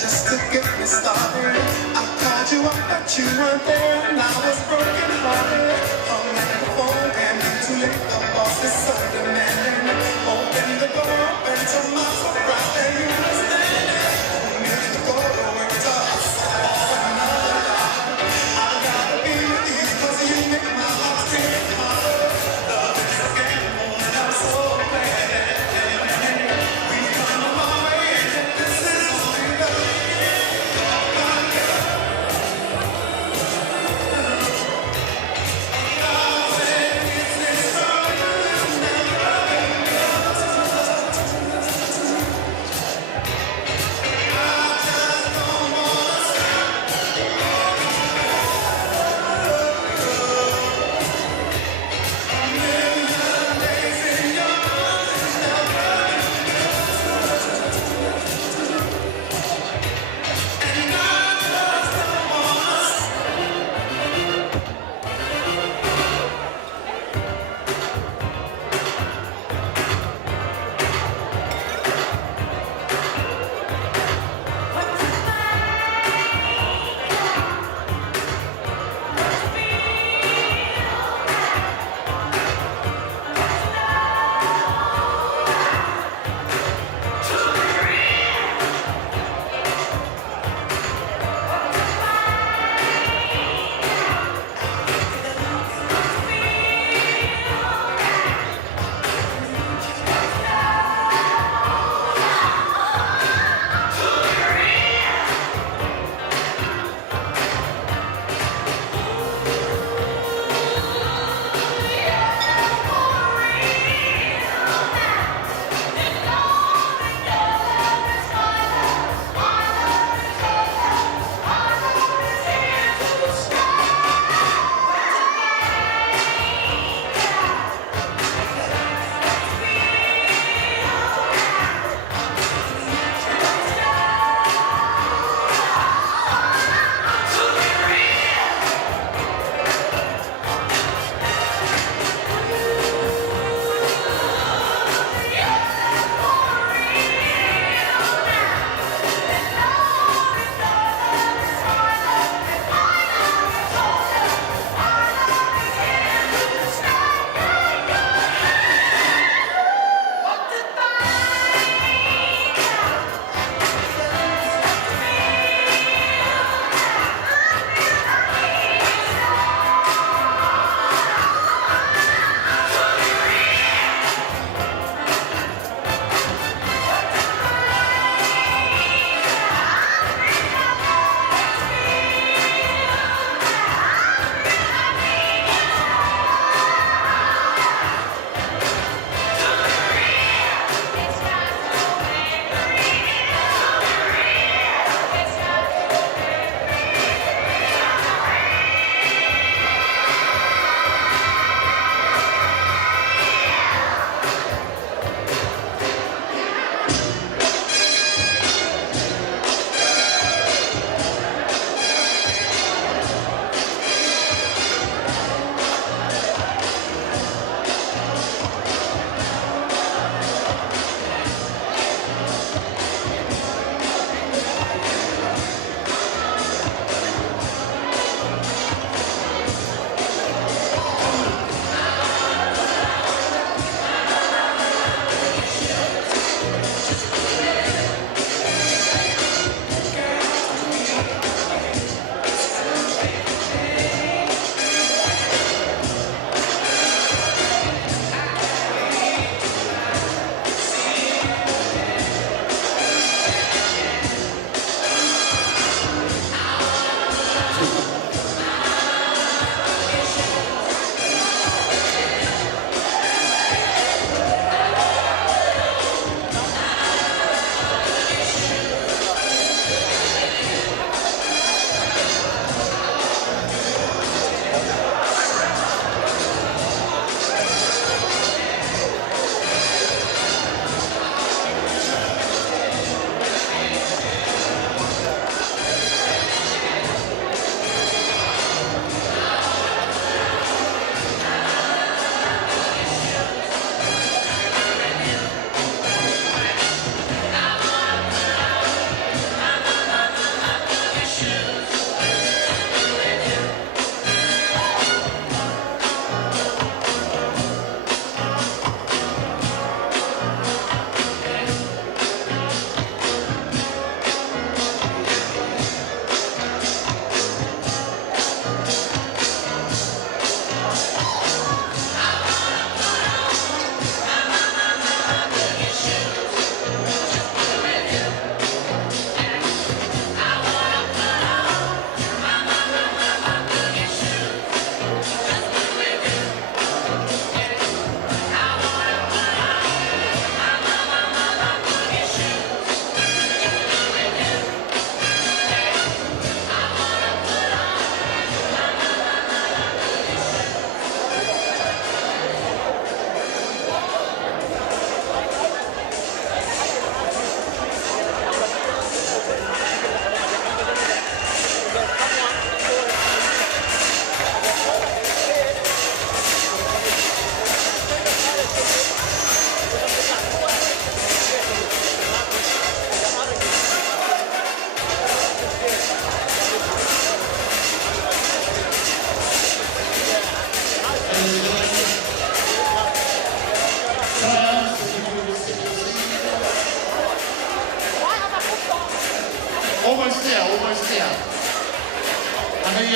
Just to get me started, I called you up, but you weren't there, and I was broken hearted. Hung up the phone, and you too late. The boss is so demanding. Open the door up, and to my surprise, there you were standing. Who needs to go to work to hustle for another dollar? I gotta be with you, 'cause you make my heart scream harder. Love is a gamble, and I'm so glad. We come a long way, and this is all we got.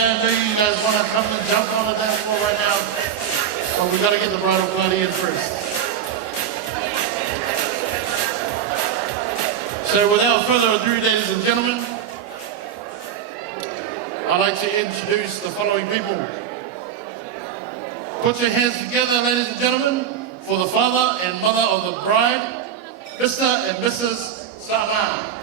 guarantee you guys want to come and jump on the dance floor right now. But we got to get the bridal party in first. So without further ado, ladies and gentlemen, I'd like to introduce the following people. Put your hands together, ladies and gentlemen, for the father and mother of the bride, Mr. and Mrs. Sama.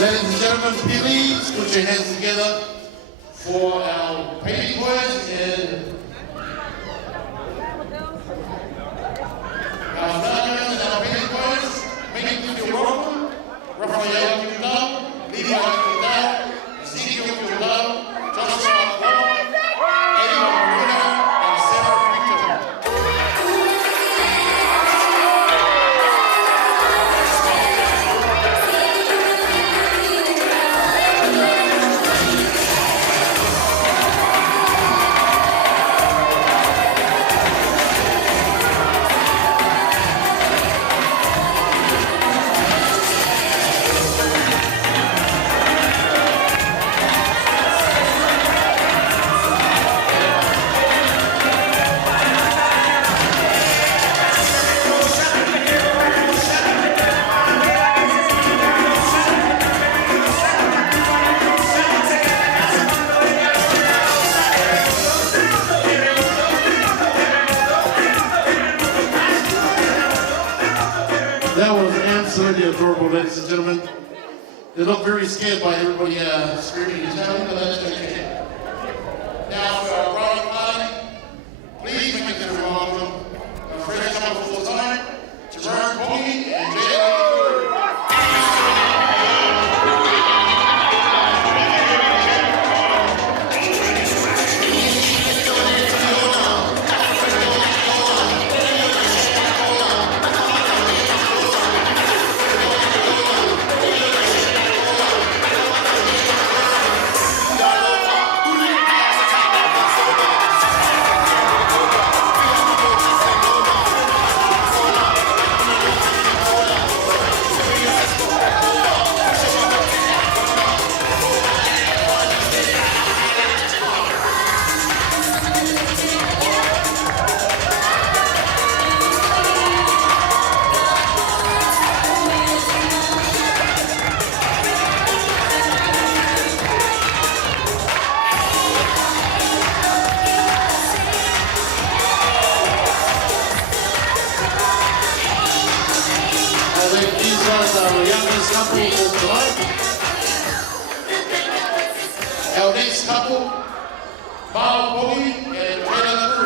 Ladies and gentlemen, please put your hands together for our painting boys and our daughters and our painting boys. Making you feel welcome. Raphael, you down. Levi, you down. Ezekiel, you down. Joshua, Paula, Eddie, Marina, and Sarah Victor. That was absolutely adorable, ladies and gentlemen. They look very scared by everybody screaming and shouting, but that's okay. Now for our bridal party, please make them welcome. A fresh couple full time, Jerome Bongi and J.L. Our next couple, Moimoi and Latu.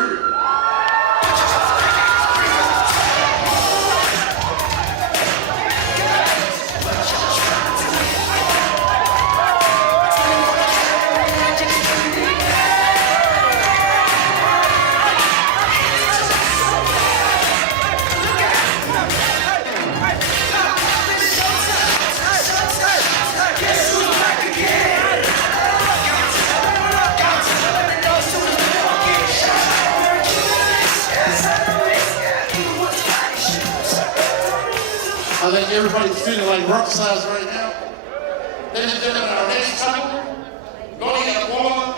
everybody's feeling like rock stars right now. Ladies and gentlemen, our next couple, Natalie and Paula,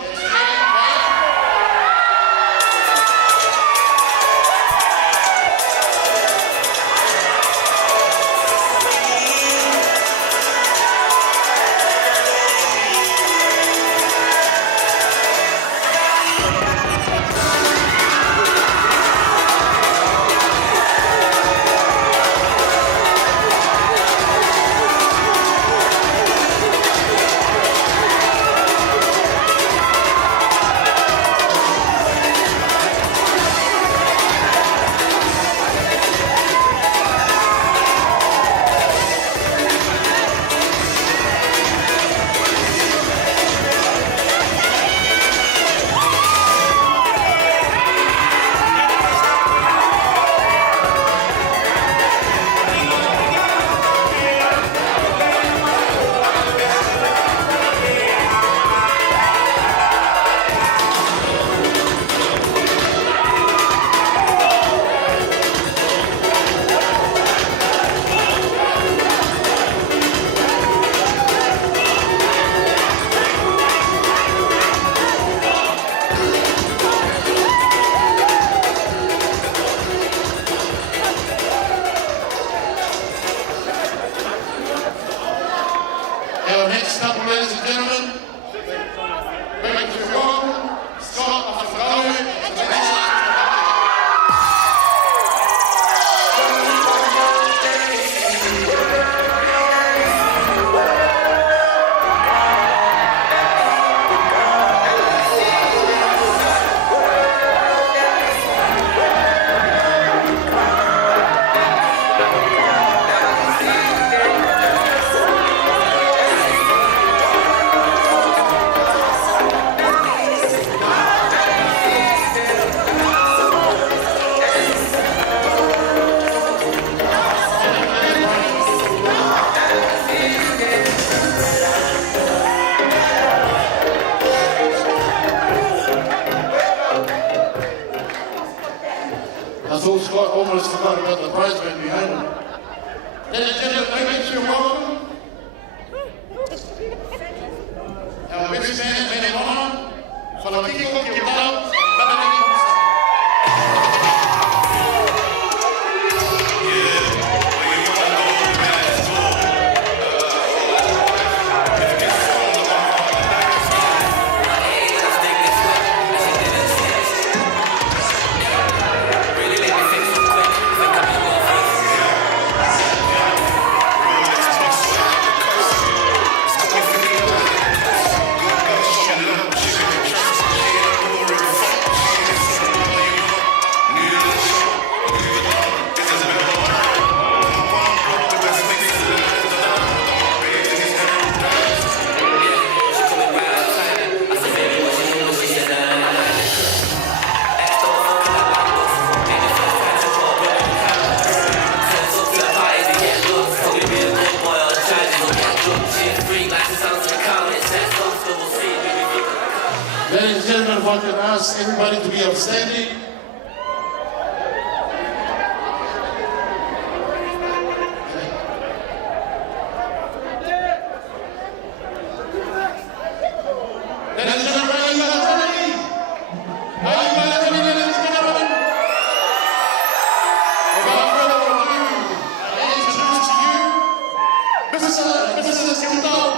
and our next couple, ladies and gentlemen, bring to your welcome, Scott Afghani, and I thought Scott almost forgot about the bridesmaid behind him. Ladies and gentlemen, make sure you're welcome. Our best man, men and women, for the people of your love, ladies and gentlemen, if I can ask everybody to be upstanding. Ladies and gentlemen, are you guys ready? Are you guys ready, ladies and gentlemen? Without further ado, I introduce to you Mr. and Mrs. Kildon.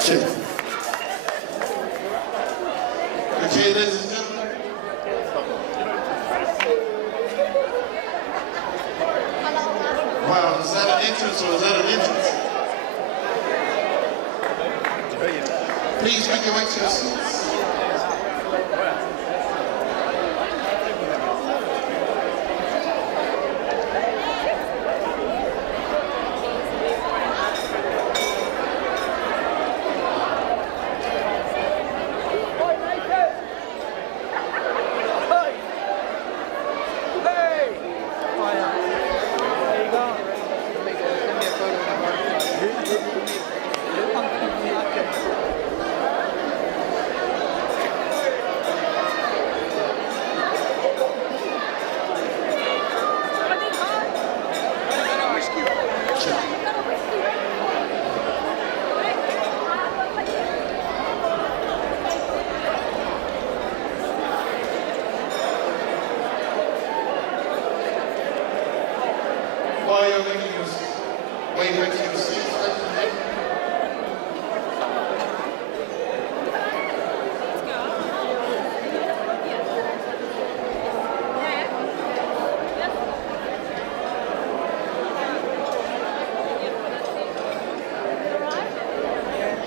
Check. Okay, ladies and gentlemen. Wow, is that an entrance or is that an entrance? Please make your way to your seats. While you're making your way back to your seats,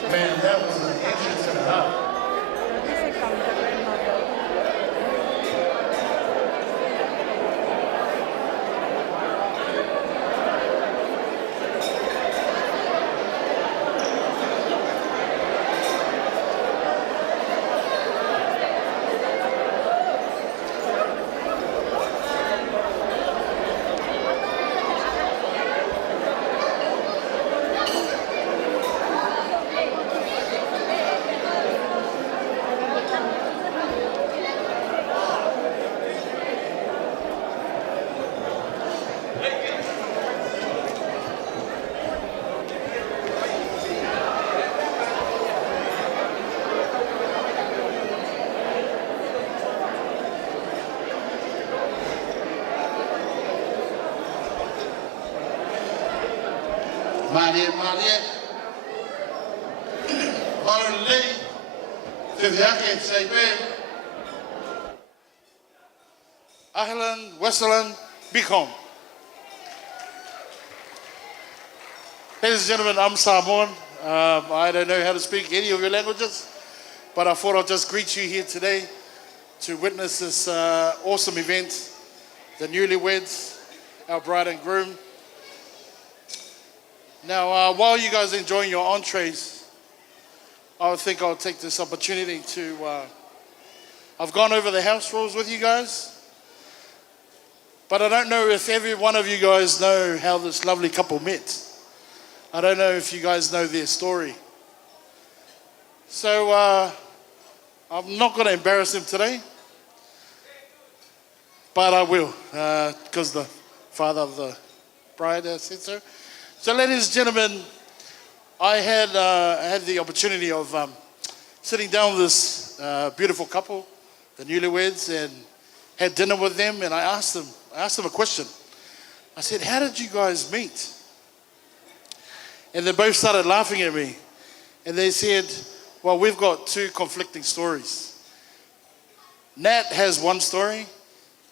man, that was an entrance and a half. Maria, Harley, Viviake, Saibe, Ahlan, Westland, Bicom. Ladies and gentlemen, I'm Samoan. I don't know how to speak any of your languages, but I thought I'd just greet you here today to witness this awesome event, the newlyweds, our bride and groom. Now, while you guys are enjoying your entrees, I think I'll take this opportunity to, I've gone over the house rules with you guys, but I don't know if every one of you guys know how this lovely couple met. I don't know if you guys know their story. So, I'm not going to embarrass them today, but I will, because the father of the bride said so. So, ladies and gentlemen, I had the opportunity of sitting down with this beautiful couple, the newlyweds, and had dinner with them. And I asked them a question. I said, "How did you guys meet?" And they both started laughing at me, and they said, "Well, we've got two conflicting stories. Nat has one story,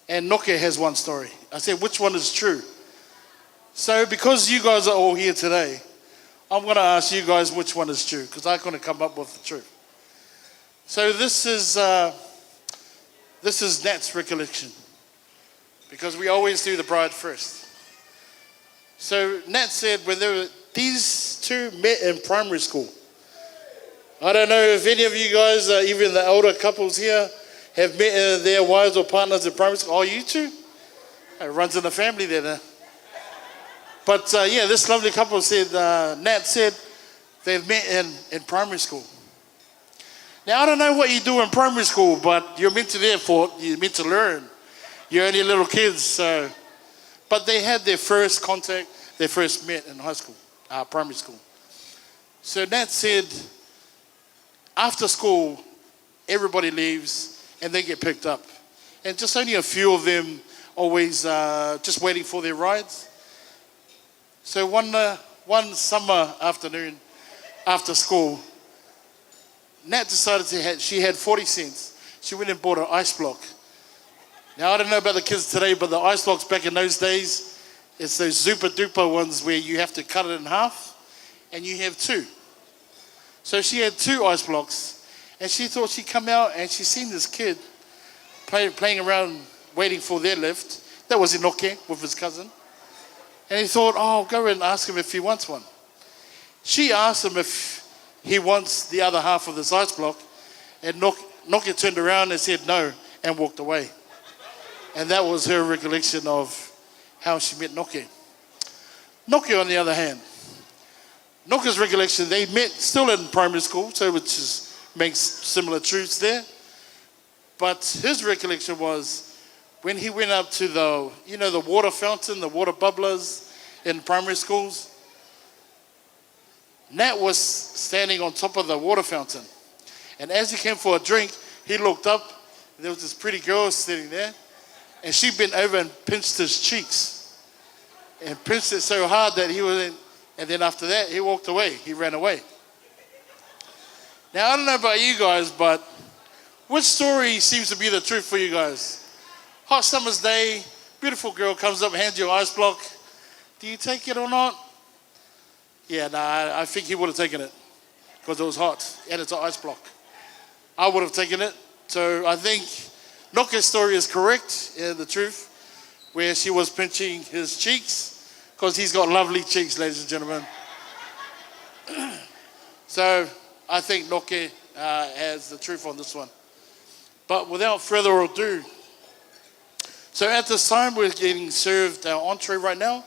and Inoke has one story." I said, "Which one is true?" So because you guys are all here today, I'm going to ask you guys which one is true, because I'm going to come up with the truth. So this is Nat's recollection, because we always do the bride first. So Nat said these two met in primary school. I don't know if any of you guys, even the older couples here, have met their wives or partners in primary school. Oh, you two? It runs in the family there. But yeah, this lovely couple said, Nat said they've met in primary school. Now, I don't know what you do in primary school, but you're meant to you're meant to learn. You're only little kids, so. But they had their first contact, they first met in high school, primary school. So Nat said, after school, everybody leaves and they get picked up. And just only a few of them always just waiting for their rides. So one summer afternoon after school, Nat decided she had 40 cents. She went and bought an ice block. Now, I don't know about the kids today, but the ice blocks back in those days, it's those super duper ones where you have to cut it in half and you have two. So she had 2 ice blocks and she thought she'd come out and she seen this kid playing around waiting for their lift. That was Inoke with his cousin. And he thought, oh, I'll go and ask him if he wants one. She asked him if he wants the other half of this ice block, and Inoke turned around and said no and walked away. And that was her recollection of how she met Inoke. Inoke, on the other hand, Inoke's recollection, they met still in primary school, so which makes similar truths there. But his recollection was when he went up to the water fountain, the water bubblers in primary schools. Nat was standing on top of the water fountain. And as he came for a drink, he looked up, and there was this pretty girl sitting there, and she bent over and pinched his cheeks. And pinched it so hard that he was in, and then after that, he walked away. He ran away. Now, I don't know about you guys, but which story seems to be the truth for you guys? Hot summer's day, beautiful girl comes up, hands you an ice block. Do you take it or not? Yeah, I think he would have taken it because it was hot and it's an ice block. I would have taken it. So I think Noke's story is correct, the truth, where she was pinching his cheeks because he's got lovely cheeks, ladies and gentlemen. So I think Noke has the truth on this one. But without further ado, so at this time we're getting served our entree right now.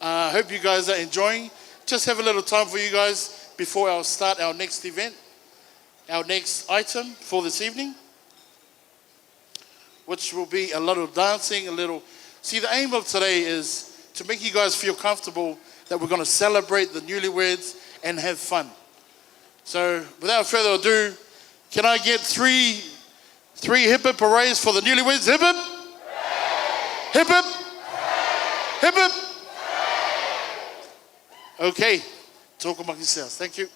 I hope you guys are enjoying. Just have a little time for you guys before I'll start our next event, our next item for this evening, which will be a little dancing, See, the aim of today is to make you guys feel comfortable that we're going to celebrate the newlyweds and have fun. So without further ado, can I get three hip hip hoorays for the newlyweds? Hip hip! Hip hip! Hip hip! Okay, talk among yourselves. Thank you.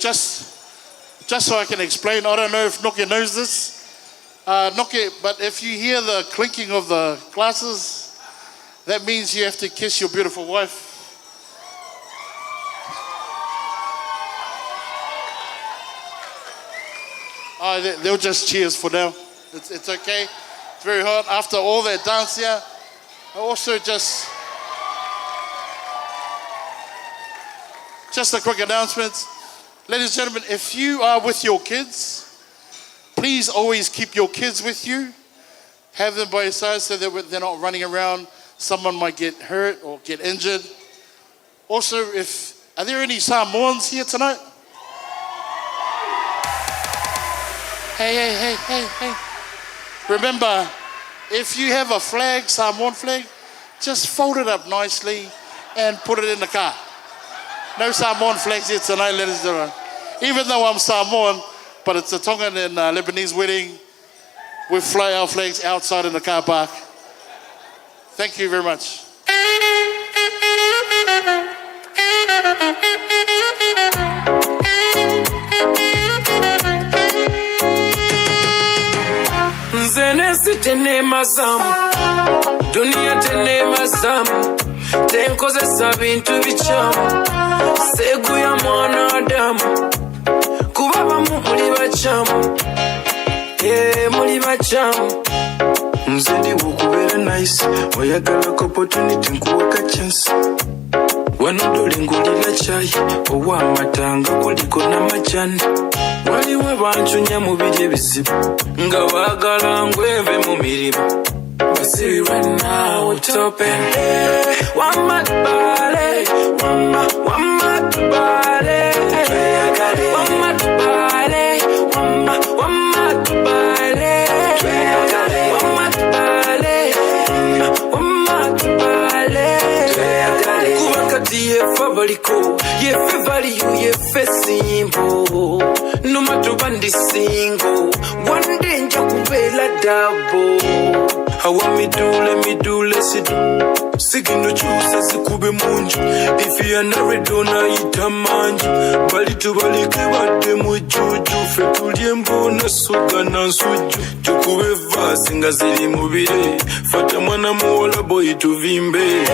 Just so I can explain, I don't know if Noke knows this. Noke, but if you hear the clinking of the glasses, that means you have to kiss your beautiful wife. They'll just cheers for now. It's okay. It's very hot. After all that dance here, I also just a quick announcement. Ladies and gentlemen, if you are with your kids, please always keep your kids with you. Have them by your side so that they're not running around. Someone might get hurt or get injured. Also, are there any Samoans here tonight? Hey. Remember, if you have a flag, Samoan flag, just fold it up nicely and put it in the car. No Samoan flags here tonight, ladies and gentlemen. Even though I'm Samoan, but it's a Tongan and Lebanese wedding, we fly our flags outside in the car park. Thank you very much. Nzenesi tene mazamu, dunia tene mazamu, tenkozesa bintu bichamu, segu ya mwanadamu, kubabamu muli bachamu, muli bachamu. Mzendi wukubera nice, oyagala opportunity nkuwaka chance. Wano dole ngulira chai, owa matanga kuliko n'amajani. Waliwo abancunya mu biri ebizibu, nga baagala ngweve mu mirimu. Basibi right now, tope. Wamatubale, wamatubale. Wamatubale, wamatubale. Wamatubale, wamatubale. Kuba kati yefe baliko, yefe value, yefe simple. No matter what the single, one day nja kubeera double. want me do, let's do. Seeking no choose as a kube munju. If you are not dona ita manju. Bali to bali kiwa demu juju. Fetulie mbona suga na suju. Tukube vasi ngazili mubire. Fata mwana muola boy tuvimbe.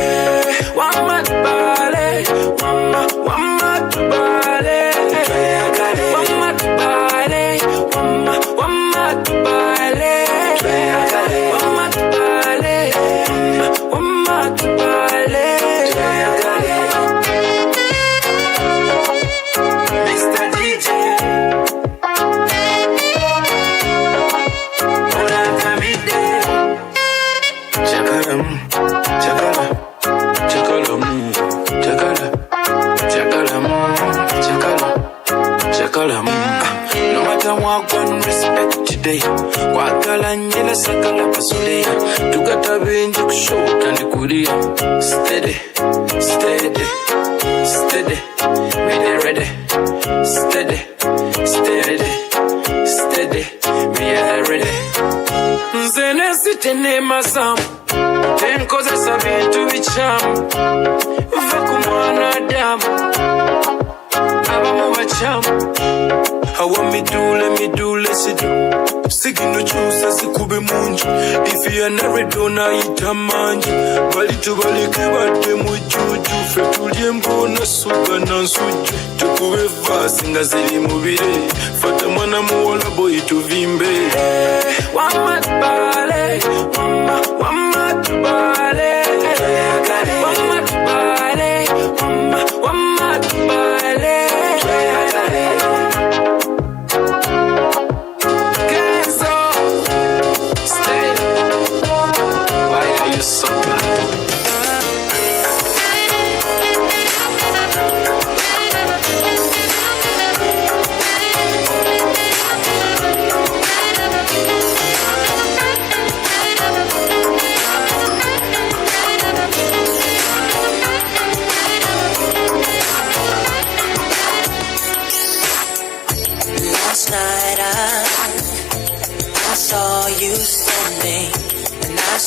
Wama tubale, wama tubale. Wama tubale, wama tubale. No matter what, one respect today. Wakala nyela sakala pasulia. Tukata benji kushoka and kulia. Steady, steady, steady. Ready. Steady, steady, steady. We are ready. Nzene sitene masam. Tenko za sabintu bicham. Vakumwana damu. Abamu bacham. I want me do, let's do. Seeking no choose as a kube munju. If you are not dona ita manju. Bali to bali kiwa demu juju. Fetulie mbona suga na suju. Tukube vasi ngazili mubire. Fata mwana muola boy tuvimbe. Wama tubale, wama tubale. Wama tubale, wama tubale. Last night I saw you standing, and I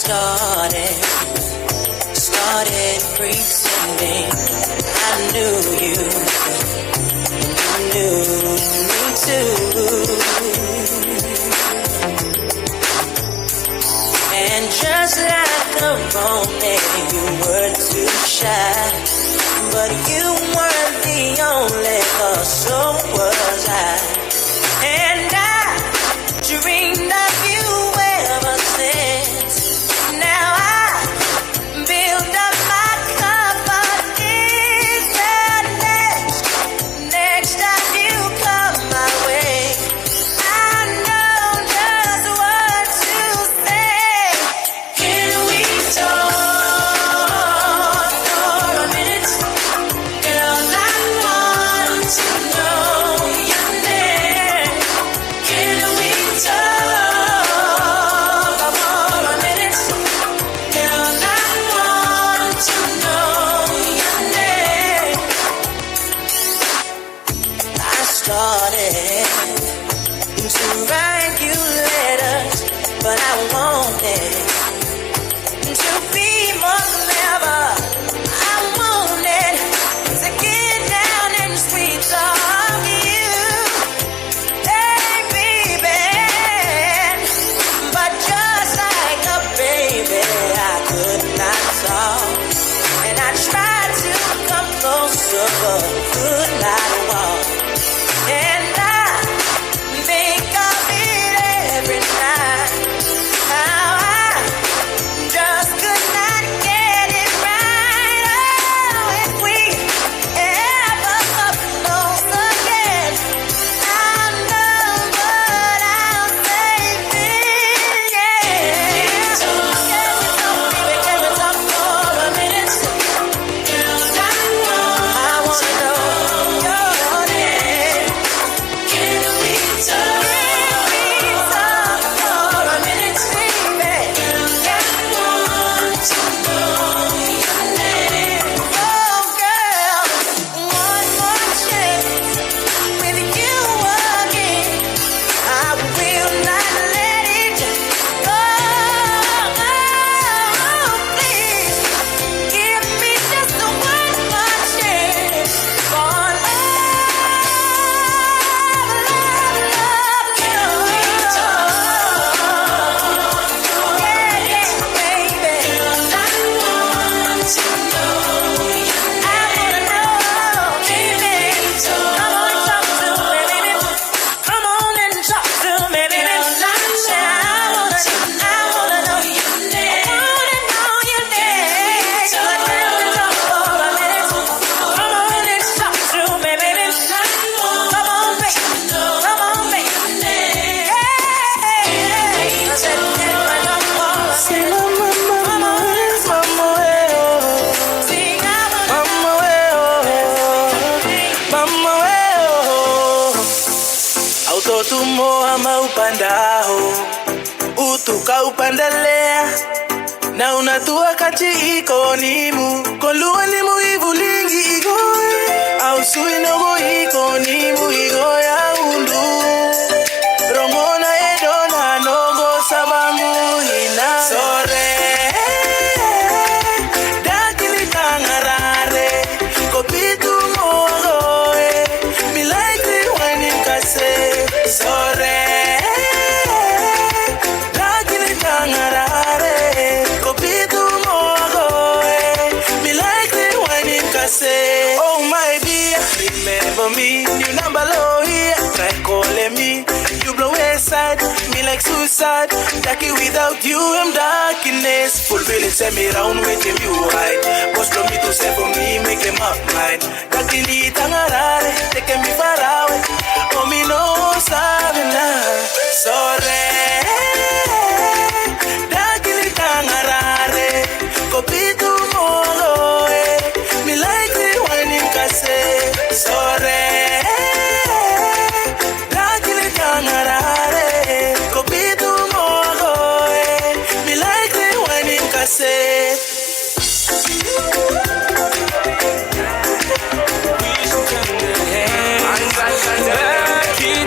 started pretending I knew you, and you knew me too. And just like a moment, you were too shy, but you weren't the only, 'cause so was I. And I dreamed of you ever since. Now I build up my confidence, and next time you come my way, I know just what to say. Can we talk for a minute? Girl, I want to know your name. Can we talk for a minute? Girl, I want to know your name. I started to write you letters, but I wanted to be more clever. I wanted to get down and sweet talk you. Hey, baby. But just like a baby, I could not talk. And I tried to come closer, but could not walk. And I think of it every night. Autotumo ama upandaho utuka upandelea na unatua kati iko nimu kolua nimu ivulingi igoe au suinogo iko nimu igoya undu rongona edona nogo sabangu hina sore dakili tangarare kopitu mogoe milaiti wani kase sore dakili tangarare kopitu mogoe milaiti wani kase oh my dear remember me new number low here try calling me you blow aside me like suicide Jackie without you I'm darkness full feeling send me round with him you hide boss from me to say for me make him up mine Jackie tangarare take me far away oh me no sabe na sorry Jackie tangarare kopitu molo me like the when you can say sorry say back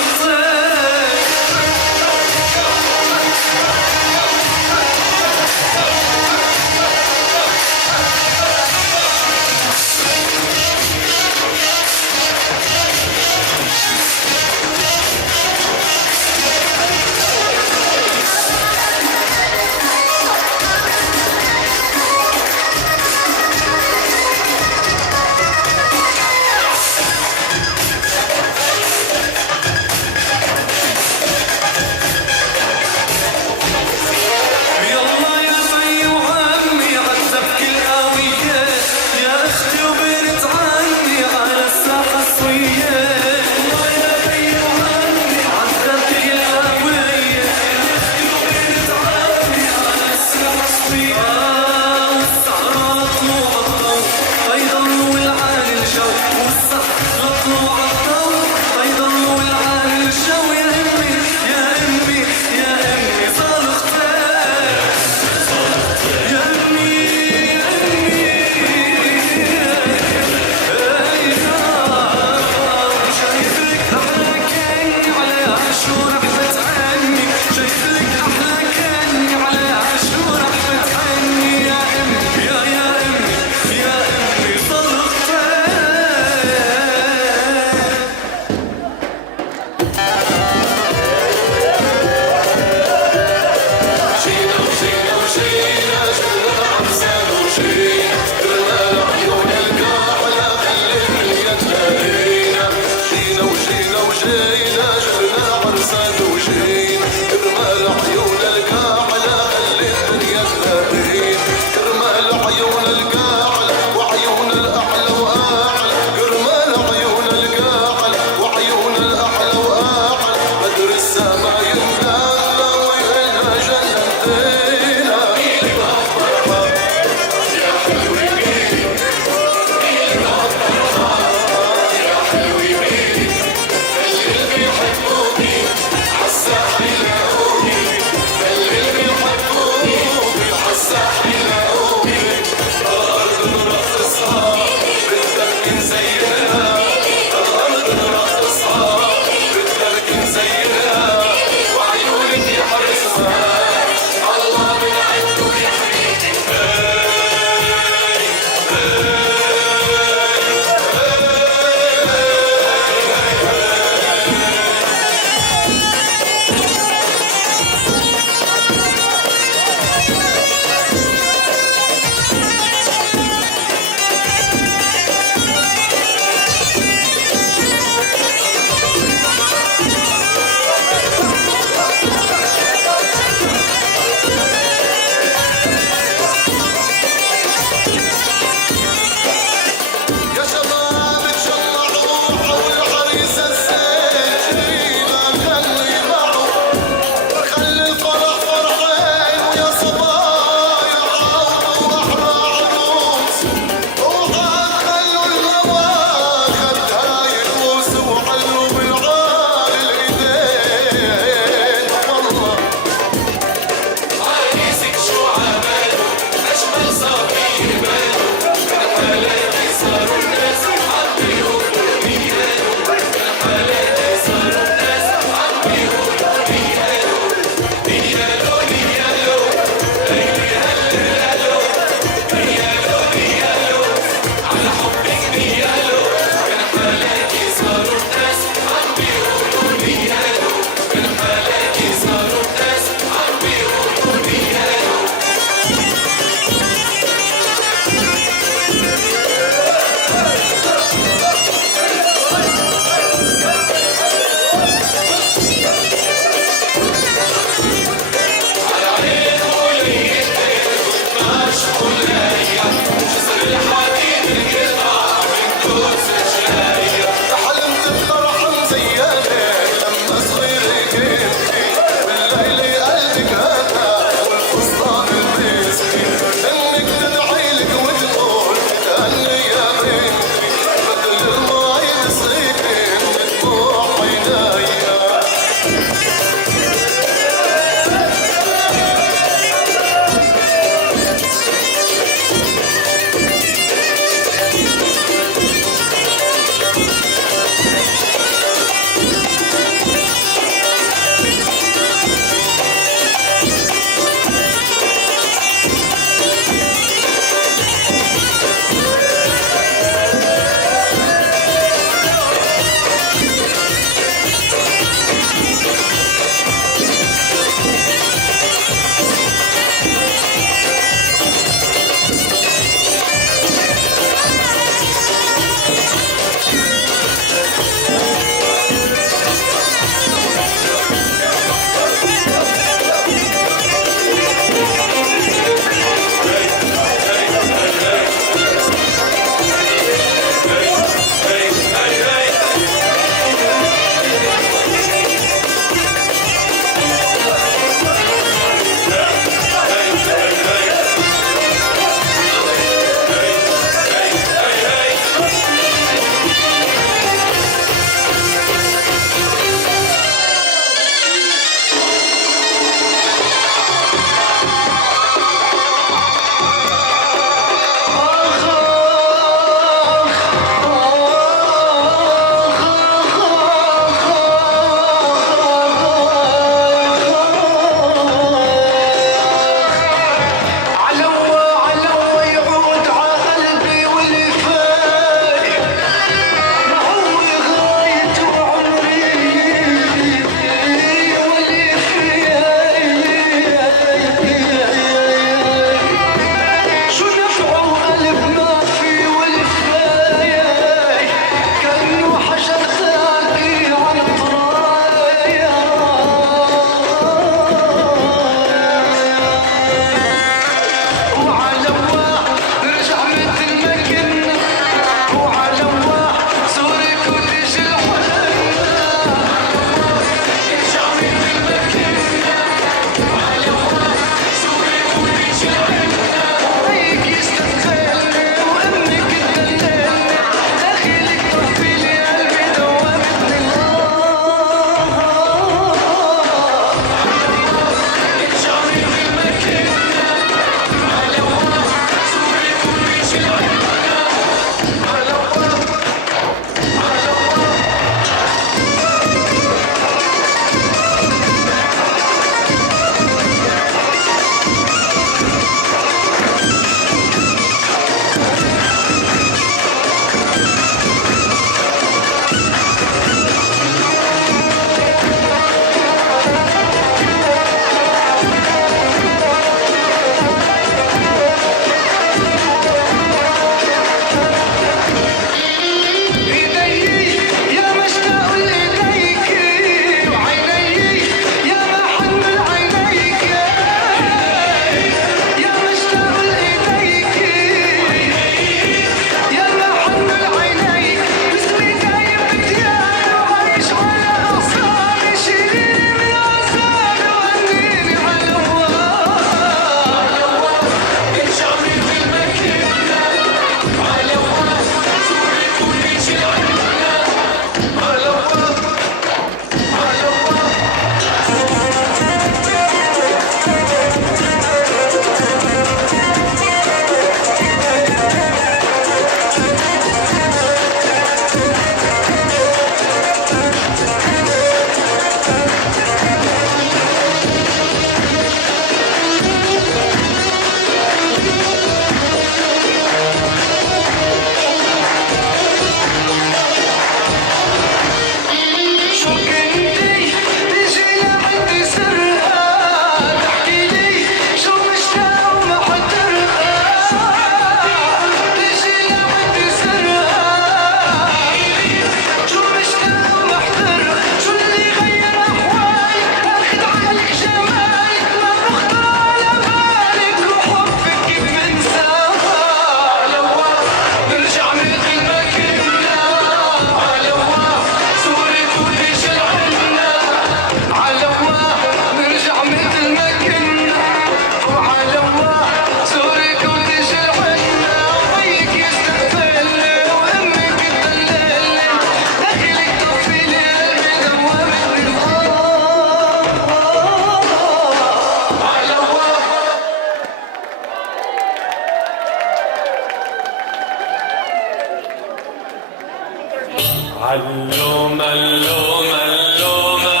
علومة علومة علومة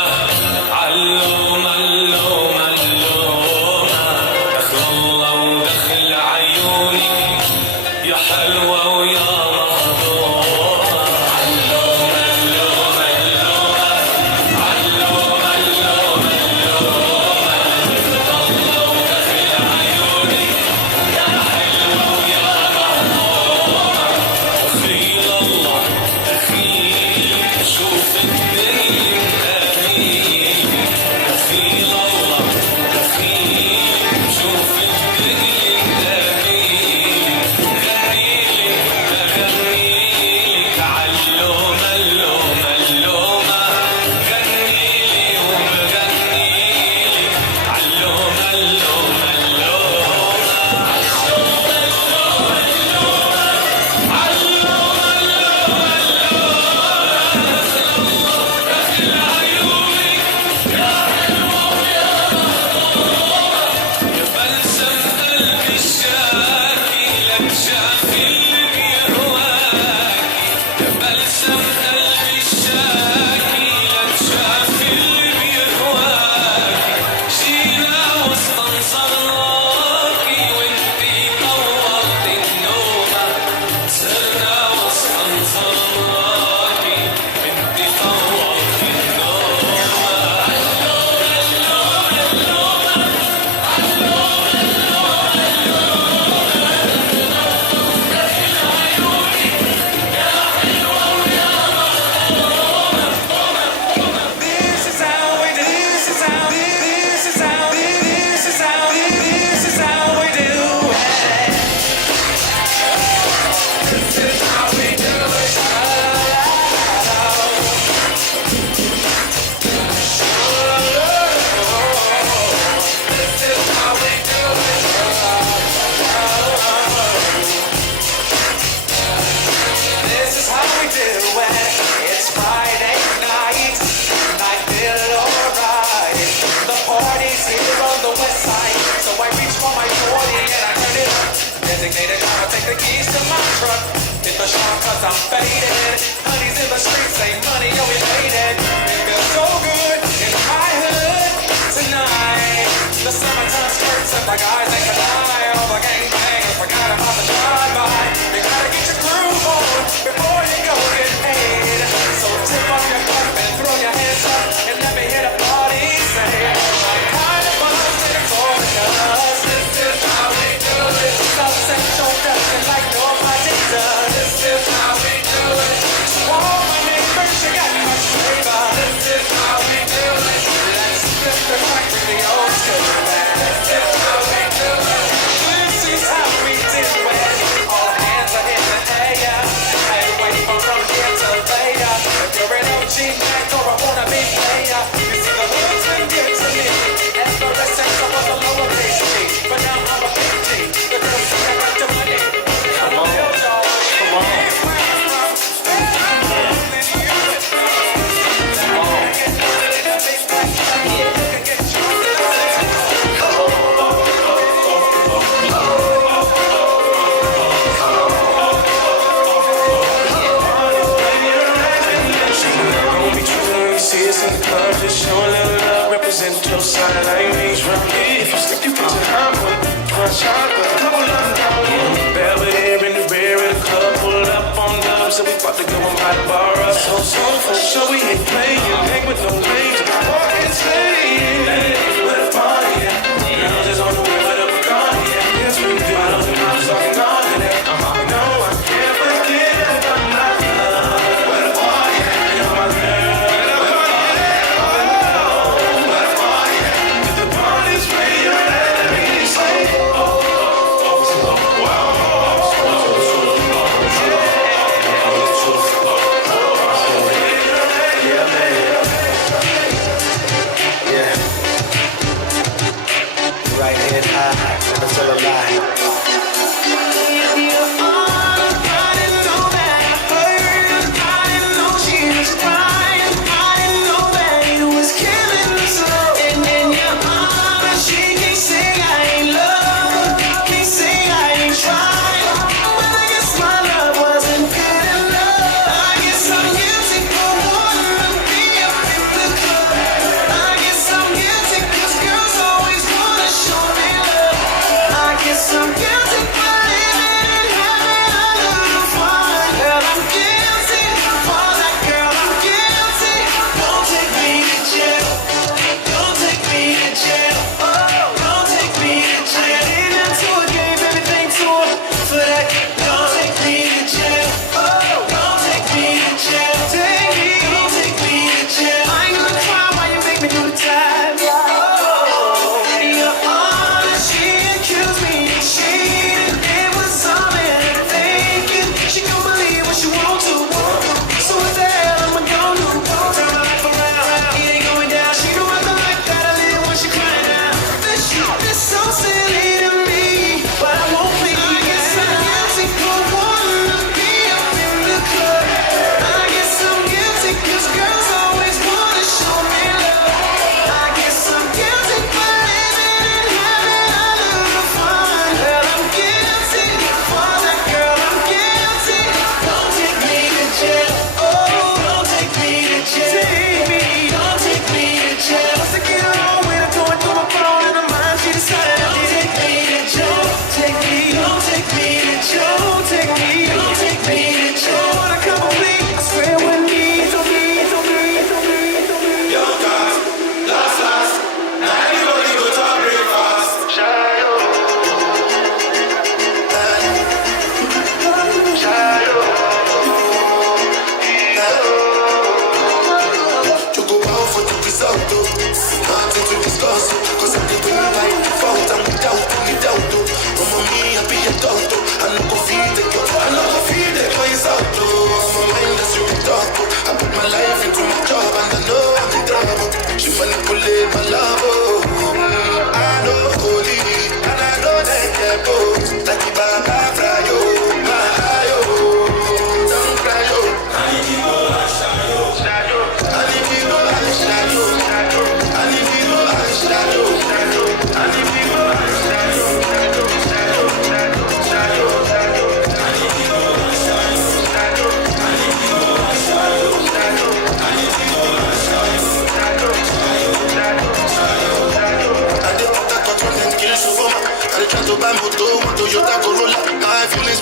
علومة علومة علومة دخل الله ودخل عيوني يا حلوة ويا مهضومة علومة علومة علومة علومة علومة علومة دخل الله ودخل عيوني يا حلوة ويا مهضومة دخيل الله دخيل شوف الدنيا أمين دخيل الله دخيل شوف الدنيا أمين غنيلي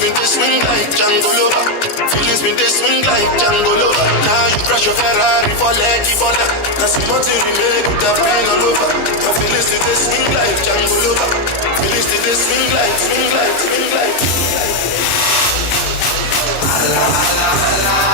me they swing like Django Lover. Feelings me they swing like Django Lover. Now you crash your Ferrari for leg, for that. Now some more thing remain with that pain all over. My feelings they swing like Django Lover. Feelings they swing like, swing like, swing like. Ala, ala, ala.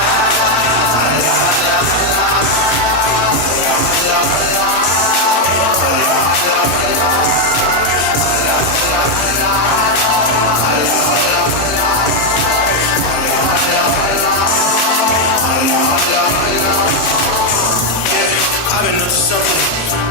I've been up to something,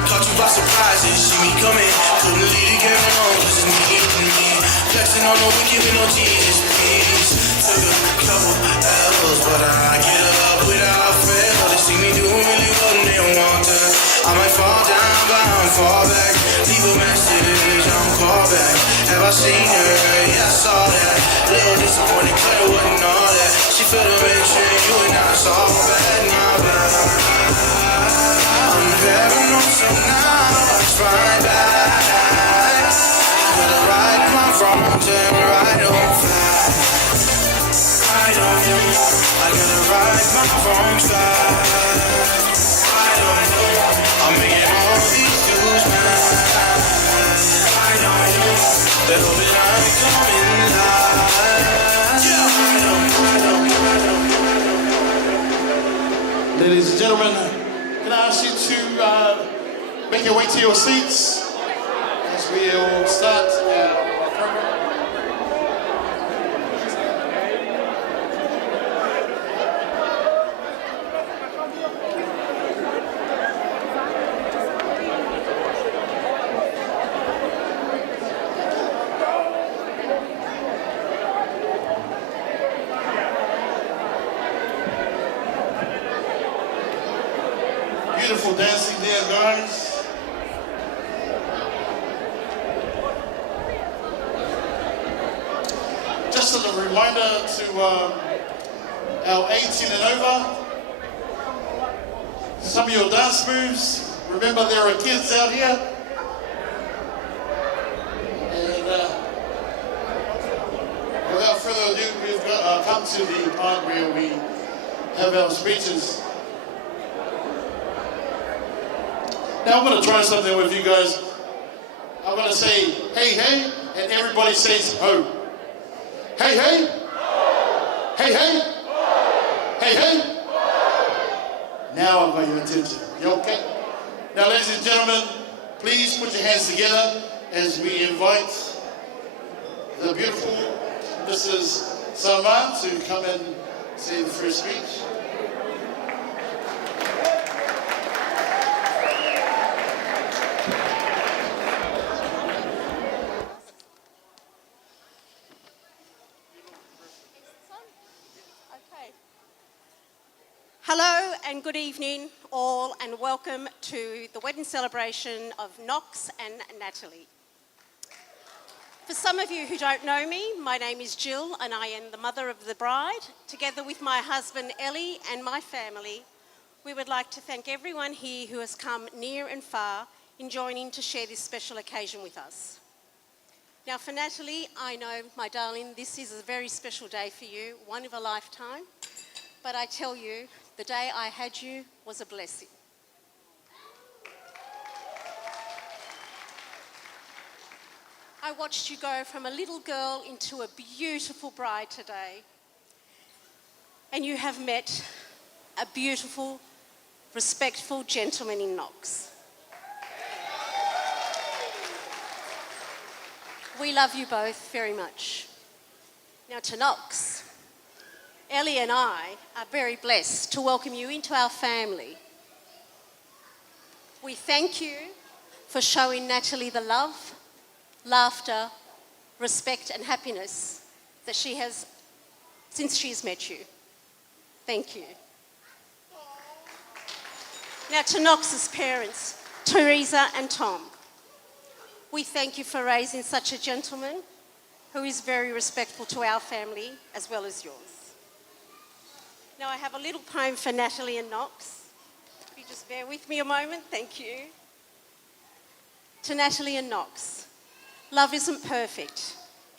caught you by surprise, didn't see me coming. Couldn't leave it carrying on, cause it's needing me. Flexing on the wicked with no Jesus, please. Took a couple L's, but I get up without fail. They see me doing really well and they don't want to. I might fall down, but I don't fall back. Leave a message, I don't call back. Have I seen her? Yeah, I saw that. Little disappointed, cause it wasn't all that. She felt a mention, you and I saw bad, my bad. I'm very lonesome now, I try back. Gotta right my wrong, turn right on fly. Right on you, I gotta right my wrong side. Right on you, I'm making all these dudes mad. Right on you, they hope that I'm coming live. Yeah, Ladies and gentlemen, can I ask you to make your way to your seats as we will start our program? Beautiful dancing there, guys. Just as a reminder to our 18 and over, some of your dance moves. Remember, there are kids out here. And without further ado, we've come to the part where we have our speeches. Now I'm going to try something with you guys. I'm going to say, hey, hey, and everybody says, ho. Hey, hey. Hey, hey. Hey, hey. Now I've got your attention. You okay? Now, ladies and gentlemen, please put your hands together as we invite the beautiful Mrs. Salman to come and say the first speech. Hello and good evening all, and welcome to the wedding celebration of Knox and Natalie. For some of you who don't know me, my name is Jill and I am the mother of the bride. Together with my husband Ellie and my family, we would like to thank everyone here who has come near and far in joining to share this special occasion with us. Now for Natalie, I know, my darling, this is a very special day for you, one of a lifetime, but I tell you, the day I had you was a blessing. I watched you go from a little girl into a beautiful bride today. And you have met a beautiful, respectful gentleman in Knox. We love you both very much. Now to Knox. Ellie and I are very blessed to welcome you into our family. We thank you for showing Natalie the love, laughter, respect and happiness that she has since she's met you. Thank you. Now to Knox's parents, Teresa and Tom. We thank you for raising such a gentleman who is very respectful to our family as well as yours. Now I have a little poem for Natalie and Knox. If you just bear with me a moment, thank you. To Natalie and Knox, love isn't perfect.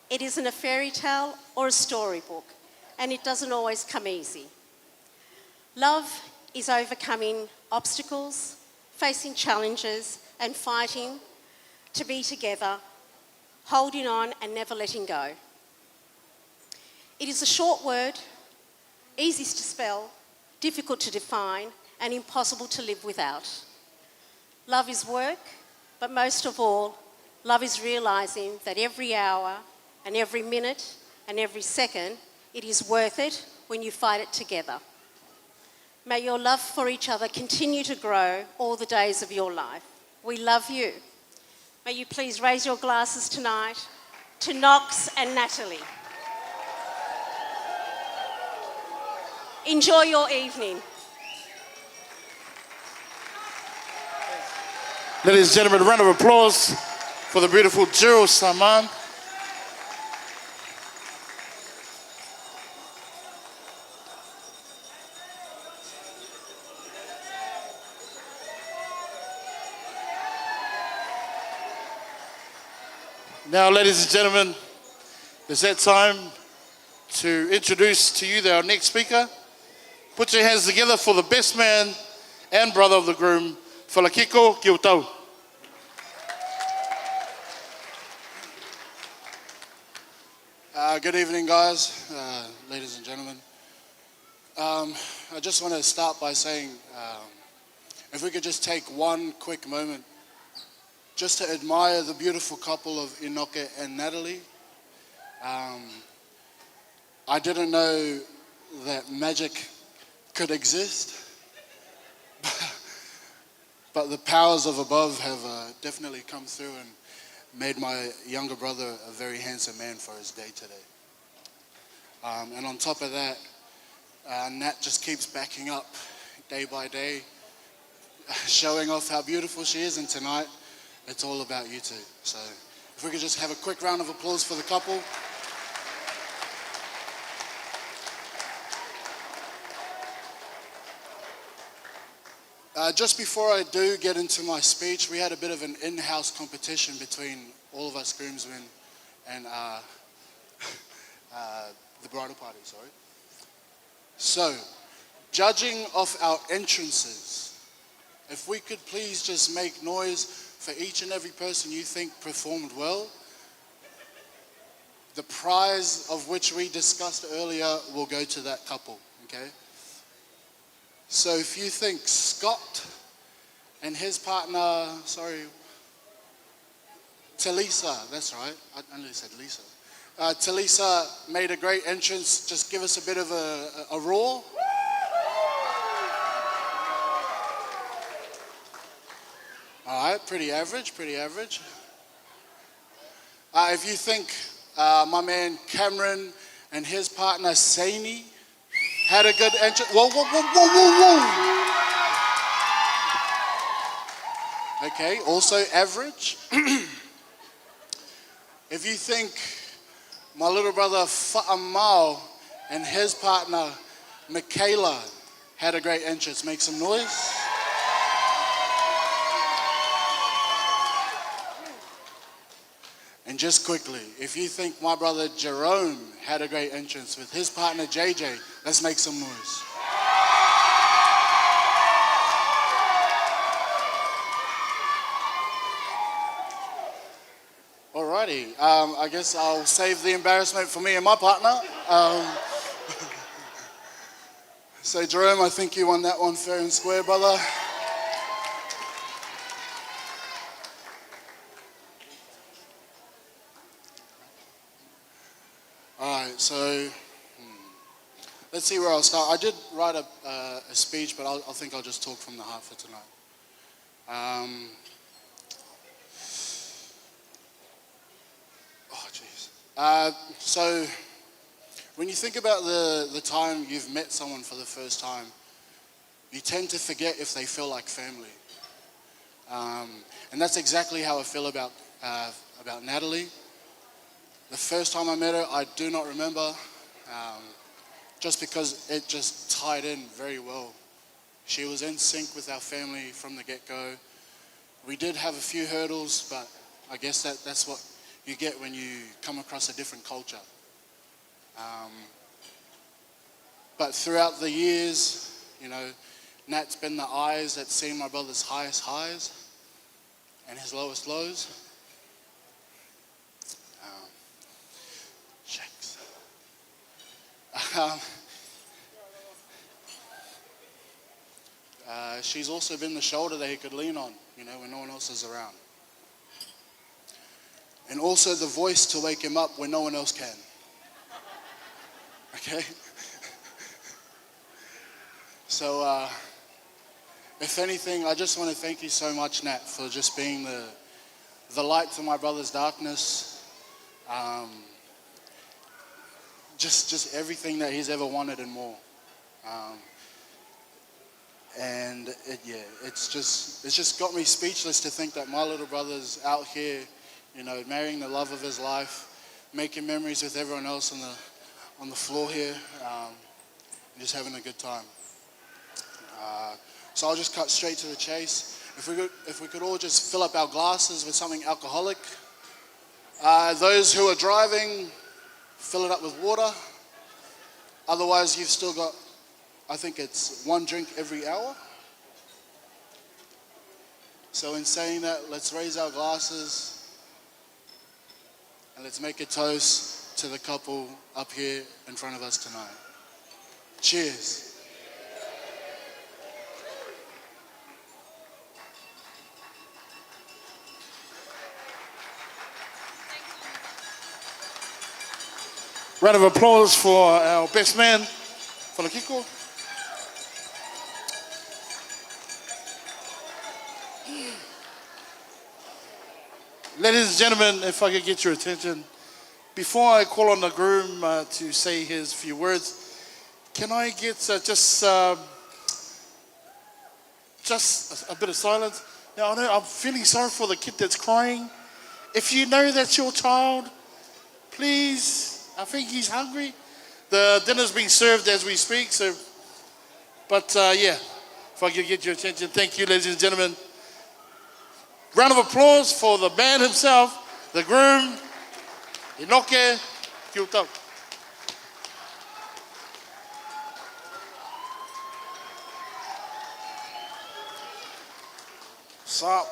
It isn't a fairy tale or a storybook, and it doesn't always come easy. Love is overcoming obstacles, facing challenges, and fighting to be together, holding on and never letting go. It is a short word, easy to spell, difficult to define, and impossible to live without. Love is work, but most of all, love is realising that every hour and every minute and every second, it is worth it when you fight it together. May your love for each other continue to grow all the days of your life. We love you. May you please raise your glasses tonight to Knox and Natalie. Enjoy your evening. Ladies and gentlemen, a round of applause for the beautiful Jill Saman. Now, ladies and gentlemen, it's that time to introduce to you our next speaker. Put your hands together for the best man and brother of the groom, Falakiko Kiutau. Good evening, guys, ladies and gentlemen. I just want to start by saying, if we could just take one quick moment just to admire the beautiful couple of Inoke and Natalie. I didn't know that magic could exist, but the powers of above have definitely come through and made my younger brother a very handsome man for his day today. And on top of that, Nat just keeps backing up day by day, showing off how beautiful she is, and tonight, it's all about you two. So if we could just have a quick round of applause for the couple. Just before I do get into my speech, we had a bit of an in-house competition between all of us groomsmen and the bridal party, sorry. So, judging of our entrances, if we could please just make noise for each and every person you think performed well. The prize of which we discussed earlier will go to that couple, okay? So if you think Scott and his partner, Talisa, that's right, I only said Lisa. Talisa made a great entrance, just give us a bit of a roar. All right, pretty average, pretty average. If you think my man Cameron and his partner Saini had a good entrance, whoa, whoa, whoa, whoa, whoa, whoa. Okay, also average. If you think my little brother Fa'amau and his partner Michaela had a great entrance, make some noise. And just quickly, if you think my brother Jerome had a great entrance with his partner JJ, let's make some noise. Alrighty, I guess I'll save the embarrassment for me and my partner. So Jerome, I think you won that one fair and square, brother. Alright, so let's see where I'll start. I did write a speech, but I think I'll just talk from the heart for tonight. Oh, jeez. So when you think about the time you've met someone for the first time, you tend to forget if they feel like family. And that's exactly how I feel about Natalie. The first time I met her, I do not remember, just because it just tied in very well. She was in sync with our family from the get-go. We did have a few hurdles, but I guess that's what you get when you come across a different culture. But throughout the years, you know, Nat's been the eyes that's seen my brother's highest highs and his lowest lows. Shucks. She's also been the shoulder that he could lean on, you know, when no one else is around. And also the voice to wake him up when no one else can. Okay? So, if anything, I just want to thank you so much, Nat, for just being the light to my brother's darkness. Just everything that he's ever wanted and more. And it's just got me speechless to think that my little brother's out here, you know, marrying the love of his life, making memories with everyone else on the floor here, and just having a good time. So I'll just cut straight to the chase. If we could all just fill up our glasses with something alcoholic. Those who are driving, fill it up with water. Otherwise, you've still got, I think it's 1 drink every hour. So in saying that, let's raise our glasses and let's make a toast to the couple up here in front of us tonight. Cheers. Round of applause for our best man, Falakiko. Ladies and gentlemen, if I could get your attention, before I call on the groom to say his few words, can I get just a bit of silence? Now, I know I'm feeling sorry for the kid that's crying. If you know that's your child, please, I think he's hungry. The dinner's being served as we speak, so, but yeah, if I could get your attention, thank you, ladies and gentlemen. Round of applause for the man himself, the groom, Inoke Kyuta. So,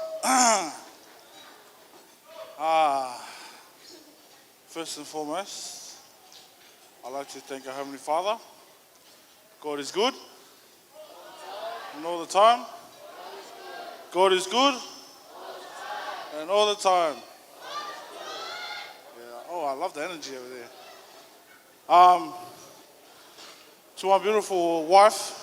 first and foremost, I'd like to thank our Heavenly Father. God is good. And all the time. God is good. And all the time. Yeah. Oh, I love the energy over there. To my beautiful wife.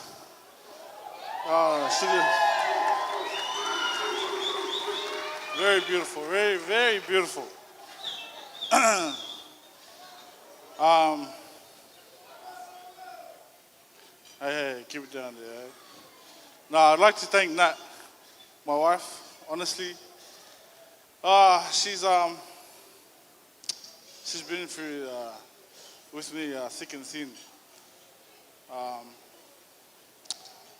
Very beautiful. Very, very beautiful. Hey, keep it down there. No, I'd like to thank Nat, my wife, honestly. She's been through with me thick and thin.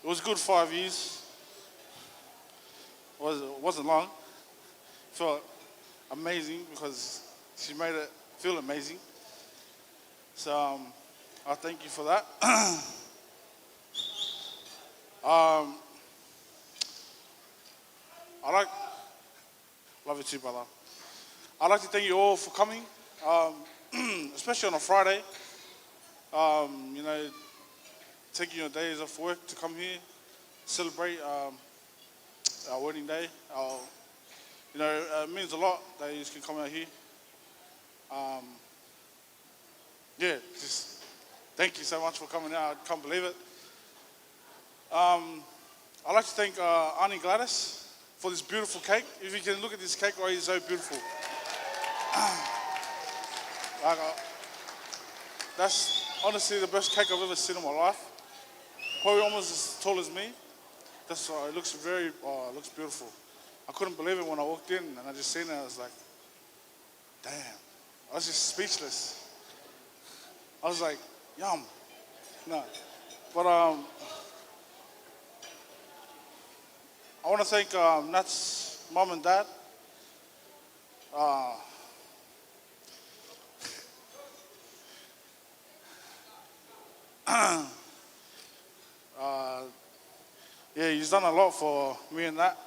It was a good 5 years. It wasn't long. Felt amazing because she made it feel amazing. So I thank you for that. Love you too, brother. I'd like to thank you all for coming, especially on a Friday. You know, taking your days off work to come here, celebrate our wedding day. You know, it means a lot that you can come out here. Yeah, just thank you so much for coming out. I can't believe it. I'd like to thank Auntie Gladys for this beautiful cake. If you can look at this cake, right, it's so beautiful. That's honestly the best cake I've ever seen in my life. Probably almost as tall as me. It looks it looks beautiful. I couldn't believe it when I walked in and I just seen it. I was like, damn. I was just speechless. I was like, yum. No. But I want to thank Nat's mom and dad Yeah, he's done a lot for me and that.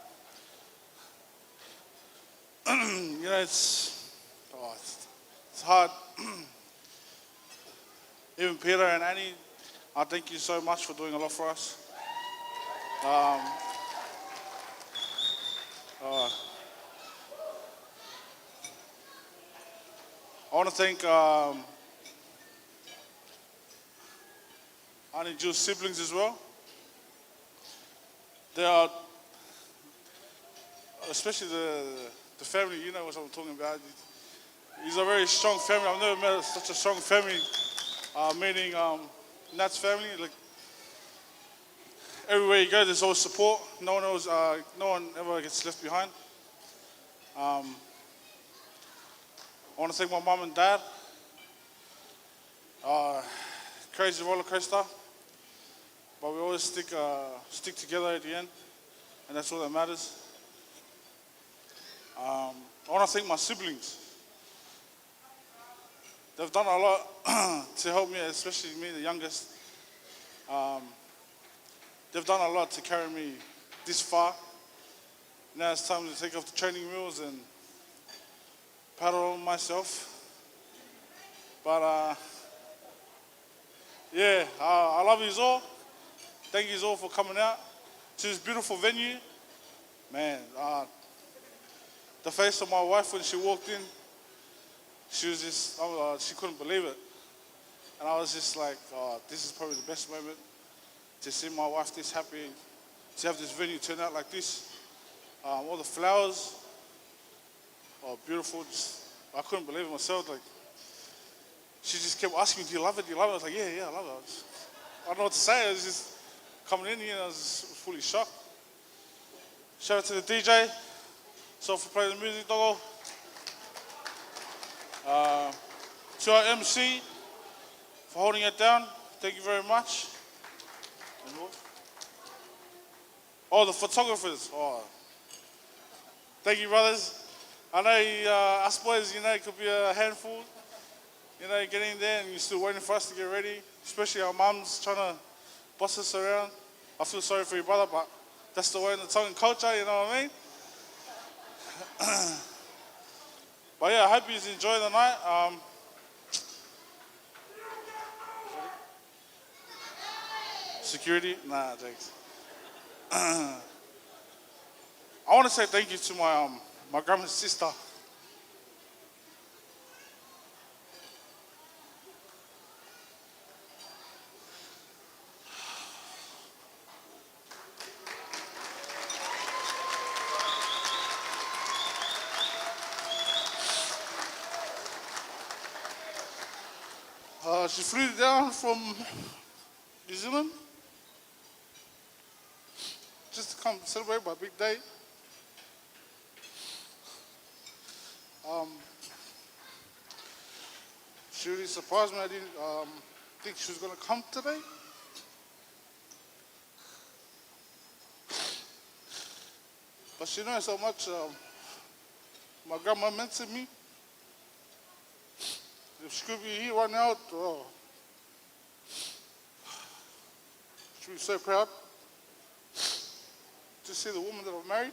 You know, it's hard. Even Peter and Annie, I thank you so much for doing a lot for us. I want to thank Auntie Jill's siblings as well. They are, especially the family, you know what I'm talking about. He's a very strong family. I've never met such a strong family, meaning Nat's family. Like, everywhere you go, there's always support. No one ever gets left behind. I want to thank my mom and dad. Crazy roller coaster, but we always stick together at the end, and that's all that matters. I want to thank my siblings. They've done a lot to help me, especially me, the youngest. They've done a lot to carry me this far. Now it's time to take off the training wheels and paddle myself. But yeah, I love you all. Thank you all for coming out to this beautiful venue. Man, the face of my wife when she walked in, she was just, she couldn't believe it. And I was just like, this is probably the best moment to see my wife this happy, to have this venue turn out like this. All the flowers are beautiful. I couldn't believe it myself. Like, she just kept asking me, do you love it? Do you love it? I was like, yeah, I love it. I don't know what to say. I was just coming in here and I was just fully shocked. Shout out to the DJ. So for playing the music, doggo. To our MC for holding it down. Thank you very much. Oh, the photographers. Oh. Thank you, brothers. I know us boys, it could be a handful. Getting in there and you're still waiting for us to get ready. Especially our mums trying to boss us around. I feel sorry for your brother, but that's the way in the Tongan culture, you know what I mean? But yeah, I hope you enjoy the night. Security? Nah, thanks. I want to say thank you to my grandma's sister. She flew down from New Zealand just to come celebrate my big day. She really surprised me. I didn't think she was going to come today. But she knows how much my grandma meant to me. If she could be here right now, she'd be so proud to see the woman that I've married.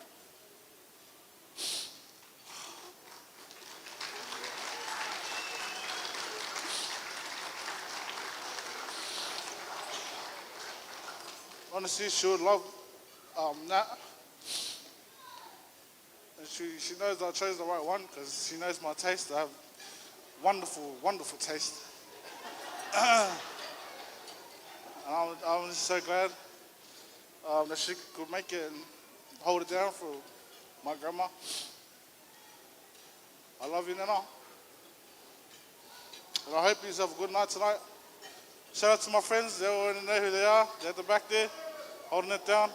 Honestly, she would love Nat. And she knows I chose the right one because she knows my taste. I have wonderful, wonderful taste. And I'm just so glad that she could make it and hold it down for my grandma. I love you, Nana. And I hope you have a good night tonight. Shout out to my friends. They already know who they are. They're at the back there, holding it down.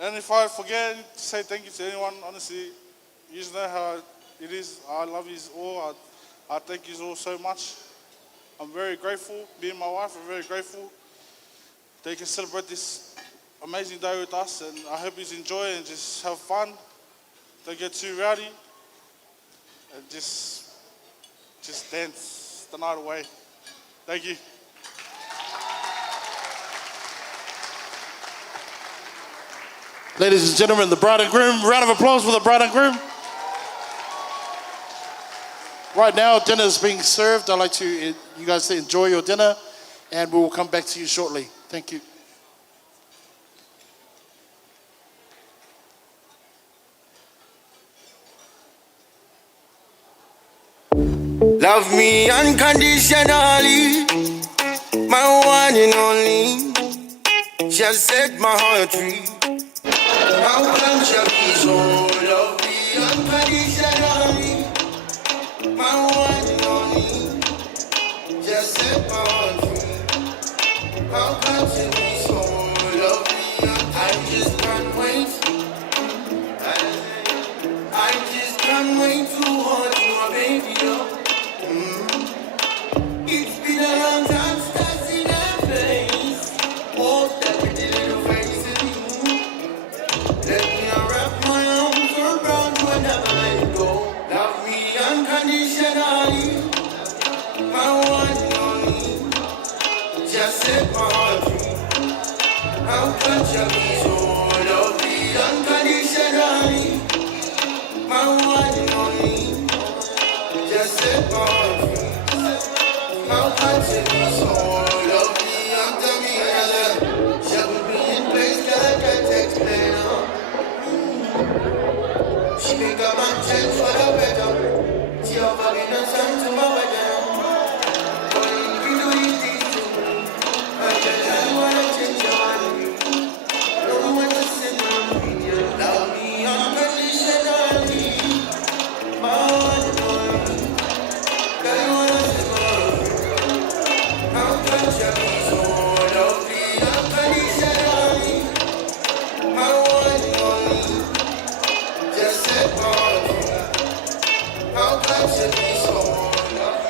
And if I forget to say thank you to anyone, honestly, you just know how it is. I love you all. I thank you all so much. I'm very grateful. Me and my wife are very grateful that you can celebrate this amazing day with us. And I hope you enjoy and just have fun. Don't get too rowdy. And just dance the night away. Thank you. Ladies and gentlemen, the bride and groom. Round of applause for the bride and groom. Right now, dinner is being served. I'd like you guys to enjoy your dinner, and we will come back to you shortly. Thank you. Love me unconditionally, my one and only. Just set my heart free. How come you be so love me unconditionally, my one and only. Just set my heart free. How come you be so love me? I just can't wait. I just can't wait to hold you, baby. It's been a long time since I've seen that face. Oh, that pretty little face of you. Let me wrap my arms around you and never let it go. Love me unconditionally, my one and only. Just set my heart free. How could you be so lovely unconditionally, my one and only. Just set my heart free. How could you be so lovely? I'm telling you, shall we be in place that I can't explain? She make a man change for the better. She offer me the sun to my wedding. But if you do these things to me, I can tell you what I change your mind. No one to sit down with you. Love me unconditionally. My one and only. Tell you what I say, how could you be so lovely unconditionally, my one and only. Just set my heart free. How could you be so lovely?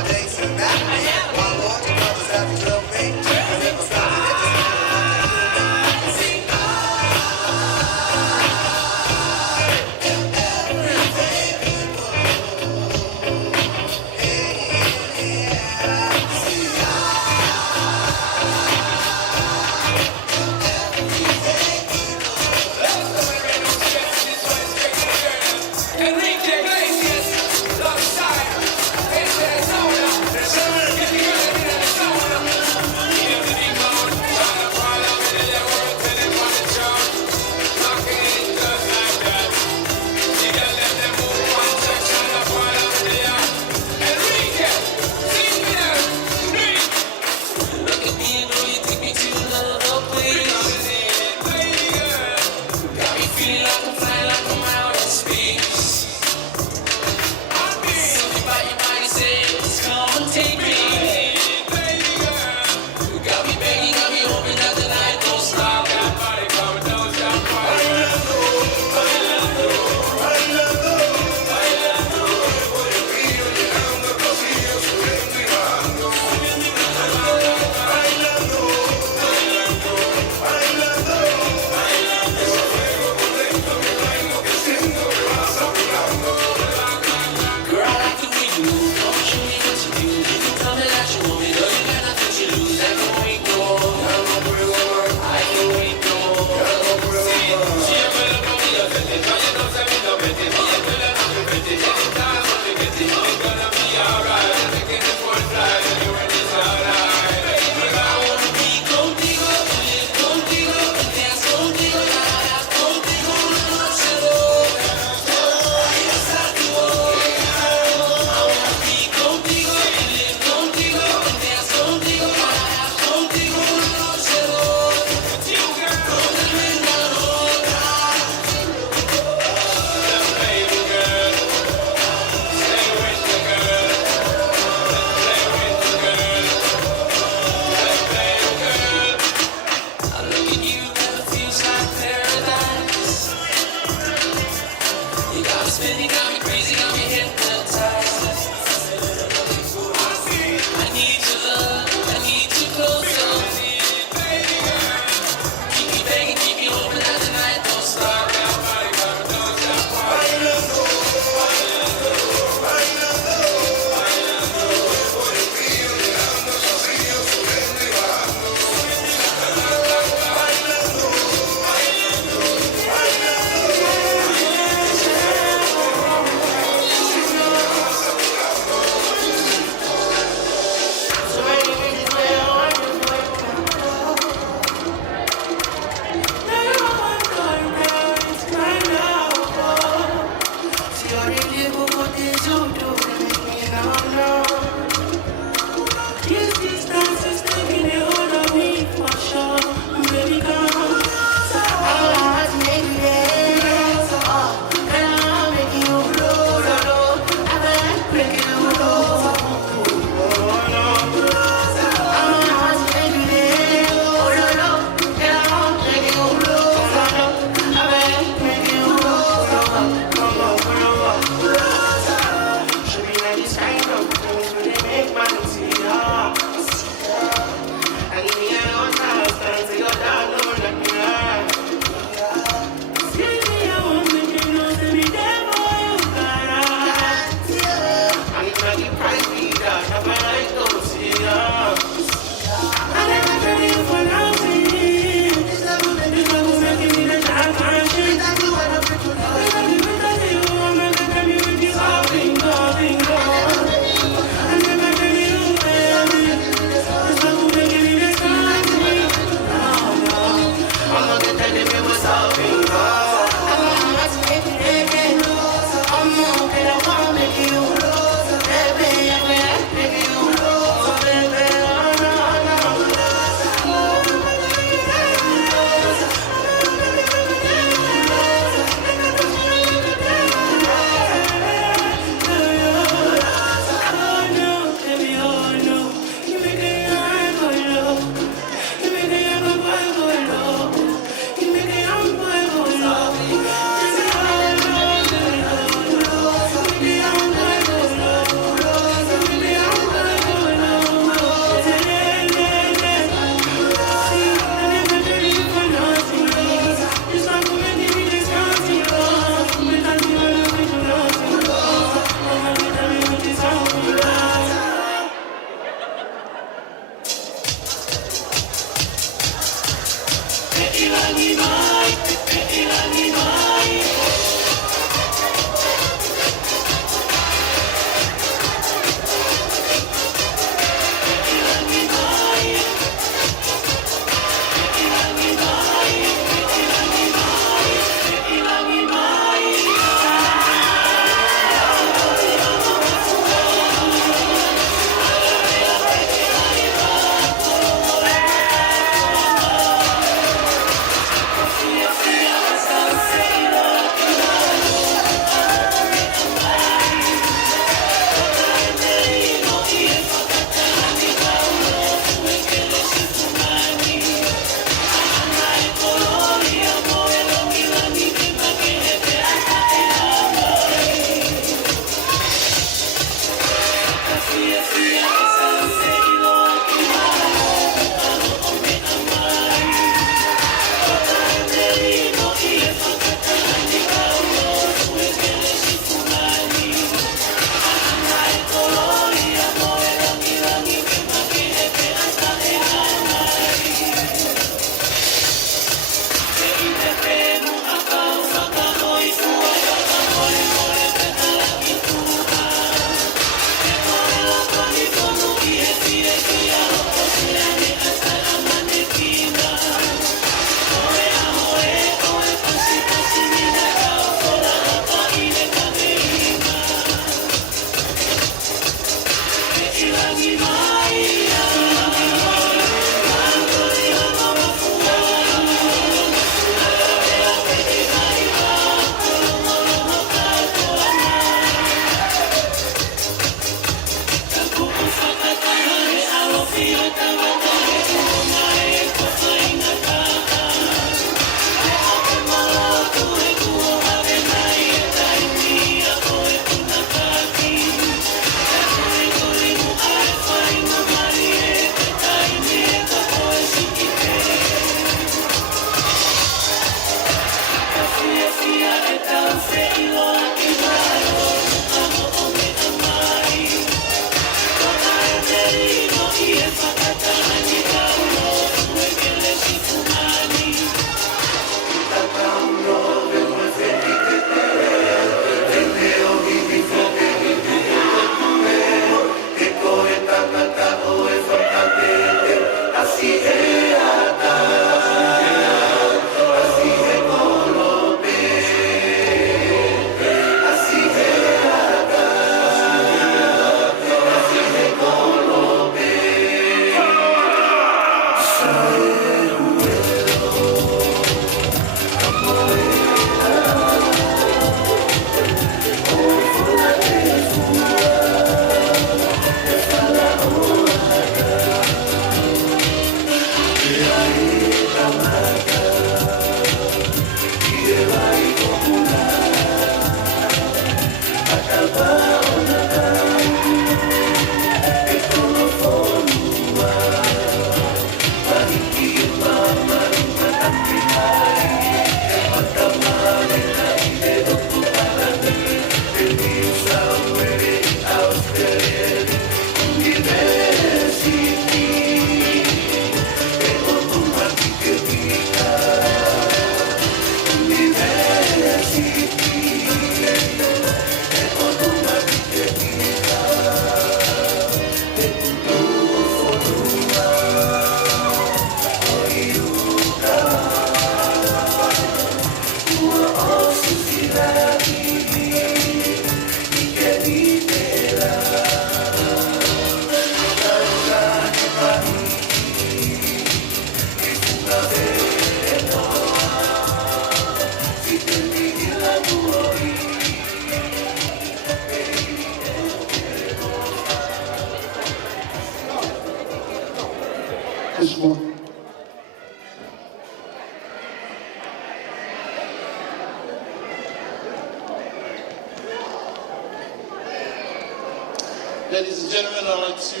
Ladies and gentlemen, I'd like to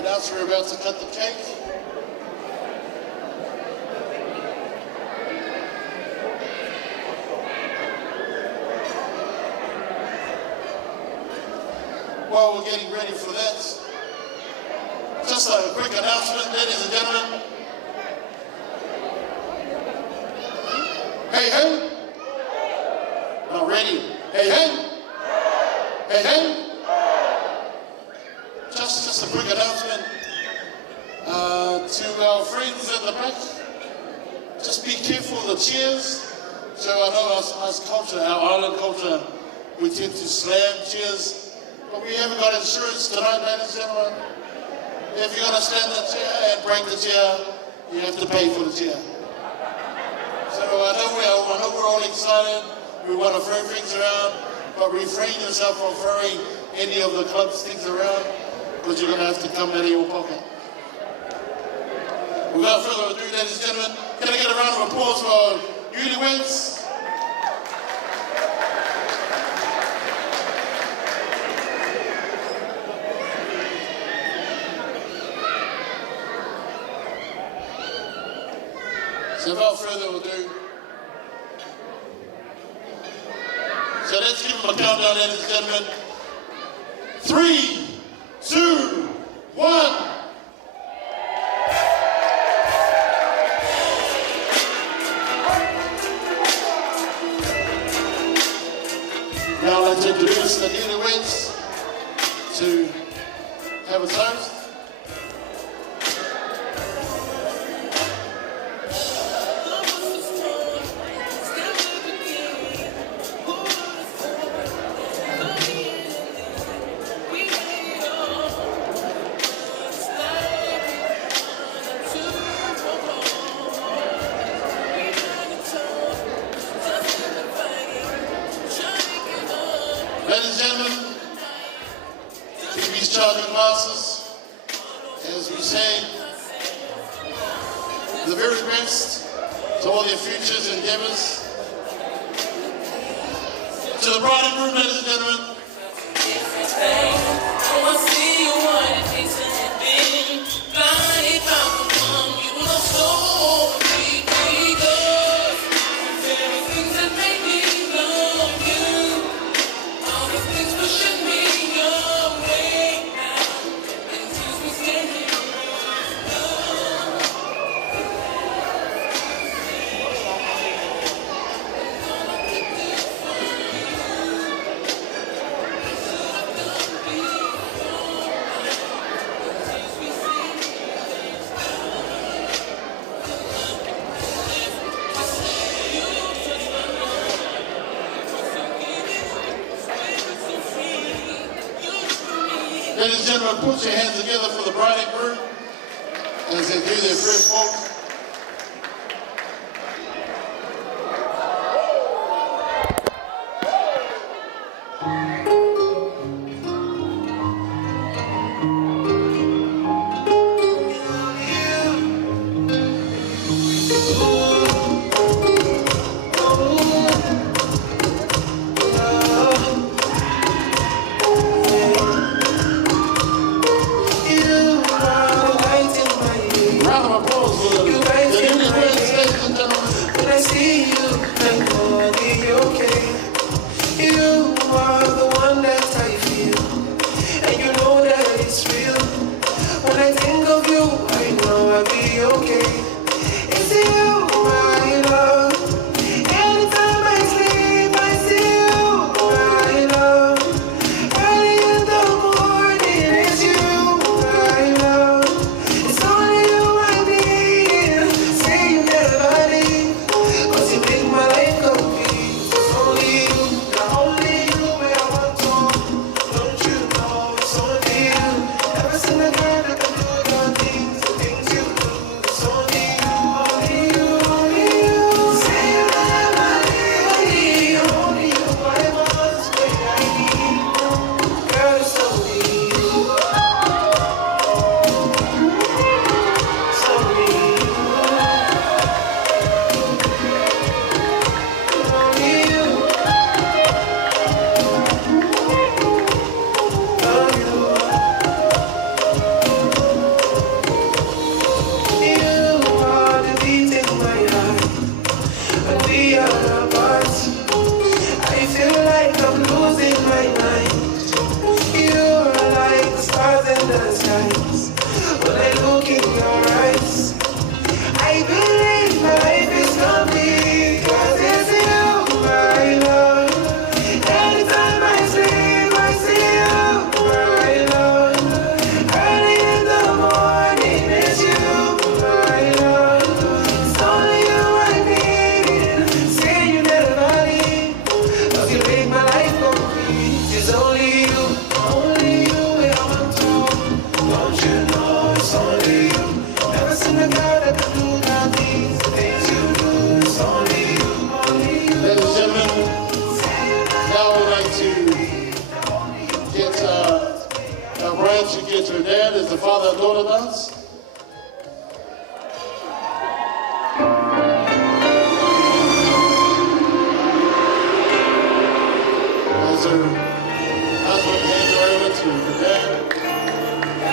announce we're about to cut the cake. While we're getting ready for that, just a quick announcement, ladies and gentlemen. Hey, hey. Not ready. Hey, hey. Hey, hey. Just a quick announcement to our friends at the back. Just be careful of the chairs. So I know us culture, our island culture, we tend to slam chairs. But we haven't got insurance tonight, ladies and gentlemen. If you're going to stand the chair and break the chair, you have to pay for the chair. So I know we're all excited. We want to throw things around, but refrain yourself from throwing any of the club's things around, because you're going to have to come out of your pocket. Without further ado, ladies and gentlemen, can I get a round of applause for newlyweds? So without further ado, so let's give them a countdown, ladies and gentlemen. 3, 2, 1. Now I'd like to introduce the newlyweds to have a toast. Ladies and gentlemen, TV's charging glasses, as we say, the very best to all your futures endeavors. To the bride and groom, ladies and gentlemen. Ladies and gentlemen, put your hands together for the bride and groom as they do their first walk. When I think of you, I know I'll be okay. It's you. her husband hands her over to her dad.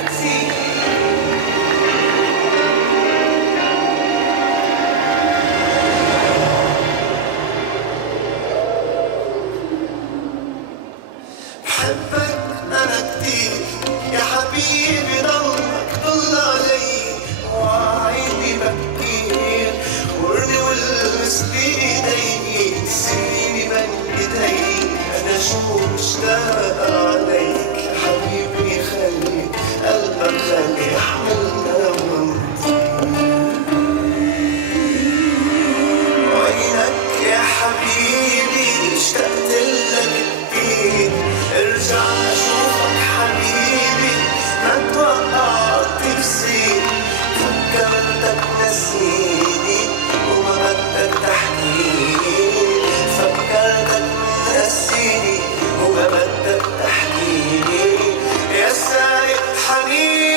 بحبك أنا كتير يا حبيبي ضلك ضل علي وعيني بكير خورني والمس بإيدي تسيبني بين إيدي أنا شو مشتاق عليك يا حبيبي خلي قلبك خلي يحملنا وينك يا حبيبي اشتقت لك كتير ارجع اشوفك حبيبي ما توقعت بصير فكرتك نسيني وما بدك تحكيلي فكرتك نسيني وما بدك تحكيلي يا سارق حنيني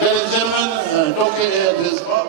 Ladies and gentlemen, Inoke and his mom.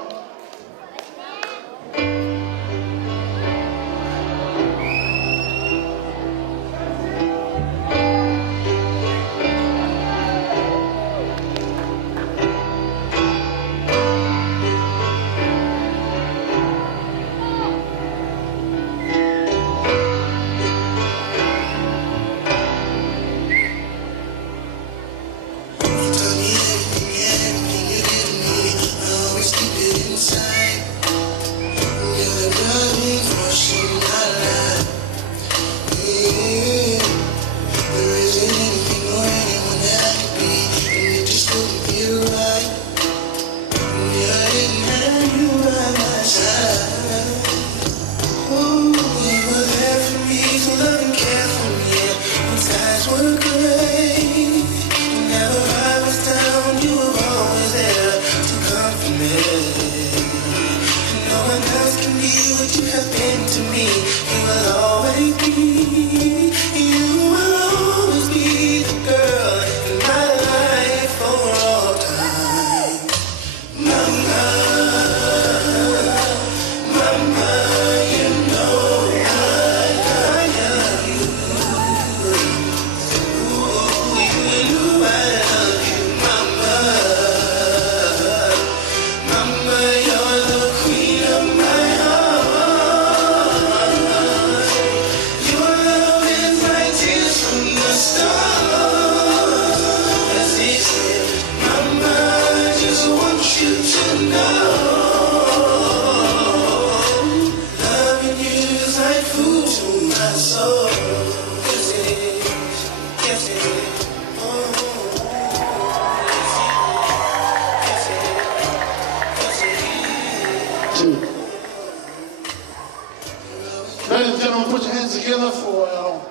Ladies and gentlemen, put your hands together for our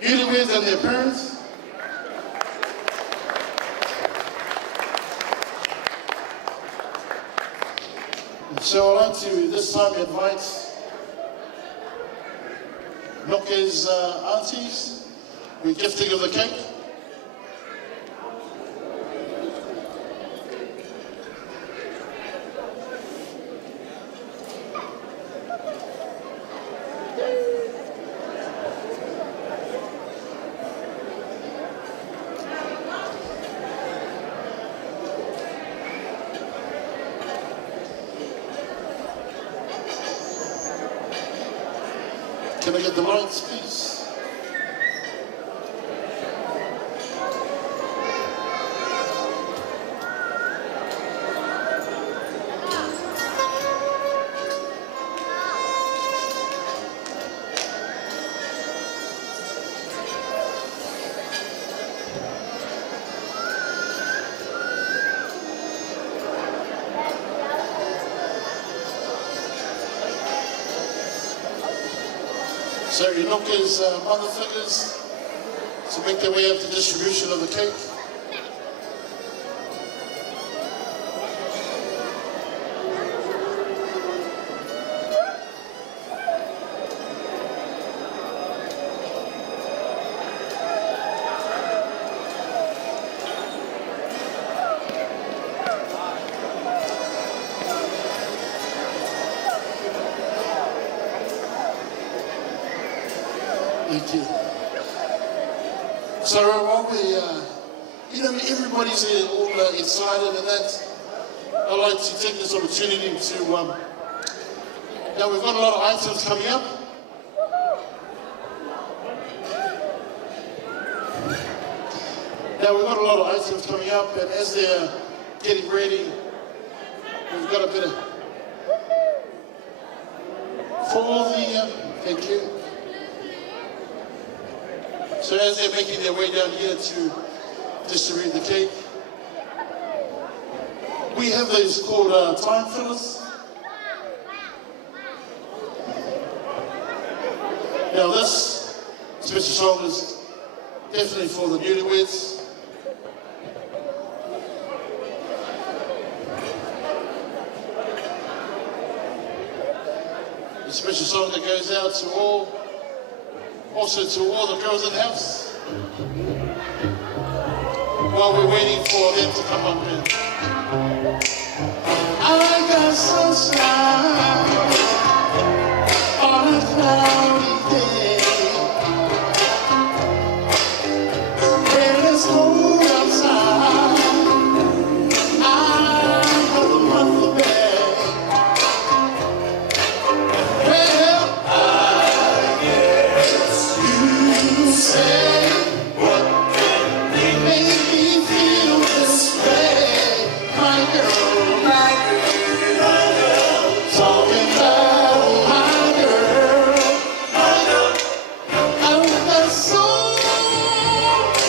newlyweds and their parents. So I'd like to this time invite Inoke's aunties with gifting of the cake. Can I get the lights, please? So Inoke's mother figures to make their way up the distribution of the cake. Thank you. So while everybody's here all excited and that, I'd like to take this opportunity to, now we've got a lot of items coming up. Now we've got a lot of items coming up, and as they're getting ready, we've got a bit of, for all the, thank you. So as they're making their way down here to distribute the cake, we have those called time fillers. Now this special song is definitely for the newlyweds. A special song that goes out to all, also to all the girls in the house, while we're waiting for them to come up in. I got sunshine on a cloudy day, when it's cold outside, I got the month of May. Well, I guess you say, what can make me feel this way, my girl, my girl, talking about my girl, I've got so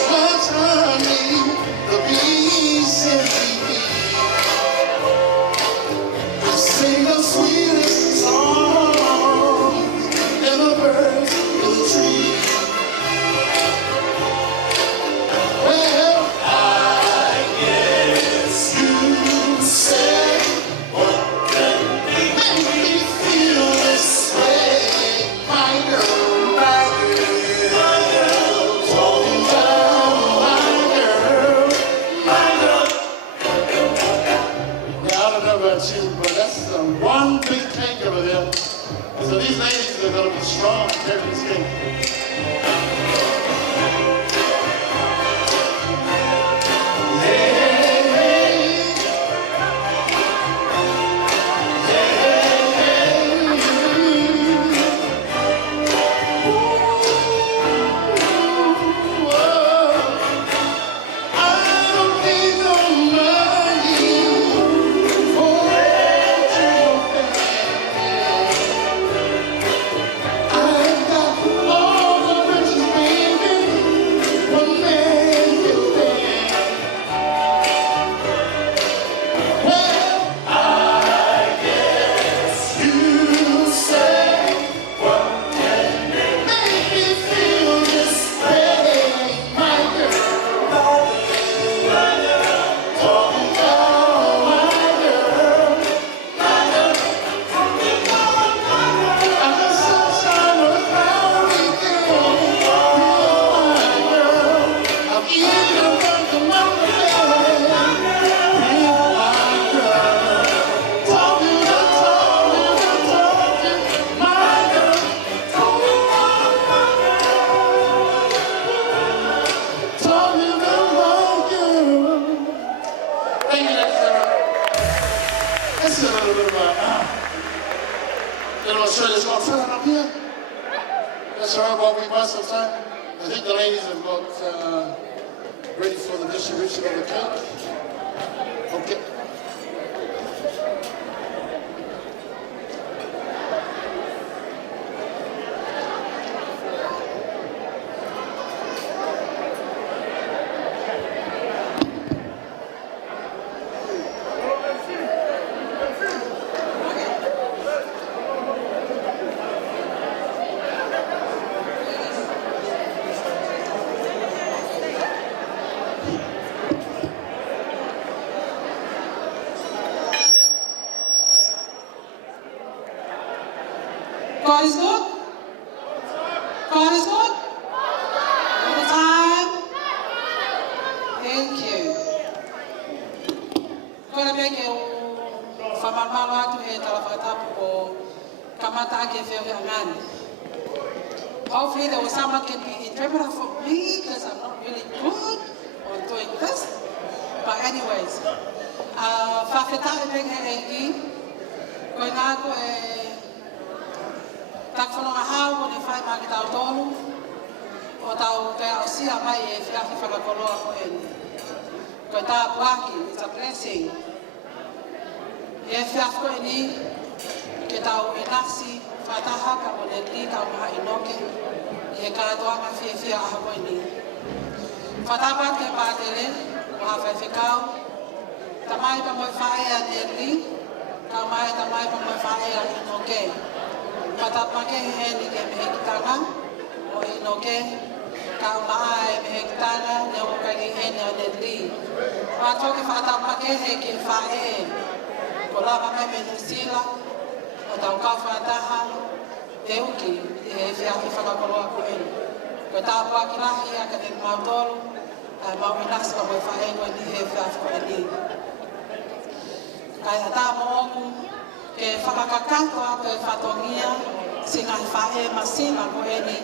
much honey, the bees in me. I sing the sweetest songs, and the birds in the trees. Well, I guess you say, what can make me feel this way, my girl, talking about my girl. Now, I don't know about you, but that's one big cake over there. So these ladies are going to be strong to carry this cake. I don't need no money for I've got all the riches, baby, one man can bear. Well, I guess you say, what can make me feel this way, my girl, talking about my girl. I'm the sunshine of a cloudy day, my girl. I'm eating a bunch of my baby, my girl. Talking, my girl. Talking about my girl. Thank you, Let's do a little bit of then I'll show you this one. Turn it up here. That's all right while we pass some time. I think the ladies have got ready for the distribution of the cake. Okay. God is good? God is good? All the time? Thank you. Kore peke o whamamalo atu e talawhatapu o kamata ake whiawhi angani. Hopefully there was someone can be interpreter for me because I'm not really good on doing this. But anyways, whawheta e peke e i, koe nāko e tak whanonga hau o ne whai mā ki tau tolu, o tau te au sia mai e whiawhi whakakoloa ko e ni. Koe tā puaki, it's a blessing. E whiawhi ko e ni, ke tau e nasi, whataha ka o ne li tau maha Inoke, i e kātoanga whiawhia aha ko e ni. Whatapa ke pātele, o hawhai whikau, tamai pa moi whae a ne li, tamai pa moi whae a Inoke. Patapake he ni ke mehekitanga o Inoke, ka umaa e mehekitanga ne o kari he ni a Natalie. Watoke whatapake he ke whae, ko lava mai me nusila, o tau ka whataha, te uki e whiawhi whakakoroa ko eni. Ko tāpua ki lahi a ka te mautoro, ai mau inasi ka moi whae ko ni he whiawhi ko eni. Kai hata mo oku, ke whakakakatoa koe whatongia, si ngai whae masina ko eni,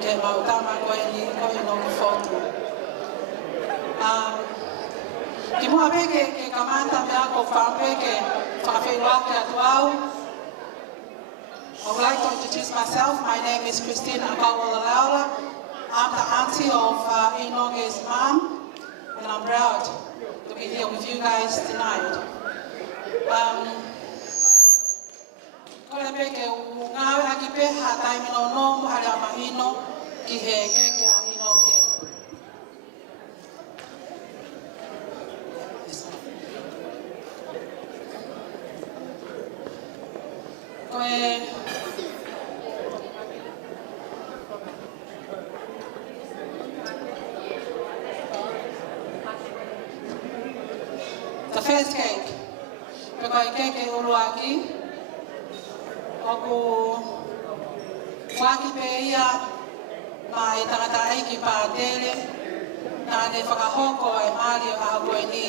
ke mautama ko eni, ko Inoke whotu. Ki mua peke ke kamata mea ko whampe ke whawhiwa ke atu au. I would like to introduce myself. My name is Christine Akawala. I'm the auntie of Inoke's mom, and I'm proud to be here with you guys tonight. Kore peke ngawe aki peha taimino no hare a mahino ki he keke a Inoke. Koe the first cake. Koe keke uluaki. Oku whaki pe ia mai tangata eiki pātere nā ne whakahoko ai maari o aha koe ni.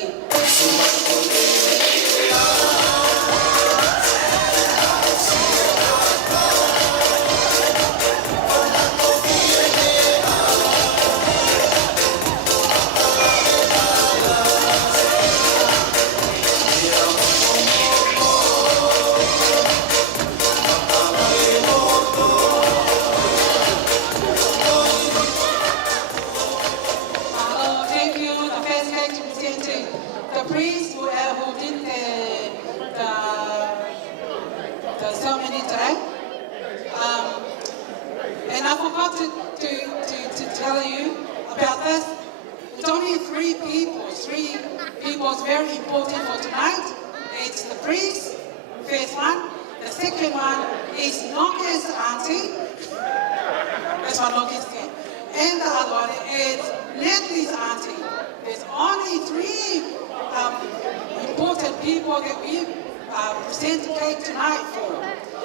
And I forgot to tell you about this. It's only three people. Three people is very important for tonight. It's the priest, first one. The second one is Inoke's auntie. That's what Inoke said. And the other one is Natalie's auntie. There's only three important people that we present the cake tonight for.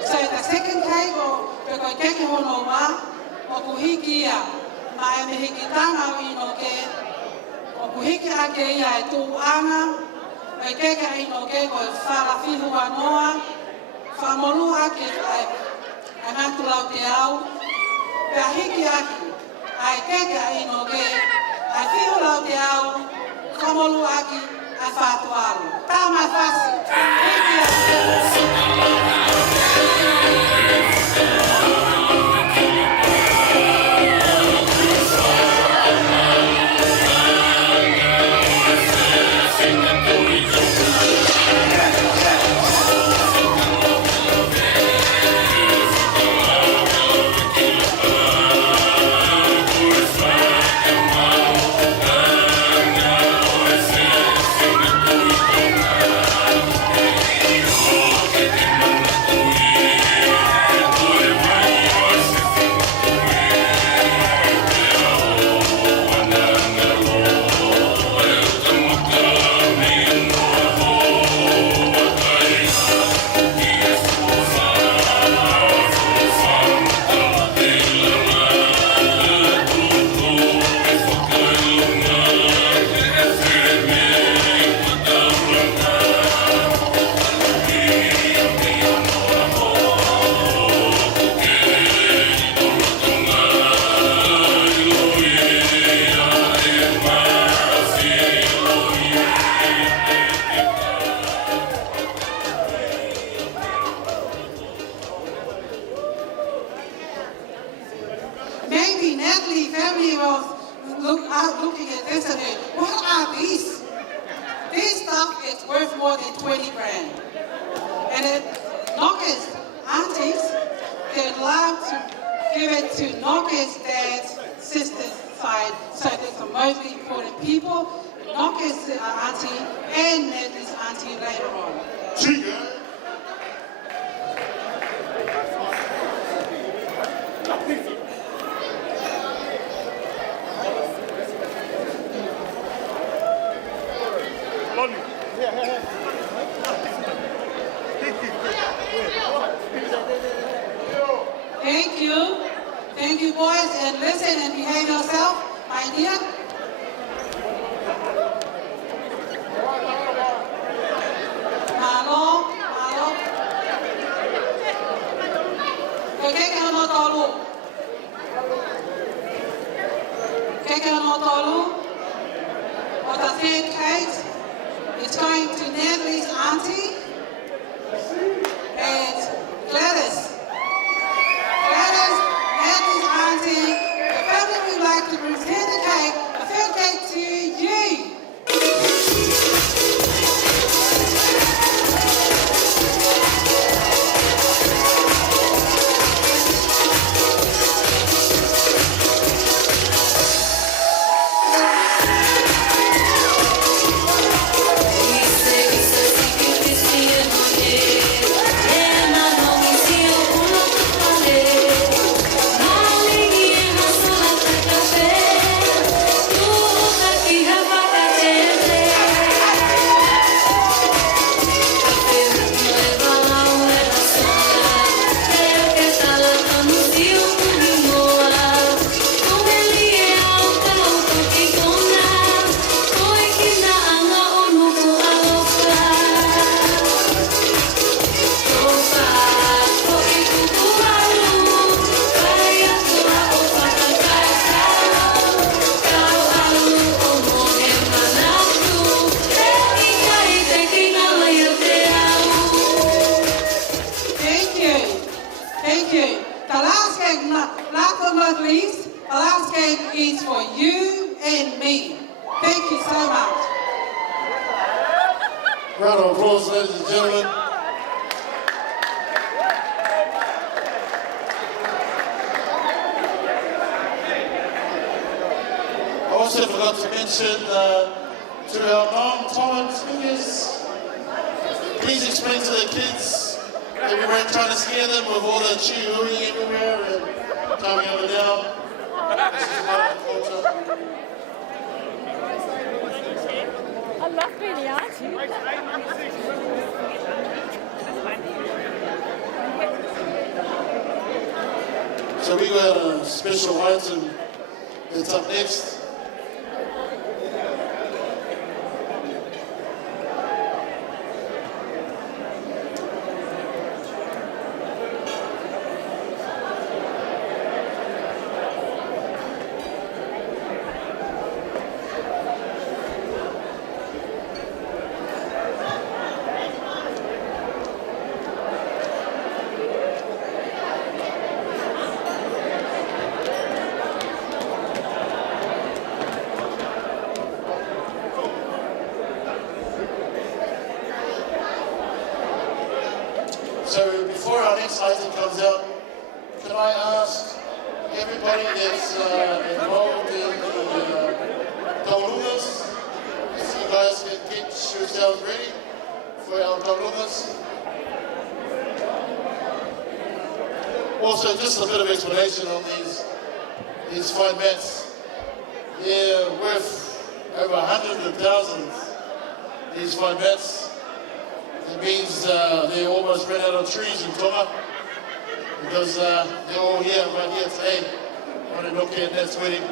So the second cake, o keke hono wa, o kuhiki ia, mai me hiki tanga o Inoke, o kuhiki ake ia e tū anga, o keke a Inoke ko e whalafihu anoa, whamolu ake a ngātu lau te au, pia hiki ake, a keke a Inoke, a whihu lau te au, kamolu ake a whātu alu. Tā mai whasi, hiki ake. looking at this and saying, what are these? This stuff is worth more than 20 grand. And it, Noke's aunties, they'd love to give it to Noke's dad's sister's side. So there's some mostly important people, Noke's auntie and Natalie's auntie later on. Thank you. Thank you, boys, and listen and behave yourself, my dear. Malo. What I said, Kate, it's going to Natalie's auntie and Gladys. Natalie's auntie, the family would like to present the cake, a fair cake to you. Thank you. The last cake, last but not least, the last cake is for you and me. Thank you so much. Round of applause, ladies and gentlemen. I also forgot to mention to our non-Tongan speakers, please explain to the kids that we weren't trying to scare them with all the chee-hooing everywhere and coming up and down. This is part of the culture. I love being the auntie. So we got a special item that's up next. So before our next item comes out, can I ask everybody that's involved in the taurungas, if you guys can get yourselves ready for our taurungas? Also, just a bit of explanation on these fine mats. They're worth over hundreds of thousands, these fine mats. It means they almost ran out of trees in Tonga because they're all here, right here today on Inoke and Nat's wedding.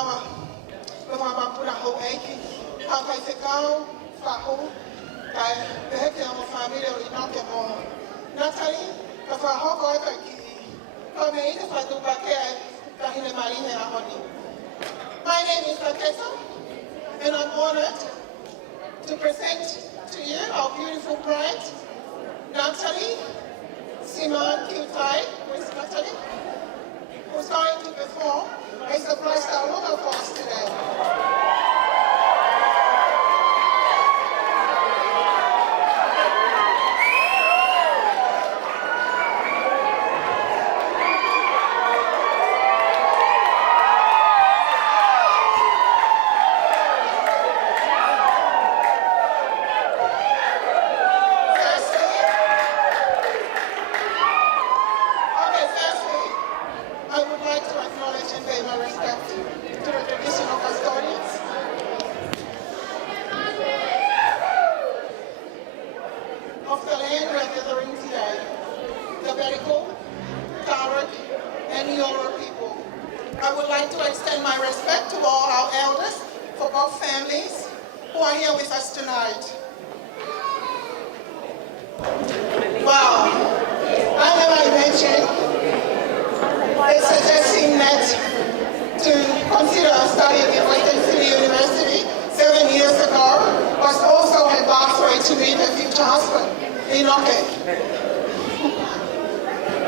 Mama, Mama Puna Ho Eki, Haka Sekao, Fahu, the Hekamo family of Inoke Mo. Natalie, the Fahoko Eki, Kome Ita Fatu Bake, Kahine Marine Amoni. My name is Lakesa, and I'm honored to present to you our beautiful bride, Natalie Simon Kiltai, who is Natalie, who's going to perform a surprise star for us today. I would like to extend my respect to all our elders for both families who are here with us tonight. Wow, I never imagined they suggesting that to consider studying in Western City University 7 years ago was also her pathway to meet her future husband, Inoke.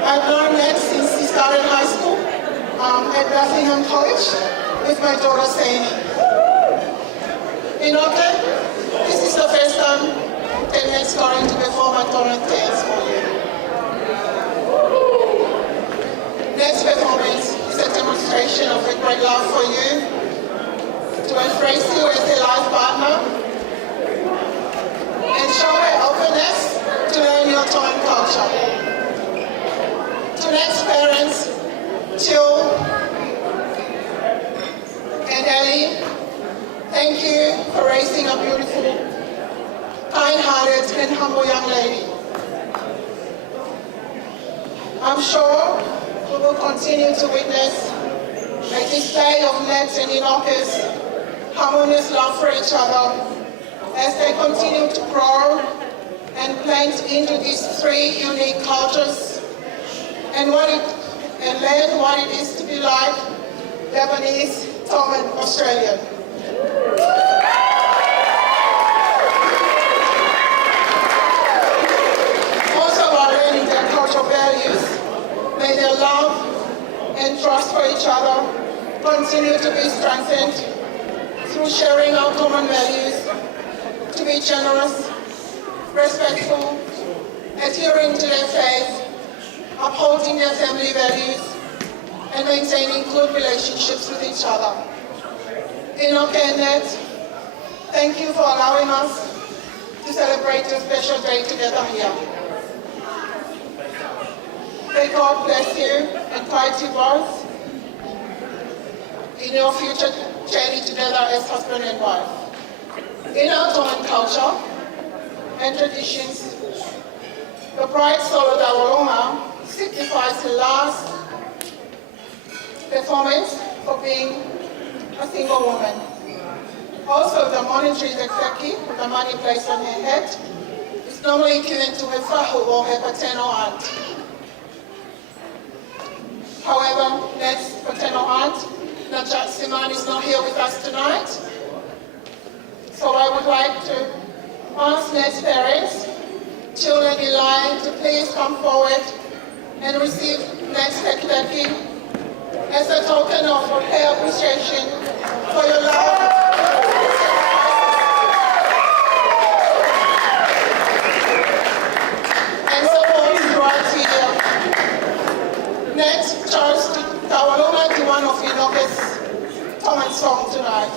I've known Ned since he started high school at Bethlehem College with my daughter Saini. Inoke, this is the first time that Ned's going to perform a torrent dance for you. Ned's performance is a demonstration of a great love for you, to embrace you as a life partner, and show her openness to learn your torrent culture. To Ned's parents, Jill and Ellie, thank you for raising a beautiful, kind-hearted and humble young lady. I'm sure we will continue to witness a display of Ned's and Inoke's harmonious love for each other as they continue to grow and blend into these three unique cultures and learn what it is to be like Lebanese, Tom and Australian. Also while learning their cultural values, may their love and trust for each other continue to be strengthened through sharing our common values, to be generous, respectful, adhering to their faith, upholding their family values, and maintaining good relationships with each other. Inoke and Ned, thank you for allowing us to celebrate a special day together here. May God bless you and guide you both in your future journey together as husband and wife. In our Tongan culture and traditions, the bride solo dawalonga signifies the last performance for being a single woman. Also, the monetary exeki, the money placed on her head, is normally given to her fahu or her paternal aunt. However, Ned's paternal aunt, Najat Siman, is not here with us tonight. So I would like to ask Ned's parents, Jill and Eli, to please come forward and receive Ned's exeki as a token of her appreciation for your love and support throughout the year. Next, Charles Tawaloma to one of Inoke's Tongan song tonight.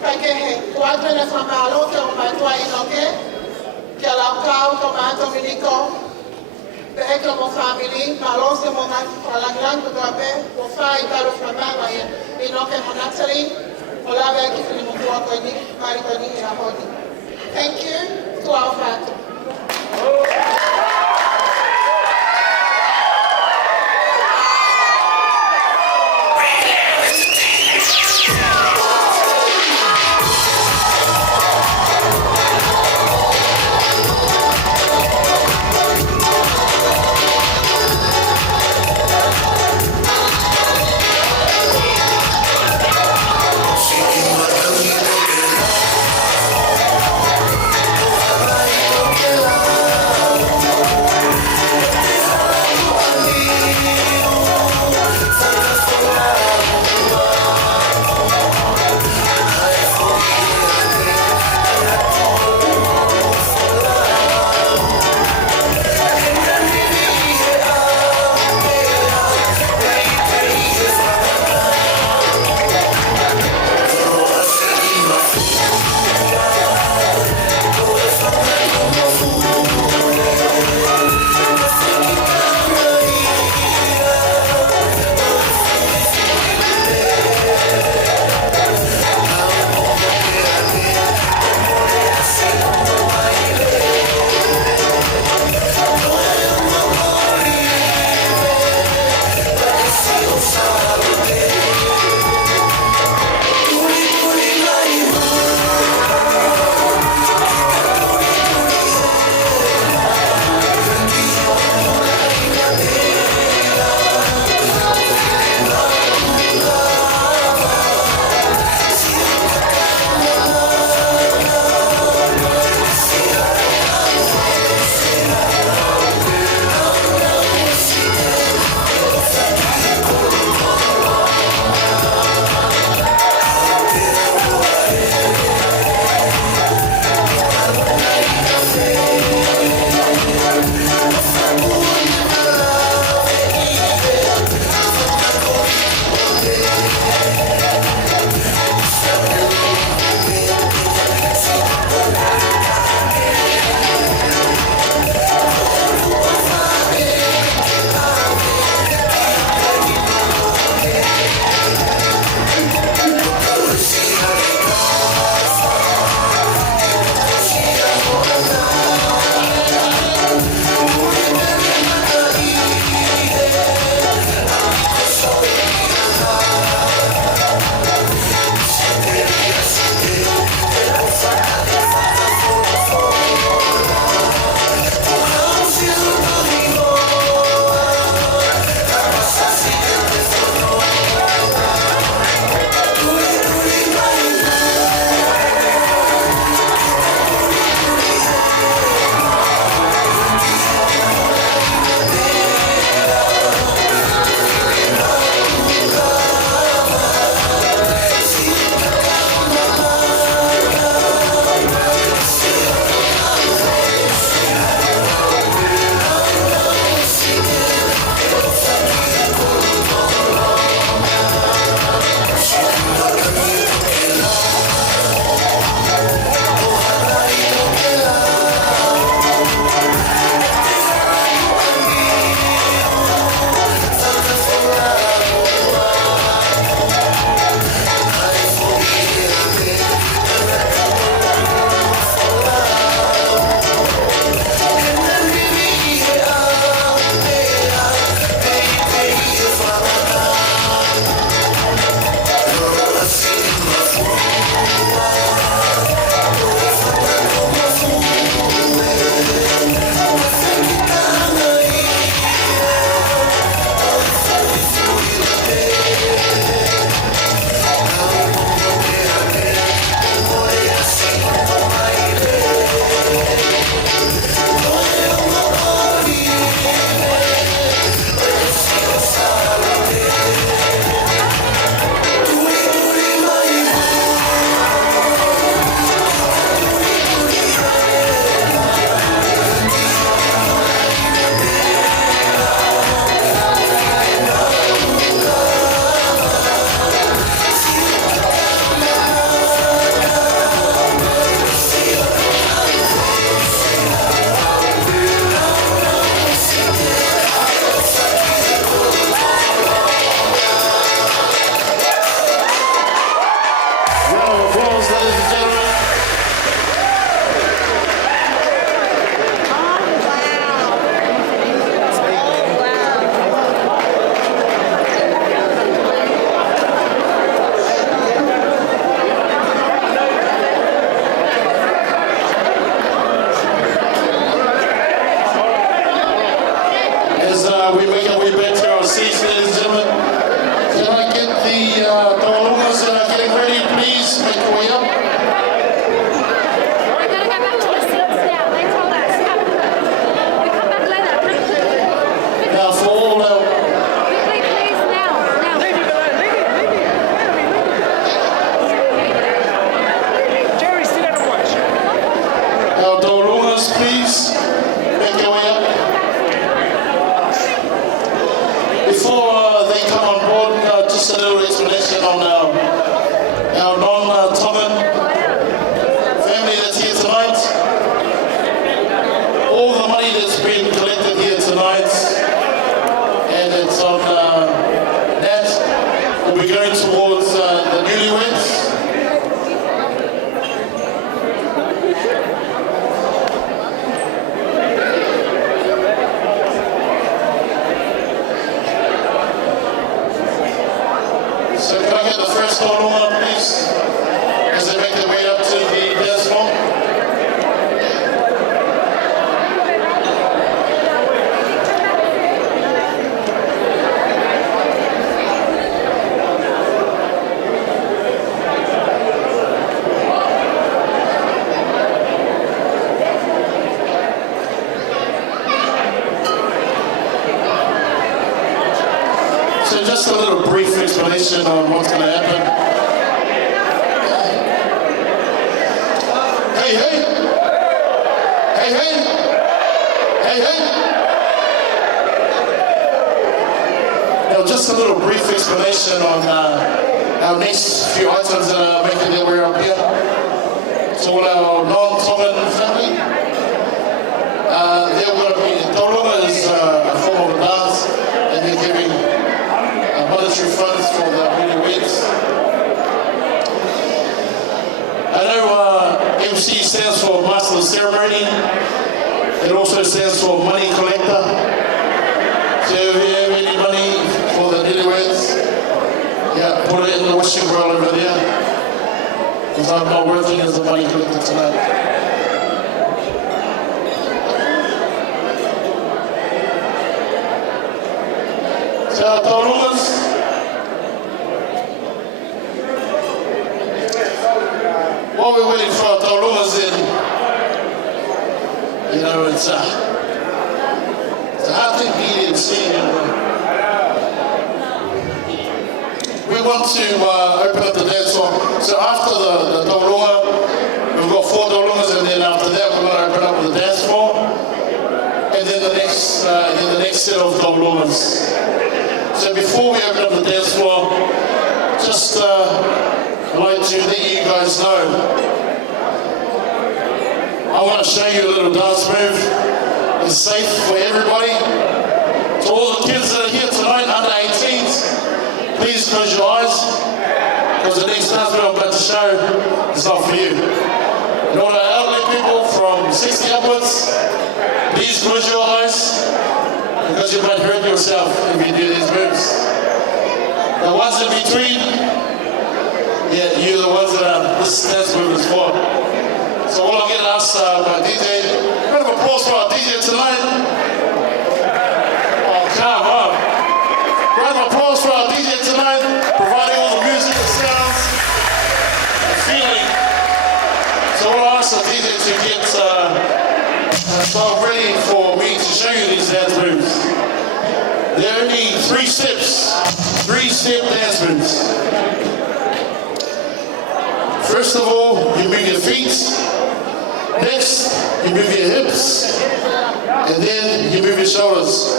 Kaikehe, kuatwene famaloke umatwa Inoke, kialakau koma Dominico, the Ekamo family, Malose Monat Falanglan Kugabe, Wofai Taro Flamama, Inoke Natalie, Olave Kifini Mutuako, Maritoni Inahodi. Thank you to our family. Yeah. we make our way back to our seats, ladies and gentlemen. Can I get the Taurungas getting ready, please? Make your way up. We're going to go back to the seats now. They told us. We come back later. Now for all our... Quickly, please, now. Jerry, sit down and watch. Our Taurungas, please. Make your way up. Before they come on board, just a little explanation on our non-Tongan family that's here tonight. All the money that's been collected here tonight, and it's on that, will be going towards the newlyweds. So can I get the first Taurunga, please, as they make their way up to the dance floor? So just a little brief explanation on what's going to happen. Hey, hey! Hey, hey! Hey, hey! Now just a little brief explanation on our next few items that are making their way up here. So with our non-Tongan family, they're going to be, Taurunga is a form of a dance, and they're giving monetary funds for the newlyweds. I know MC stands for Master of Ceremony. It also stands for Money Collector. So if you have any money for the newlyweds, yeah, put it in the wishing well over there. Because I'm not working as a money collector tonight. So Taurungas, while we're waiting for our Taurungas in, you know, it's a hard thing being MC. We want to open up the dance floor. So after the Taurunga, we've got 4 Taurungas, and then after that we're going to open up the dance floor, and then the next set of Taurungas. So before we open up the dance floor, just I'd like to let you guys know, I want to show you a little dance move. It's safe for everybody. To all the kids that are here tonight, under 18s, please close your eyes, because the next dance move I'm about to show is not for you. In order to elderly people from 60 upwards, please close your eyes, because you might hurt yourself if you do these moves. The ones in between, yeah, you're the ones that this dance move is for. So all I'm going to ask my DJ, round of applause for our DJ tonight. Oh, come on. Round of applause for our DJ tonight, providing all the music, the sounds, the feeling. So all I ask the DJ to get ready for me to show you these dance moves. There are only 3 steps, 3-step dance moves. First of all, you move your feet. Next, you move your hips. And then you move your shoulders.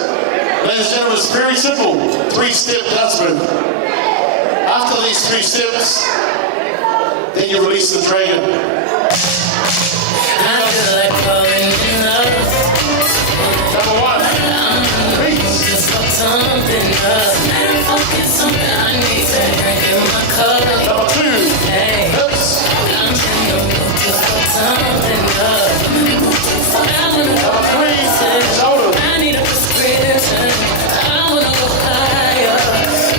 Ladies and gentlemen, it's very simple. 3-step dance move. After these 3 steps, then you release the dragon. I feel like falling in love. Number 1, peace. Just fuck something up. Man, fucking something I need to drink in my cup. Number 2, Hey, hips. I'm trying to fuck something up. Number 3, shoulders. I need a prescription. I wanna go higher.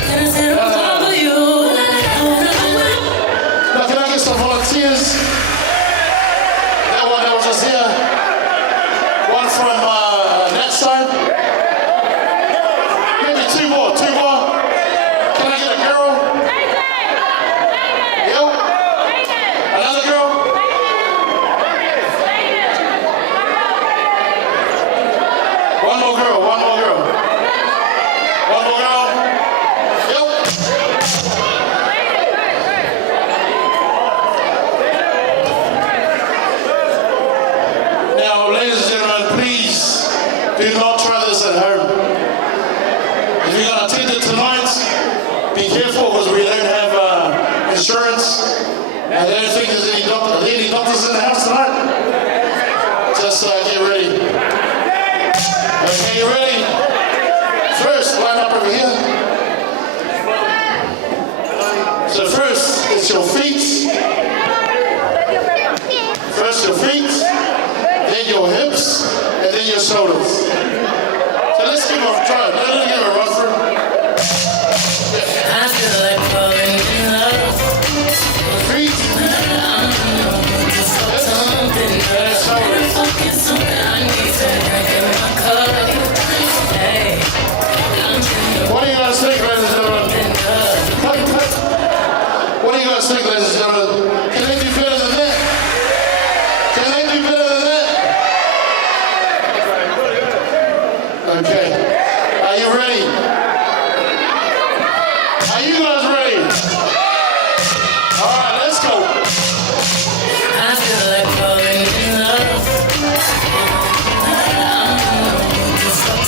Can I sit on top of you? I wanna go Now can I get some volunteers? That was just here. Now, ladies and gentlemen, please do not try this at home. If you're going to attend it tonight, be careful because we don't have insurance. And I don't think there's any doctors. Are there any doctors in the house tonight? Just get ready. Okay, you ready? First, line up over here. So first, it's your feet. First your feet, then your hips, and then your shoulders. So let's give them a try. Let's give them a run through. I feel like falling in love. Feet, hips, and shoulders. What do you guys think, ladies and gentlemen? What do you guys think, ladies and gentlemen? Can they do better than that? Can they do better than that? Okay. Are you ready? Are you guys ready? All right, let's go. I feel like falling in love.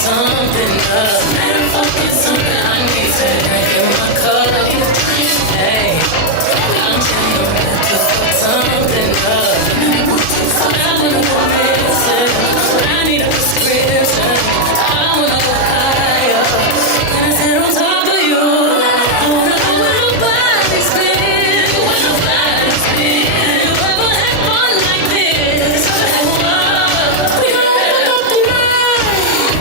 Something up. Something I need to drink in my cup. Hey, I'm trying to fuck something up. I wanna go missing. I need a prescription. I wanna go higher. Gonna sit on top of you. I wanna know where nobody's been. Where nobody's been. You ever had fun like this? We gotta go tonight.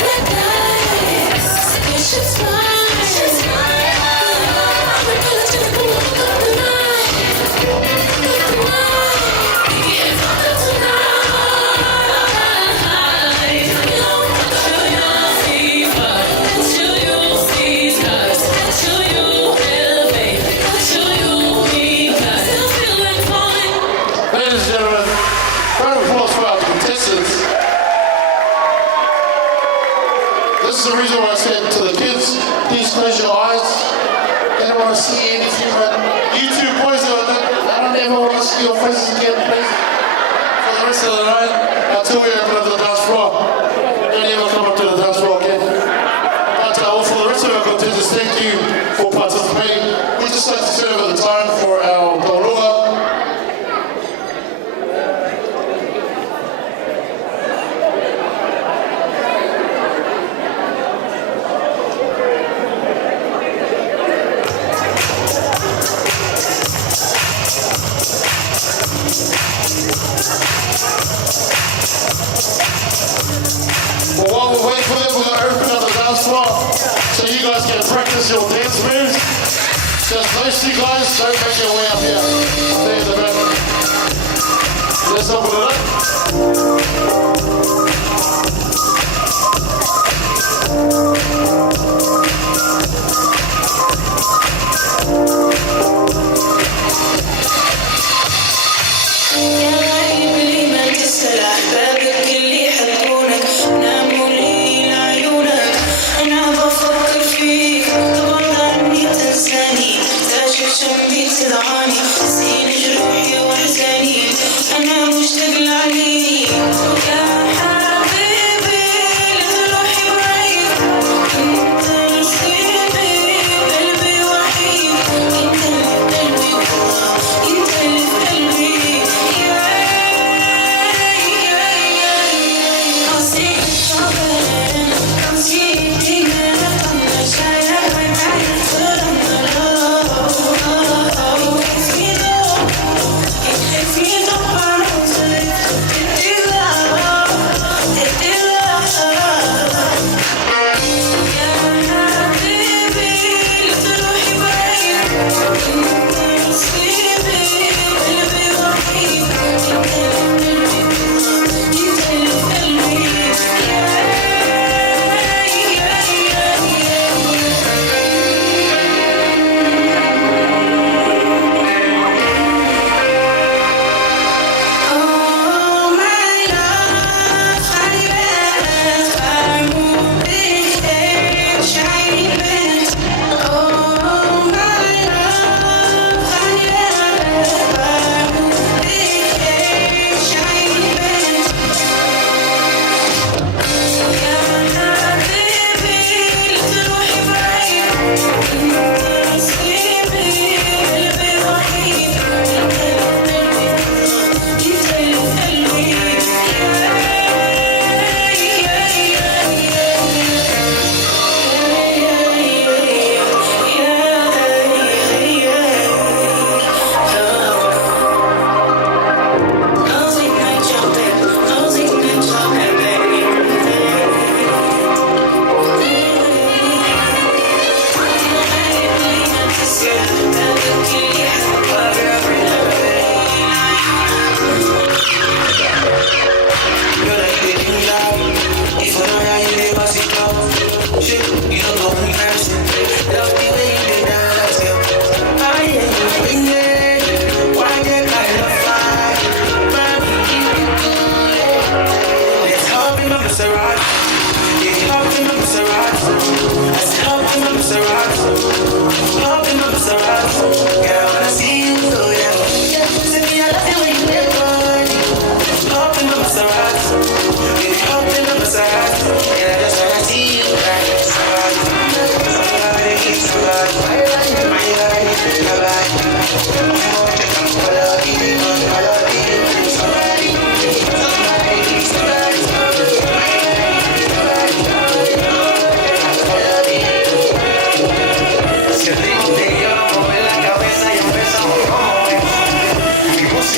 Black eyes. It's just fine. It's just fine. We're gonna go tonight. Ladies and gentlemen, round of applause for our contestants. This is the reason why I said to the kids, please close your eyes. They don't want to see anything, but you two boys, I don't ever want to see your faces again, please. For the rest of the night, until we open up the dance floor. Don't ever come up to the dance floor again. But for the rest of our contestants, thank you for participating. We'd just like to turn over the time for our Paula. Well, while we're waiting for them, we're going to open up the dance floor so you guys can practice your dance moves. Just those two guys, don't make your way up here. Stay in the back. Let's open it up. شميت العاني سين جروحي واحزاني انا مشتاق Maserati. Up in my Maserati. Girl, when I see you, oh yeah. Say me, I love it when you make money. Up in my Maserati. Baby, up in my Maserati. Yeah, that's when I see you, right? Somebody, somebody,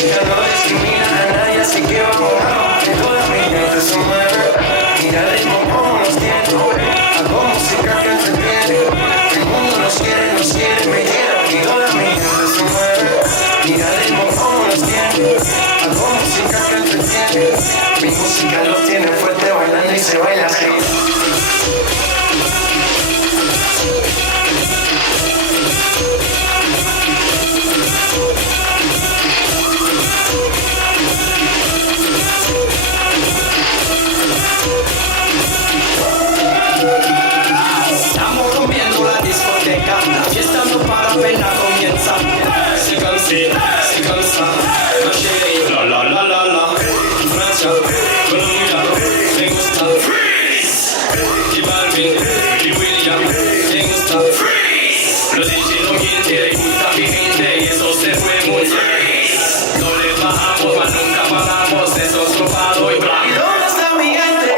no discrimina a nadie, así que vamos a romper. Toda mi gente se mueve. Mira el ritmo como nos tiene. Hago música que entretiene. El mundo nos quiere, me quiere. Y toda mi gente se mueve. Mira el ritmo como nos tiene. Hago música que entretiene. Mi música los tiene fuerte bailando y se baila así. La fiesta no para, apenas comienza. C'est comme si, c'est comme ça. Ma chérie, la la la la la. Francia, Colombia, me gusta. Freeze. Y Balvin, y William, me gusta. Freeze. Los DJ no quieren, les gusta vivir y eso se fue muy bien. No le bajamos, mas nunca paramos. Eso es robado y blanco. ¿Y dónde está mi gente?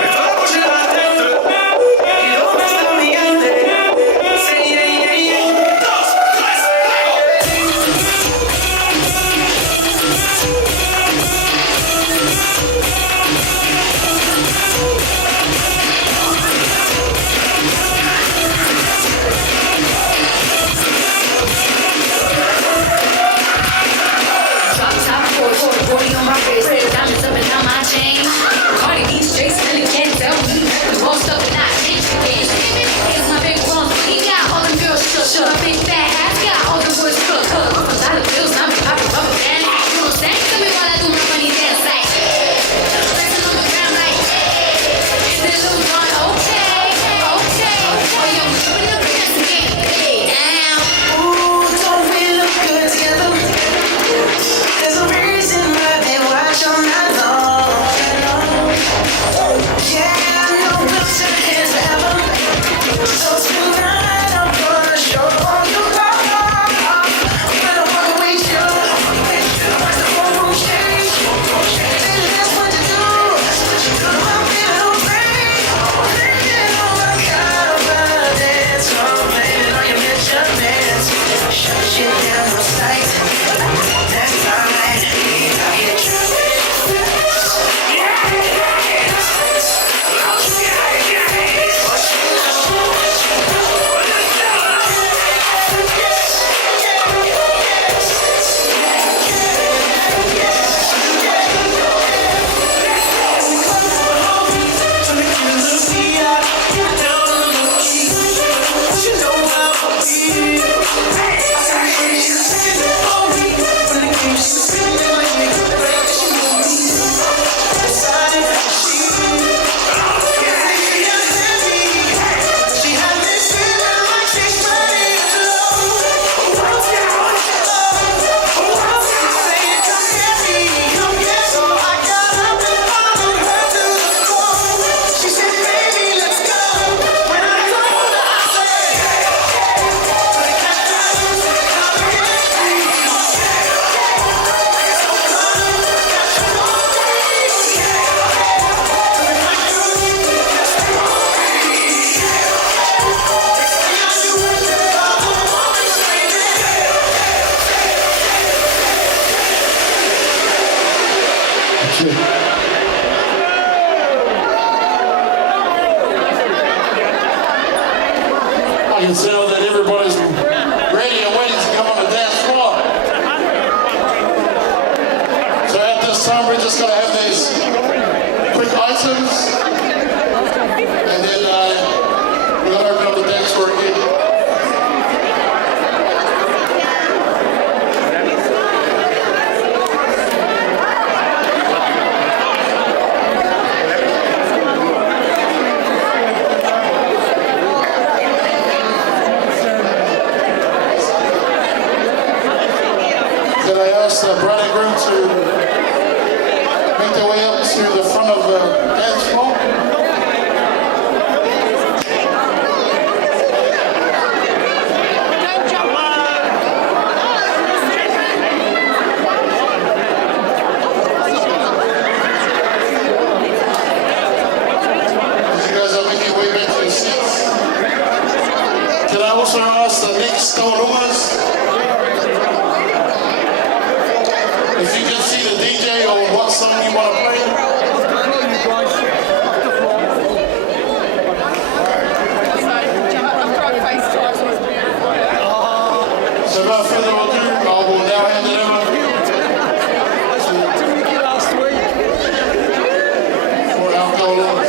Me vamos a la tête. ¿Y dónde está mi gente? Diamonds up and down my chain. Cardi B straight spinning, can't tell me. Most of it not change again. It's my big bronze, he got all them girls shook. My big fat ass got all the boys cook. I'm from dollar bills, I'm popping rubber band. You know what I'm saying? Tell me while I do my money dance like. Dancing on the ground like. Is it Lou John? Okay, okay. Oh, yo, we're tripping up against the game. Hey, down. Ooh, don't we look good together? There's a reason why they watch all night long. Yeah, I know we'll set hands forever. So tonight I'm gonna show all you love. I'm gonna walk away with you. Watch the whole room change. Baby, that's what you do. I'm feeling great. Oh my God, I'm gonna dance. Oh, baby, on your measurements. Shut shit down real tight. That's alright. I'll hit you. I can tell that everybody's ready and waiting to come on the dance floor. So at this time, we're just going to have these quick items, and then we're going to open up the dance floor again. dance here in the front of the dance floor. Can I also ask the next Taurungas if you can see the DJ or what song you want to play? So without further ado, I will now hand it over for our Taurungas.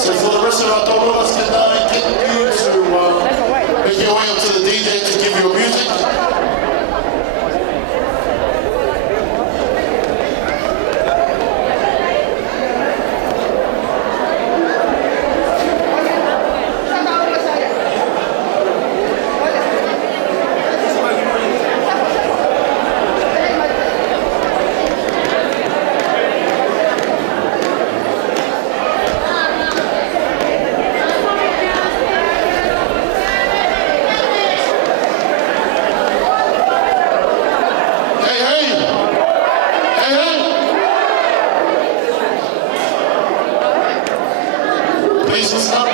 So for the rest of our Taurungas, can I get you to make your way up to the DJ to give you music? Please stop.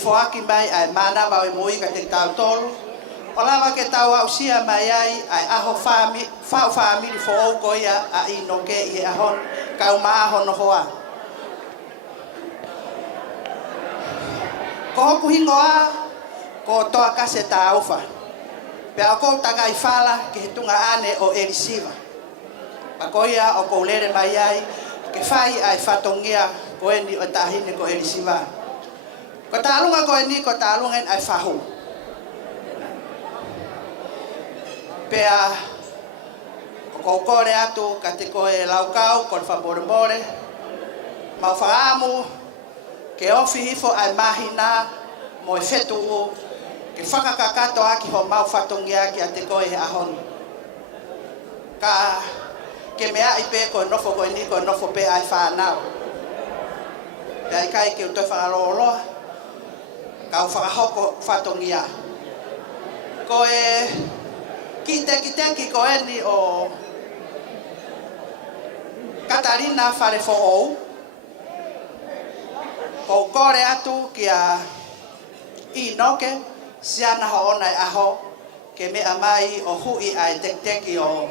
Foaki mai ai mana Moimoi ka te tau tolu. O lawa ke tau au sia mai ai aho family fo o koia a Inoke i ahon ka uma ahon no hoa. Ko hoku hingoa ko toa kase ta ufa. Pe ako tanga i fala ke tunga ane o elisiva. Pakoia o ko lere mai ai ke fai ai fatongia ko eni o tahine ko elisiva. Ko talunga ko ni ko talungen ai fahu. Pea ko kore atu ka te ko e laukau ko favor more. Ma faamu ke ofi hifo ai mahina mo fetu ke whakakakato aki ho mau whatongia ki a te ko e ahon. Ka ke mea i pe ko nofo ko ni ko nofo pe ai whanau. Pea i kai ke utoi whangaroloa. Kau whakahoko whatongia. Ko e ki ko eni o Katarina wharefo ou. Ko kore atu ki a Inoke siana ho ona e aho ke mea mai o hui ai teki o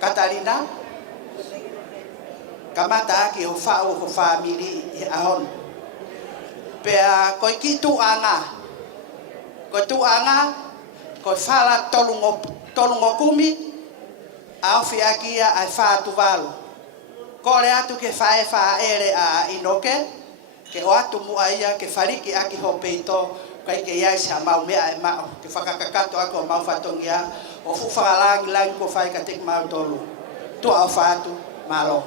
Katarina. Kamata aki o whau ho family i ahon. Pea koi ki tuanga. Koi tuanga, koi whala tolungo kumi, au whiakia ai wha tuvalu. Kore atu ke whae wha ere a Inoke, ke o atu mua ia ke whariki aki ho peito, kai ke iai sa mau mea e mao, ke whakakakato ako mau whatongia, o fu whakalangi ko whai ka te mau tolu. Tu au whātu, malo.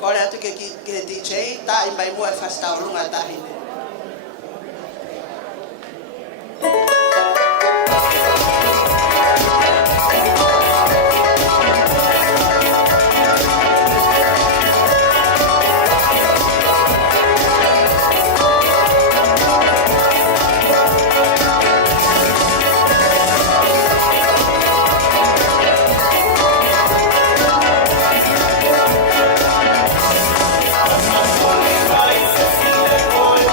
Kore atu ke DJ, ta i mai mua e whastau runga tahine. Boy,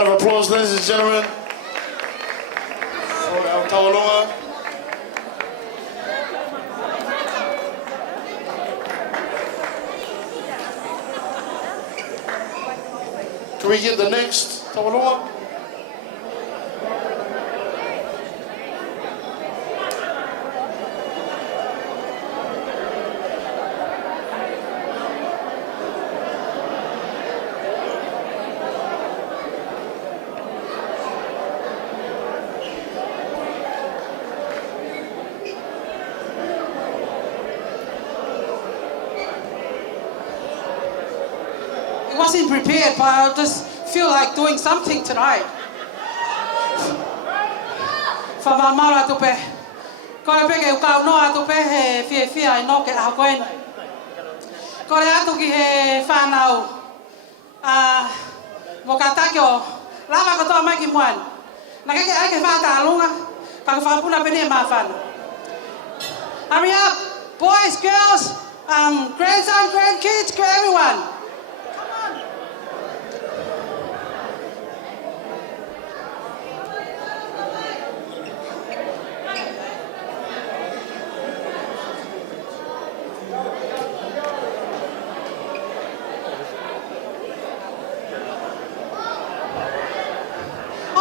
round of applause, ladies and gentlemen, for our Tauranga. Can we get the next Tauranga? I wasn't prepared, but I just feel like doing something tonight. Whamamara tupe. Kore peke ukau noa tupe he fia Inoke a koen. Kore atu ki he whanau. Mo katakio. Lava katoa mai ki muan. Na keke ake whata alunga. Kaka whapuna pene ma whana. Hurry up, boys, girls, grandson, grandkids, everyone.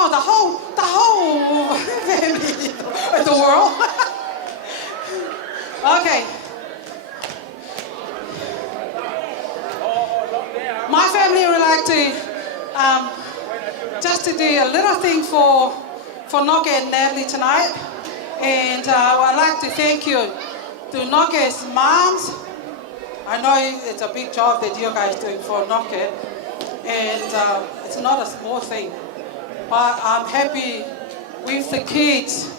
Oh, the whole family, the world. Okay. My family would like to just to do a little thing for Inoke and Natalie tonight, and I'd like to thank you to Inoke's moms. I know it's a big job that you guys doing for Inoke, and it's not a small thing. But I'm happy with the kids.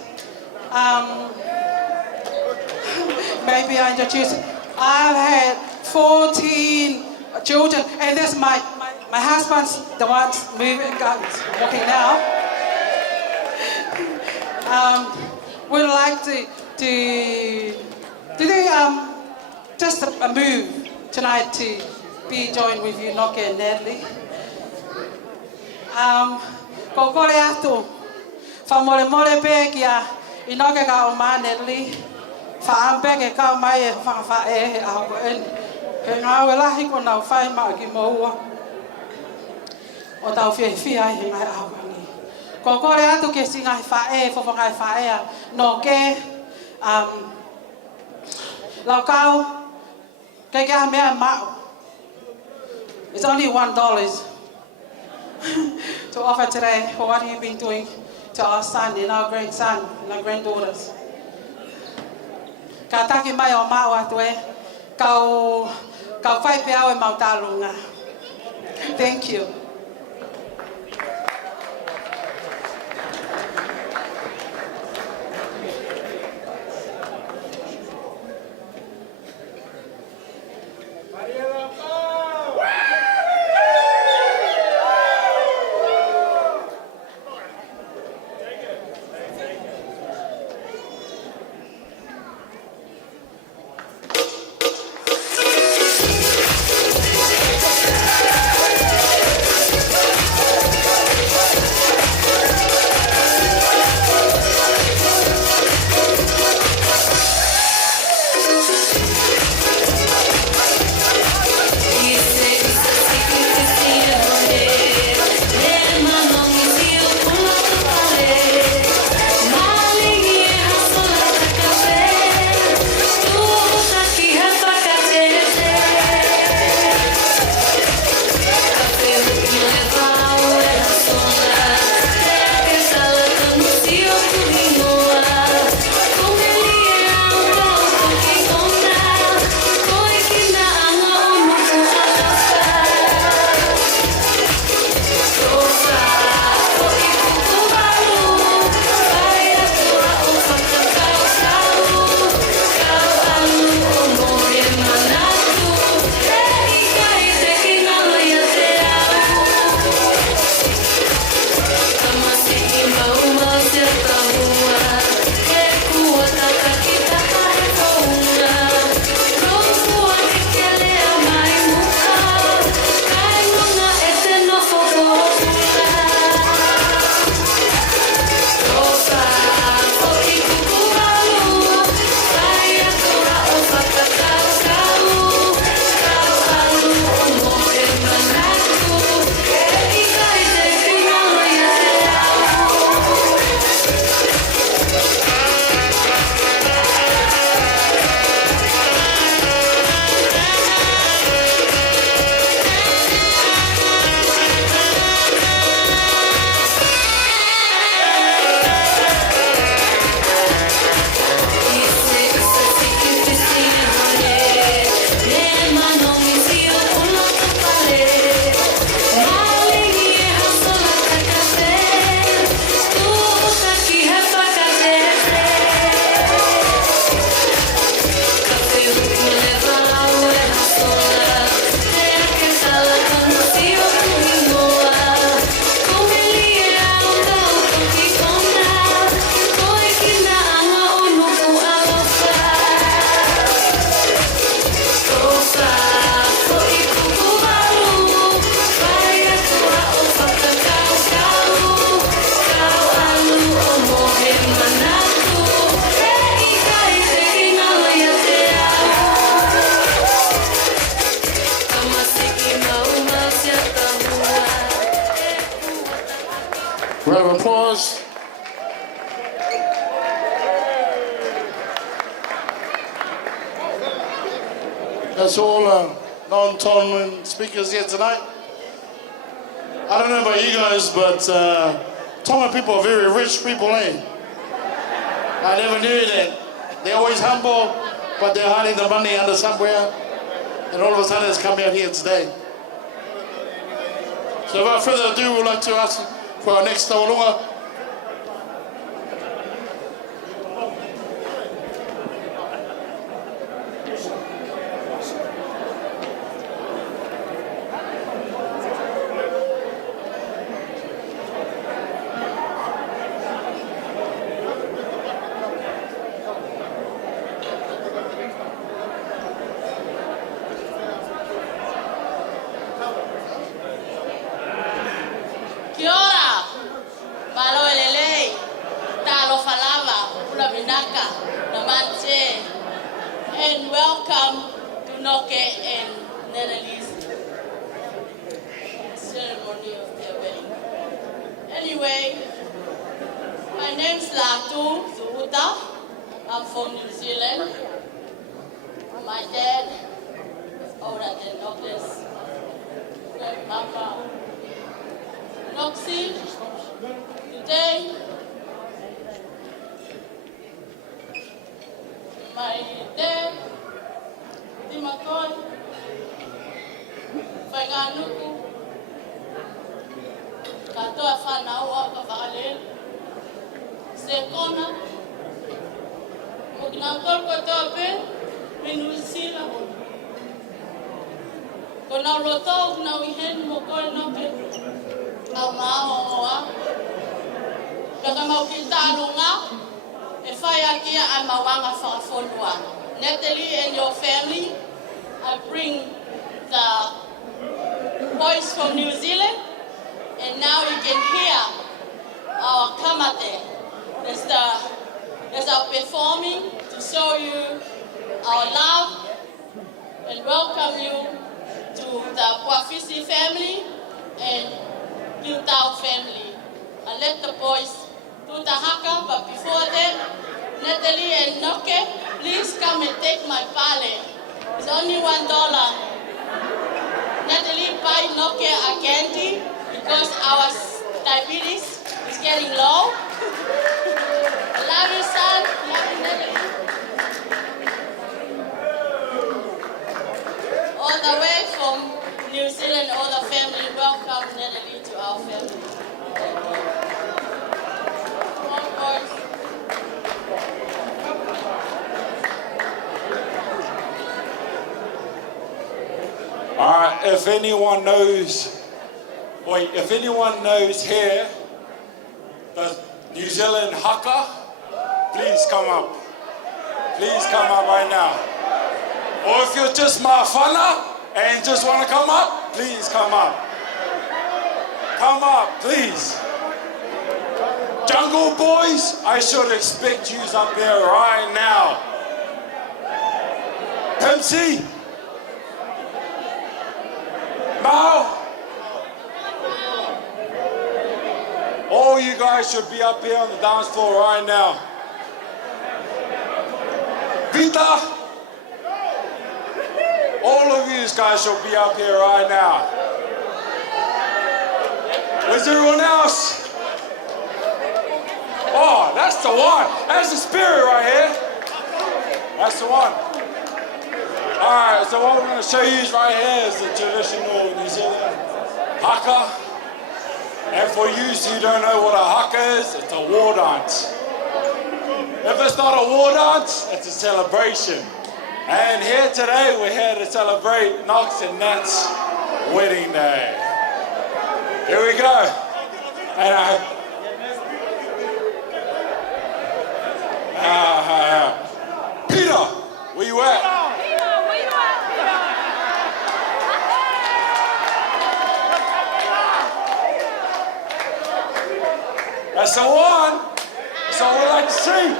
Maybe I introduce. I've had 14 children, and that's my husband's the ones moving, walking now. We'd like to do just a move tonight to be joined with you, Inoke and Natalie. Ko kore atu, whamore pe kia Inoke ka o mā Natalie, whaampe ke ka mai e whawhae he aho ko eni. He ngāwe lahi ko nau whai maa ki moua, o tau whia he ngai aho ko eni. Ko kore atu ke si ngai whae, whawhangai whaea, no ke, lau kau, ke kia mea mao. It's only $1. To offer today for what you've been doing to our son and our grandson and our granddaughters. Ka taki mai o mao atu e, kau whai pe au e mau tālunga. Thank you. applause. That's all non-Tongan speakers here tonight. I don't know about you guys, but Tongan people are very rich people, eh? I never knew that. They're always humble, but they're hiding the money under somewhere. And all of a sudden it's come out here today. So without further ado, we'd like to ask for our next taurunga. Kia ora, malo elelei, talo falava, pula minaka, namanche, and welcome to Inoke and Natalie's ceremony of their wedding. Anyway, my name's Latu, Zuhuta. I'm from New Zealand. My dad is older than Inoke's grandmama. Noxie, today, my dad, Timakoi, Whanganuku, katoa whanau ka whakalel, Sekona, Mugnakor katoa pe, Minusila, Kona roto, Kona wihen, Mokoi Inoke, au mahoa kaka mau ki talunga e whai akia ai mawanga whakafonua. Natalie and your family, I bring the boys from New Zealand, and now you can hear our kamate. There's our performing to show you our love and welcome you to the Kwafisi family and Utah family. I let the boys do the haka, but before that, Natalie and Inoke, please come and take my pale. It's only $1. Natalie, buy Inoke a candy because our diabetes is getting low. I love you, son. Love you, Natalie. All the way from New Zealand, all the family, welcome Natalie to our family. Come on, boys. All right, if anyone knows here, the New Zealand haka, please come up. Please come up right now. Or if you're just mafana, and just want to come up, please come up. Come up, please. Jungle boys, I should expect you up there right now. MC, Mao, all you guys should be up here on the dance floor right now. Vita, all of you guys should be up here right now. Where's everyone else? Oh, that's the one. That's the spirit right here. That's the one. All right, so what we're going to show you right here is the traditional New Zealand haka. And for you who don't know what a haka is, it's a war dance. If it's not a war dance, it's a celebration. And here today, we're here to celebrate Knox and Nat's wedding day. Here we go. And Peter, where you at? That's the one. That's all we like to see.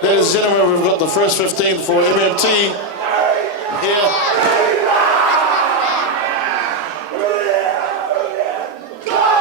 Ladies and gentlemen, we've got the first 15 for MMT here. Go!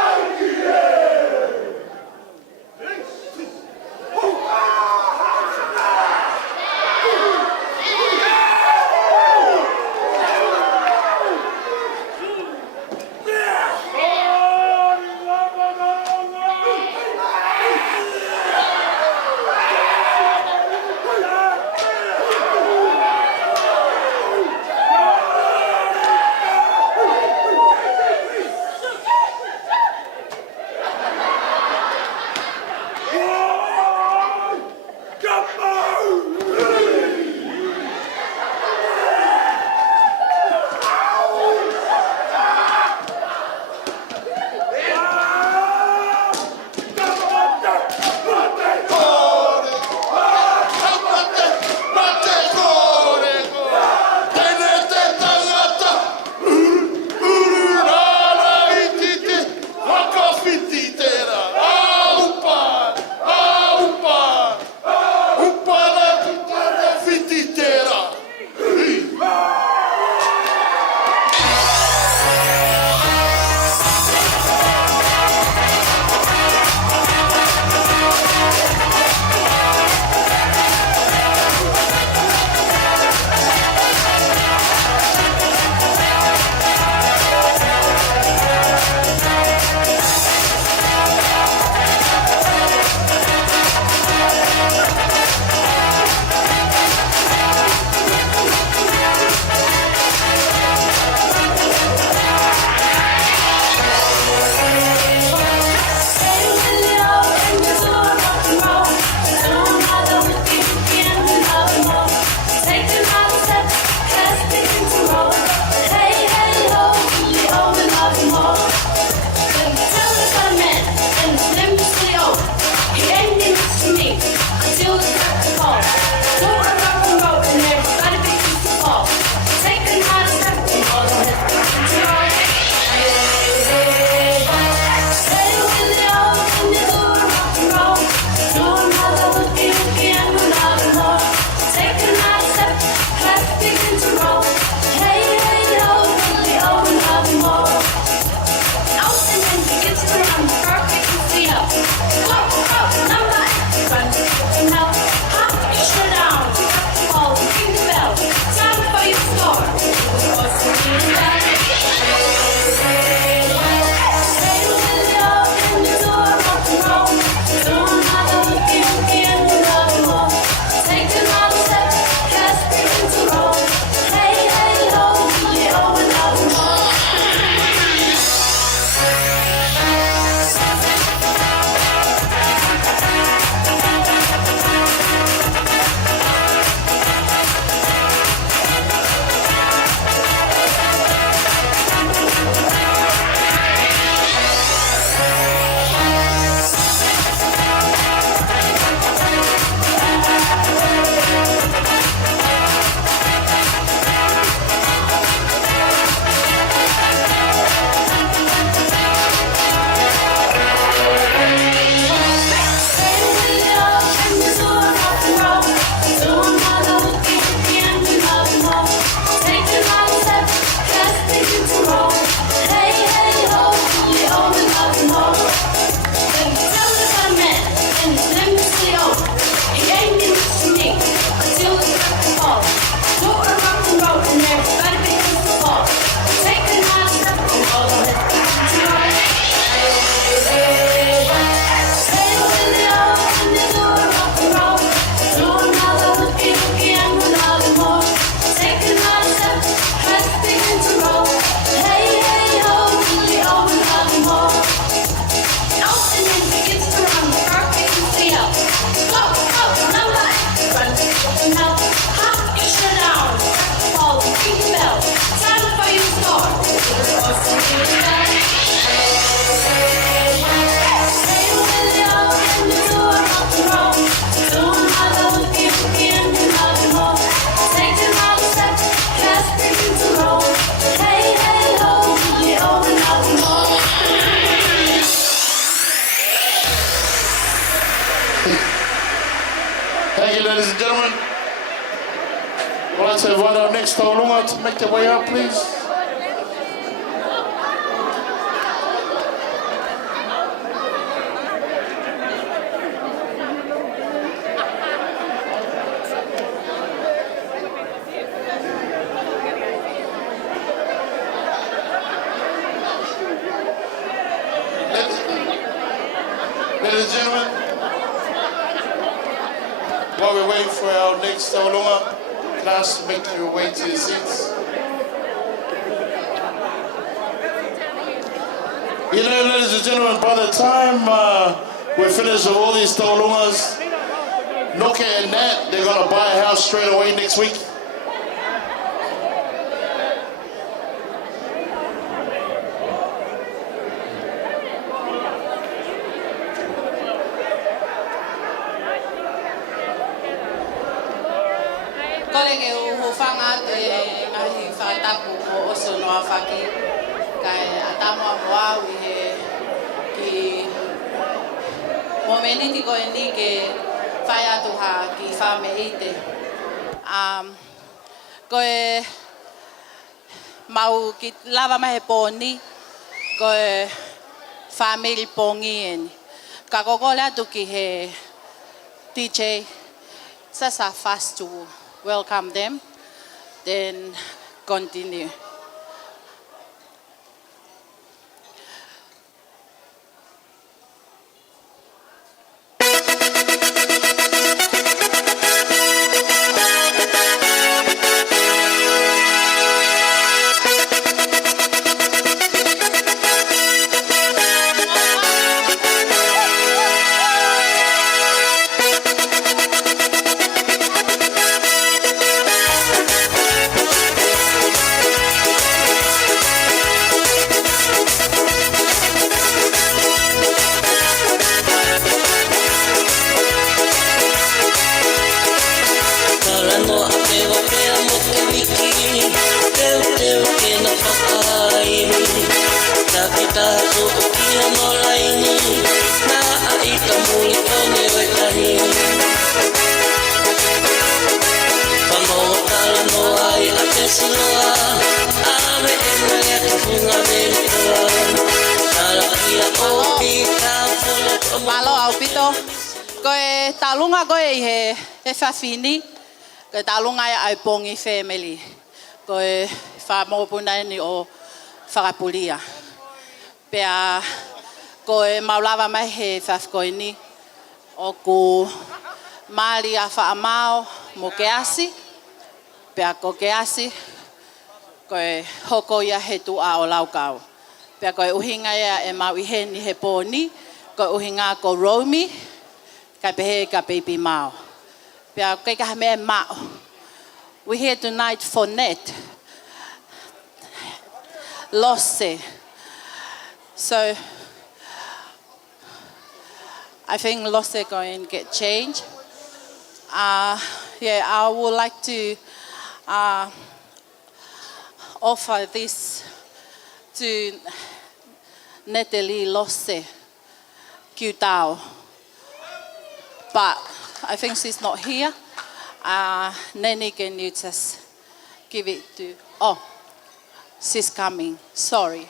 Thank you, ladies and gentlemen. I'd like to invite our next taulunga to make their way up, please. Ladies and gentlemen, while we're waiting for our next taulunga, class, make your way to your seats. You know, ladies and gentlemen, by the time we're finished with all these taulungas, Inoke and Nat, they're gonna buy a house straight away next week. Kolege uhu whanga te ngahi whakatapu o oso noa whaki. Kai atamoa moa he ki momeniti ko ni ke whai atu ha ki whame ite. Koe mau ki lava mahe pōni koe whamiri pōngi eni. Ka kokole atu ki he DJ sasa fast to welcome them, then continue. Malo au pito. Koe talunga koe he whawhini. Koe talunga ai pongi family. Koe whamopuna ni o whakapulia. Pea koe maulawa mai he whawkoini. O ku maali a whaamao mo keasi. Pea ko keasi. Koe hoko ia he tua o laukau. Pea koe uhinga ia e mau iheni he pōni. Koe uhinga ko Romy. Kai pehe ka baby mau. Pea koe ka mea mau. We're here tonight for Nat. Losse. So, I think Losse going to get changed. Yeah, I would like to offer this to Natalie Losse Kyutao. But I think she's not here. Nene, can you just give it to... Oh, she's coming. Sorry.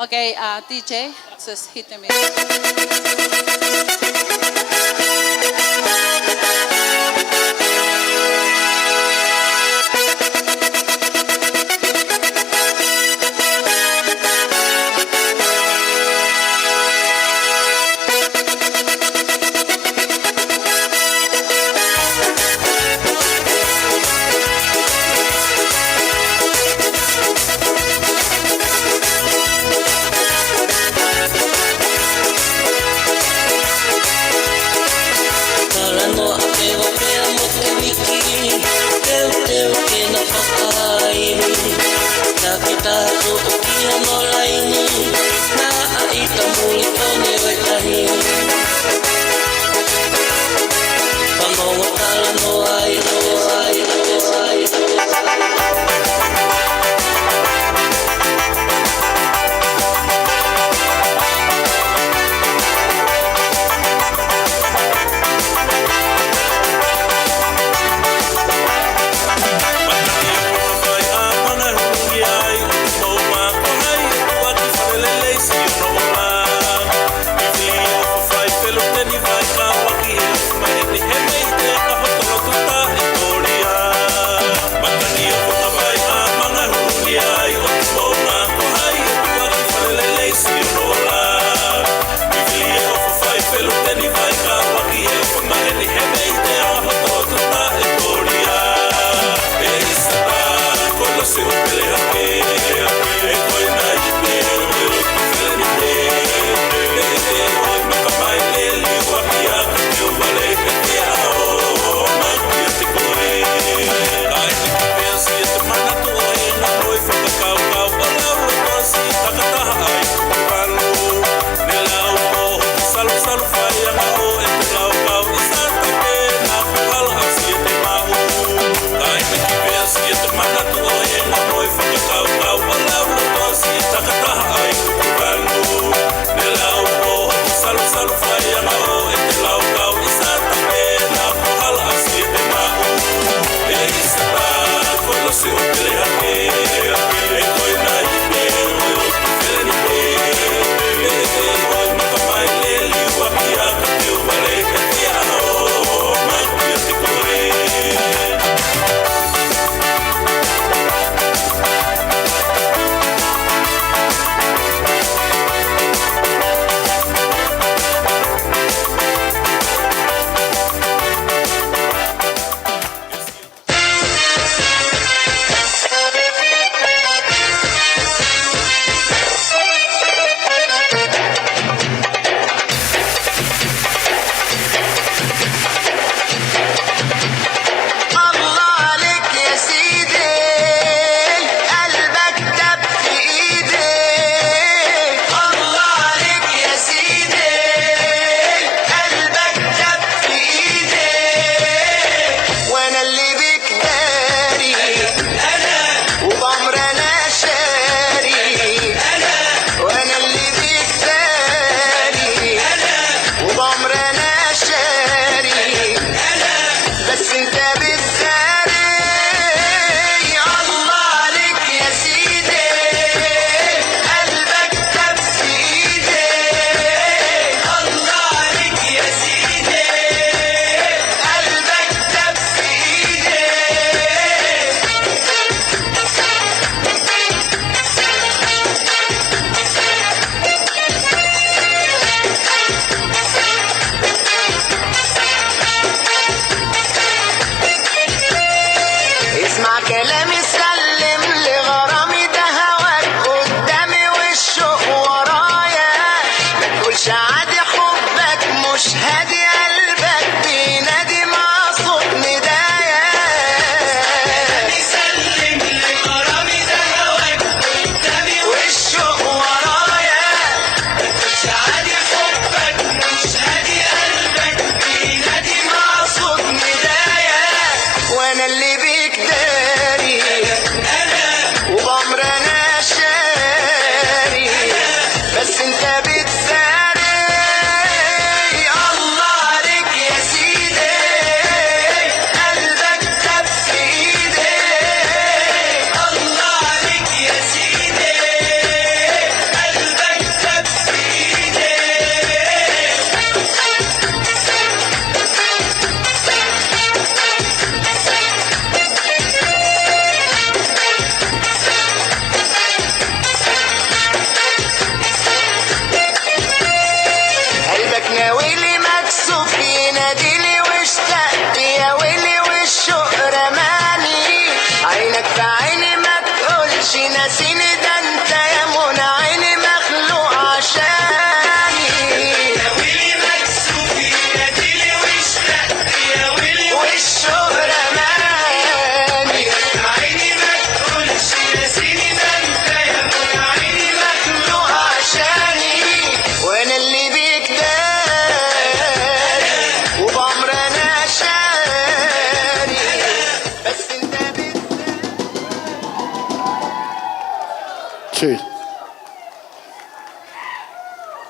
Okay, DJ, just hit the music.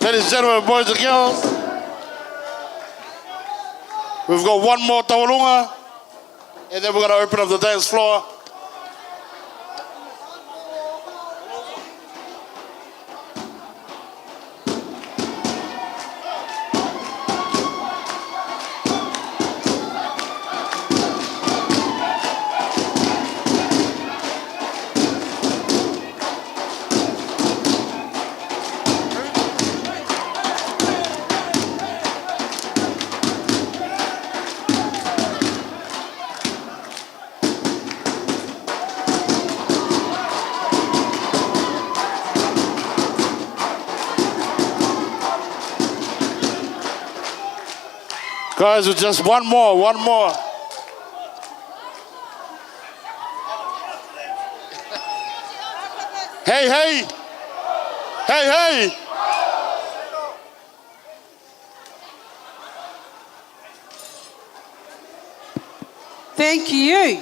Ladies and gentlemen, boys and girls, we've got one more taurunga, and then we're going to open up the dance floor. Guys, with just one more. Hey. Thank you.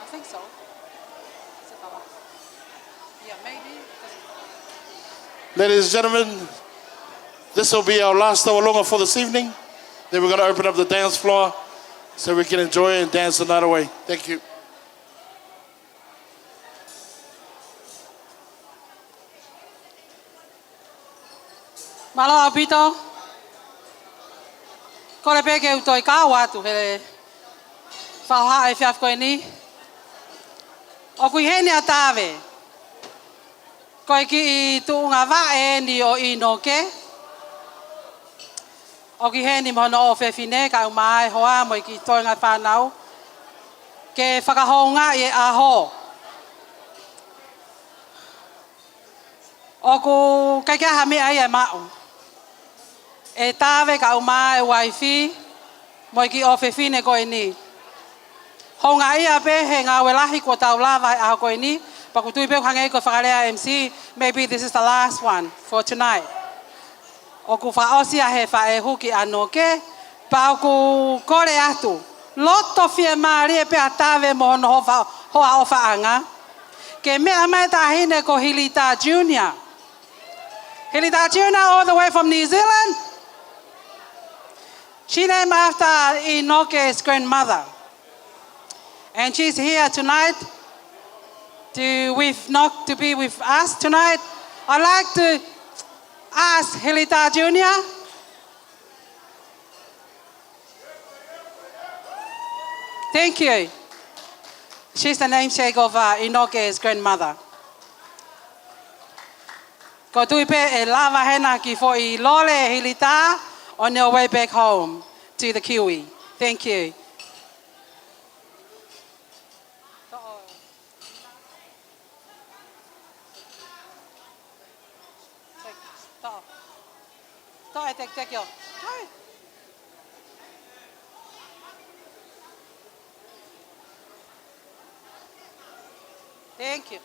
I think so. Yeah, maybe. Ladies and gentlemen, this will be our last Tawalonga for this evening. Then we're going to open up the dance floor so we can enjoy and dance the night away. Thank you. Malo apito. Kore peke utoi ka watu he whaoha e whiaf koe ni. O kui hene a tāwe. Koe ki I tuunga wae ni o Inoke. O ki hene mohono o whewhine ka umai hoa mo I ki toinga whanau. Ke whakahonga I e aho. O ku kai kia hame ai e mau. E tāwe ka umai waifi. Mo I ki o whewhine koe ni. Honga ia pe he ngā welahi ko tau lava a koe ni. Paku tui peo hangei ko whakarea MC. Maybe this is the last one for tonight. O ku whaosia he whae huki anō ke. Pa o ku kore atu. Loto fia maari e pe a tāwe mohono hoa o whaanga. Ke mea mai tahine ko Hilita Jr. Hilita Jr. all the way from New Zealand. She named after Inoke's grandmother. And she's here tonight to be with us tonight. I'd like to ask Hilita Jr. Thank you. She's the namesake of Inoke's grandmother. Ko tuipe e lava hena ki fo I lole Hilita on your way back home to the Kiwi. Thank you. Take your. Thank you.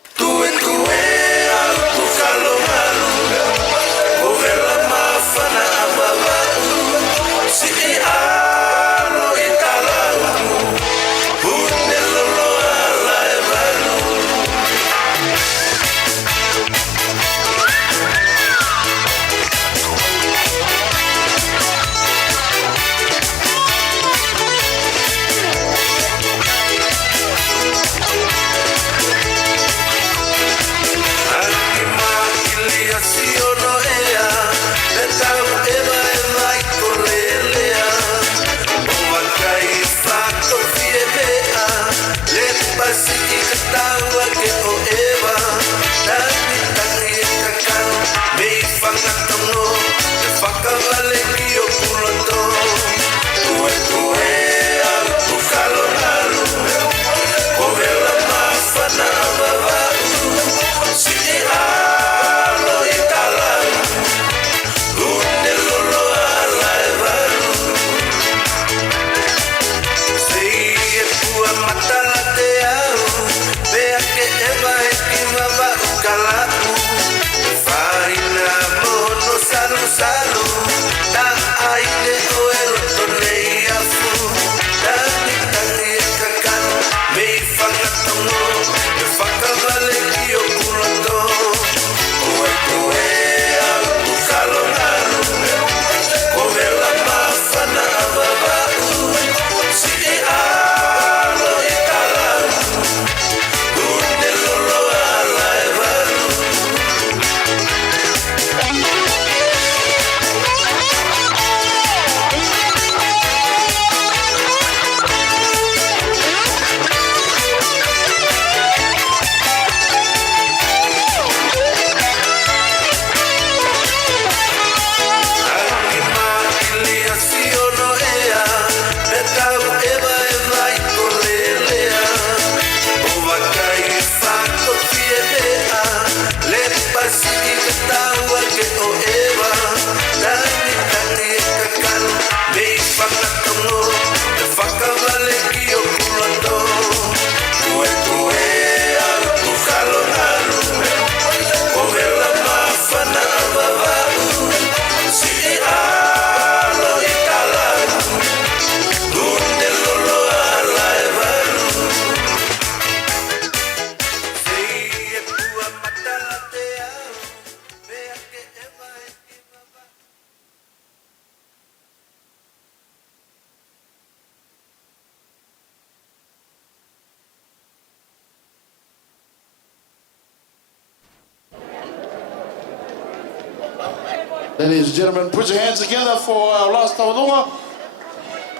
Ladies and gentlemen, put your hands together for our last taurunga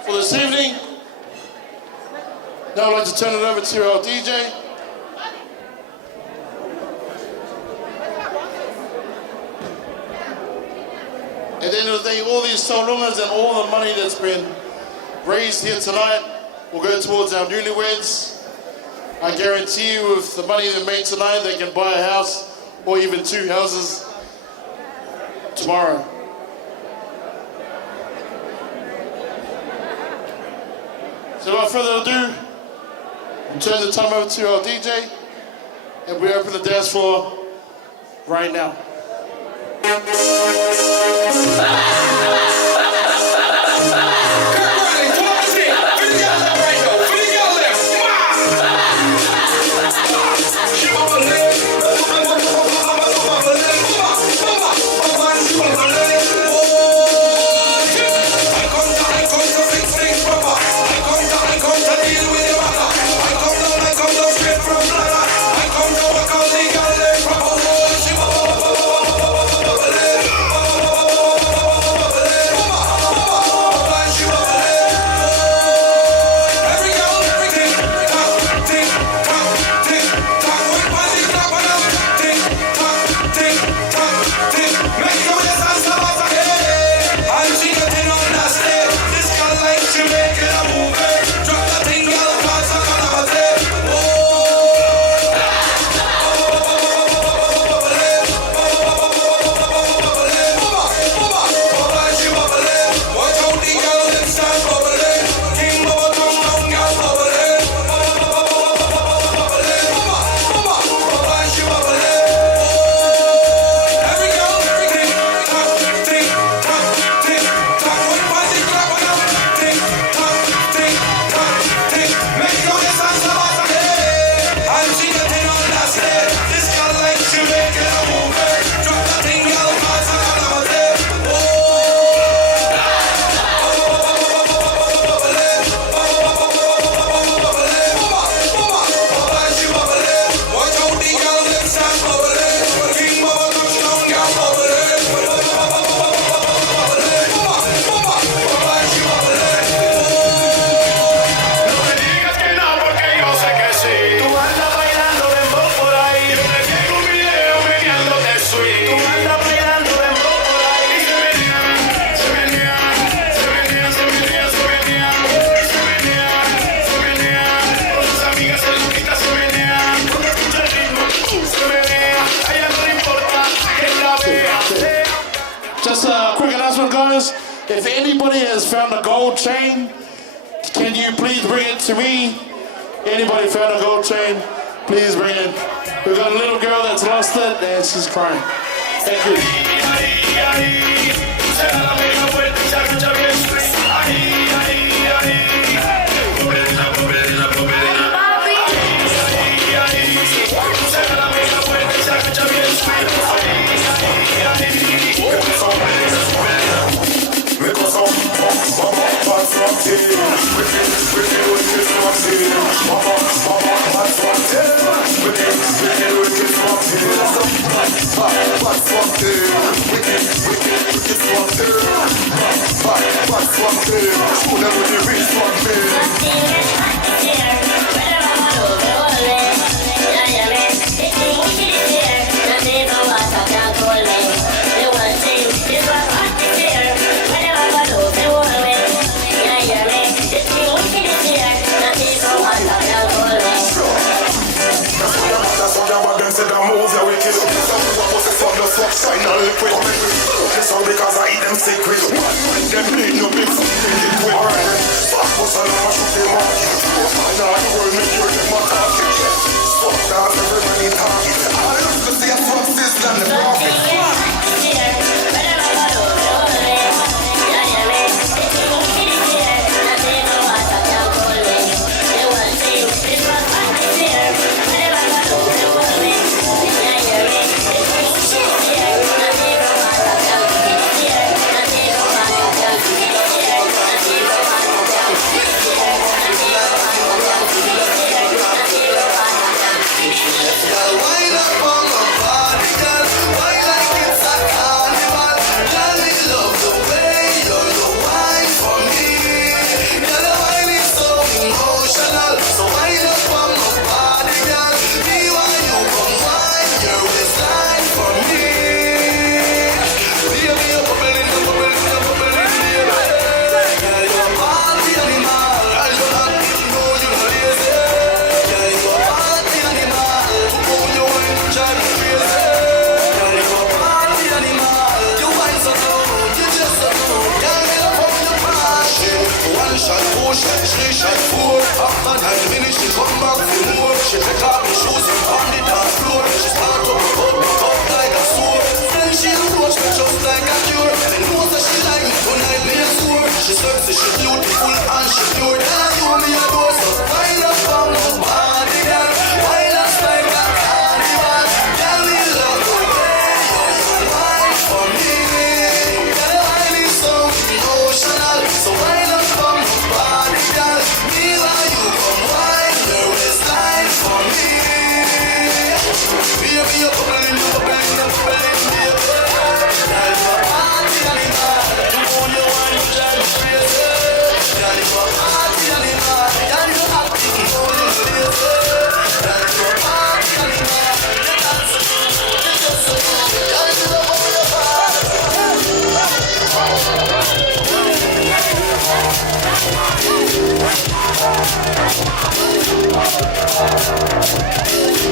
for this evening. Now I'd like to turn it over to our DJ. At the end of the day, all these taurungas and all the money that's been raised here tonight will go towards our newlyweds. I guarantee you, with the money they made tonight, they can buy a house or even 2 houses tomorrow. So without further ado, we'll turn the time over to our DJ and we open the dance floor right now. Just a quick announcement, guys. If anybody has found a gold chain, can you please bring it to me? Anybody found a gold chain, please bring it. We've got a little girl that's lost it and she's crying. Thank you. Shine a liquid. This all because I eat them secret. Them need no big liquid. Alright. Fuck what's on my shoot them up. I know the world make you them a target. Fuck dance everybody target. I love to see a fuck sister and the profit. Wind up on the body, girl. Why like it's a carnival? After 9 minutes, she come back for more. She take off her shoes and on the dance floor. She start to up like a sword. Then she approach me just like a cure. Then knows that she like me tonight, me a sword. She sexy, she beautiful and she pure. Then I you me a door, so wind up on my body, girl. Wind up like a carnival. Tell me love the way you wine for me. Girl, your wine is so emotional. So wind up on my body, girl. Me while you come wine your waistline for me. Baby, you're bubbling, baby. Girl, you're a party animal. You own your wine, you drive me crazy. Girl, you're a party animal. Girl, you're happy, you know you're lazy. Girl, you're a party animal. You're dancing, you're just so good. Girl, you love how you party.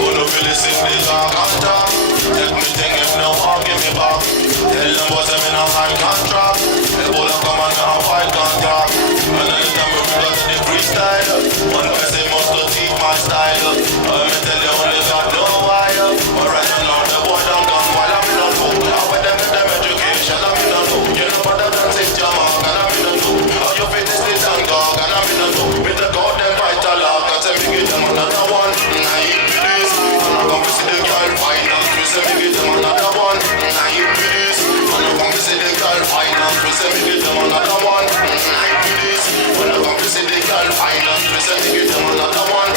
Wanna really sing the talk and talk. Let me think if no one give me back. Tell them what's them in a high contract. The bull come and a fight contact. And anytime we bring us the freestyle, one person must to teach my style. Let me tell you only got no wire. But right now the boy don't come while I'm in a book. How with them get them education, I'm in a book. You know what I dance is your mark and I'm in a book. How you fit this is and dog and I'm in a book. With the god them fight a lot, cause them give them another one. Now you do this, and I come to see the girl final twist and give them another one. Now you do this, and I come to see the girl final twist and give them another one. Now you do this, and I come to see the girl final twist and give them another one.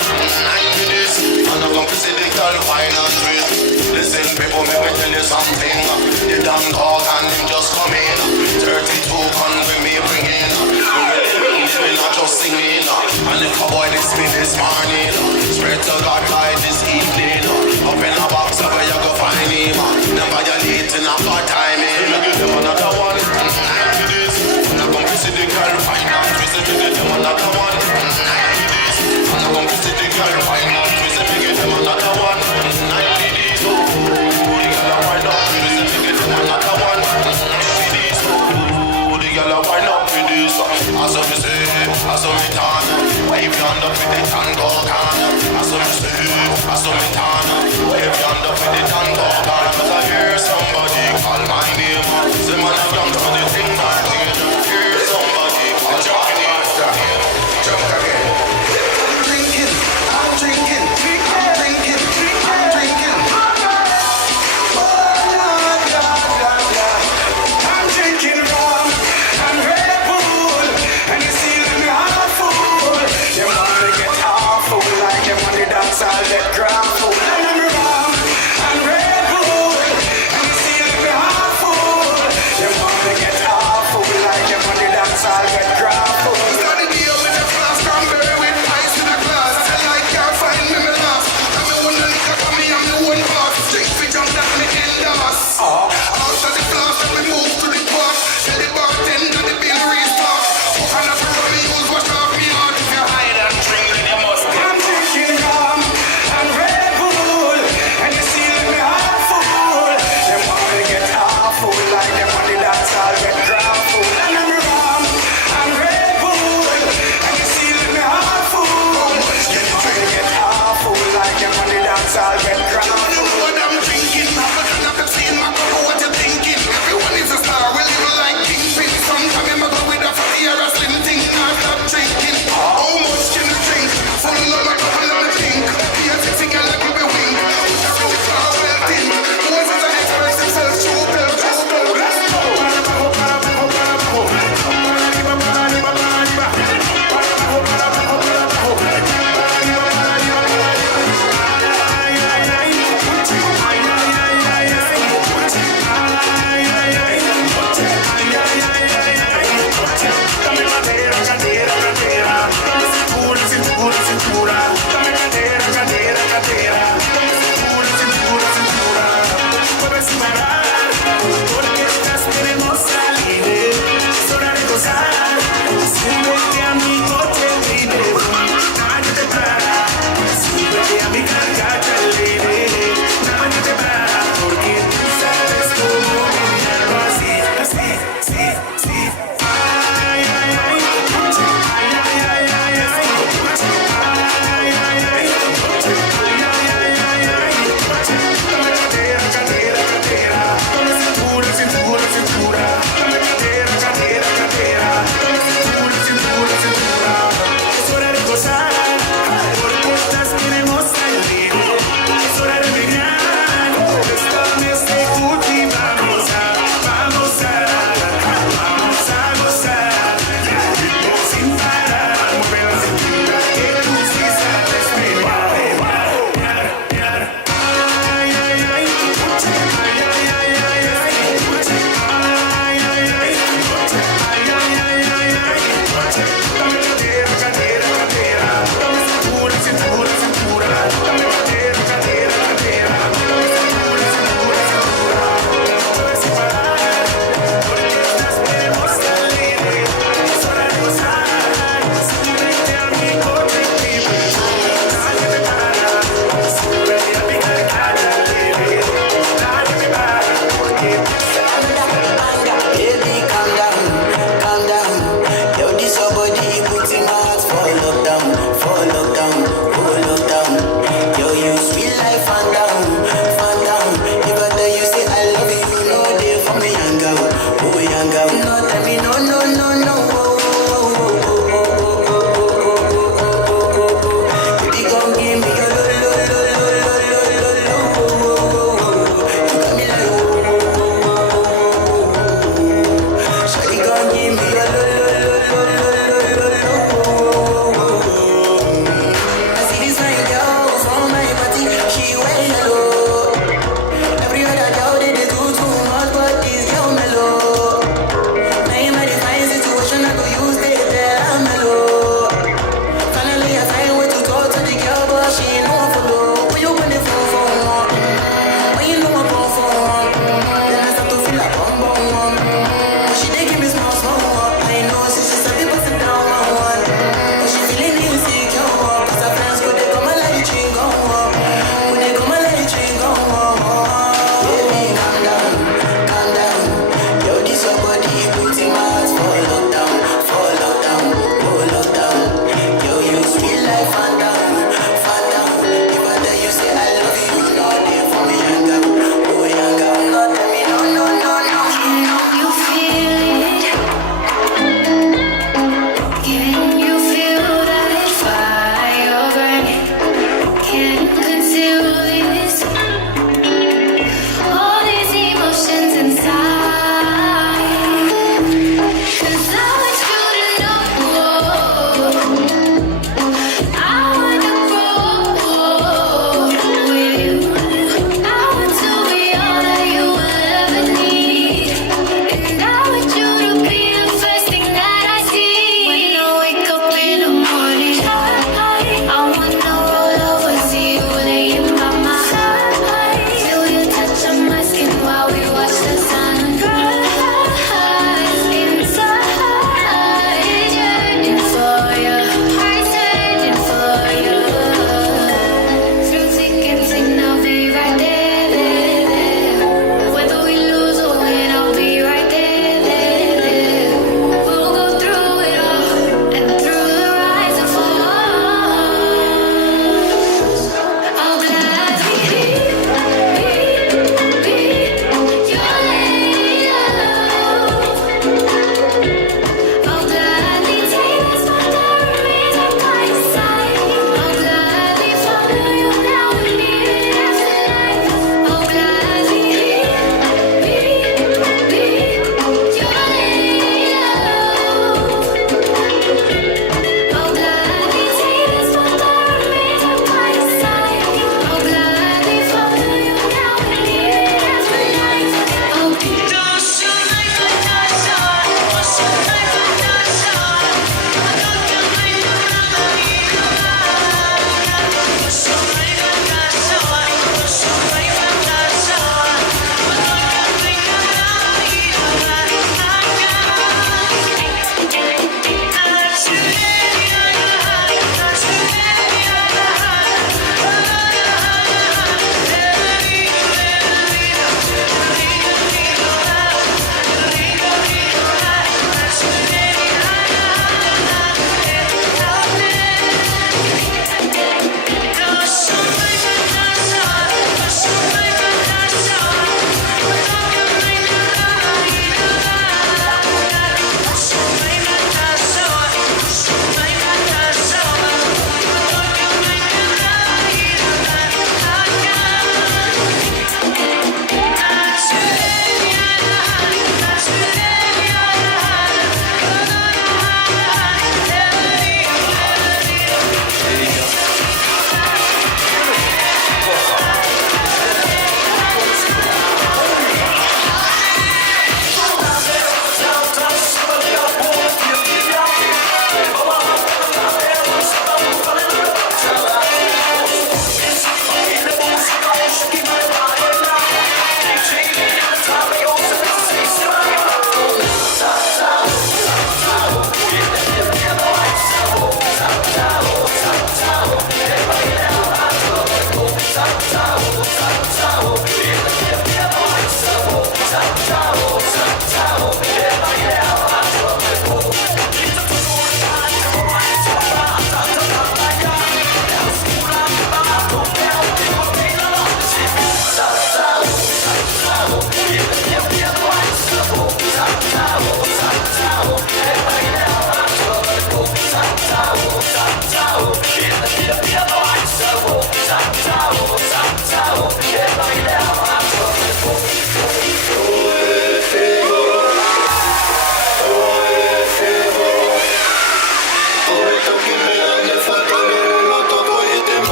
Now you do this, and I come to see the girl final twist. Listen, people, me will tell you something. The damn dog and him just come in. 32 gun with me bring in. We not just singing. And if a boy this me this morning, spread to God light this evening. Up in a box of where you go find him. Never you late in a bad timing. You give them another one. I do this. And I come to see the girl find out. Twist and give them another one. I do this. And I come to see the girl find out. Twist and give them another one. I do this. Oh, the girl find out. Twist and give them another one. I do this.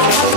All my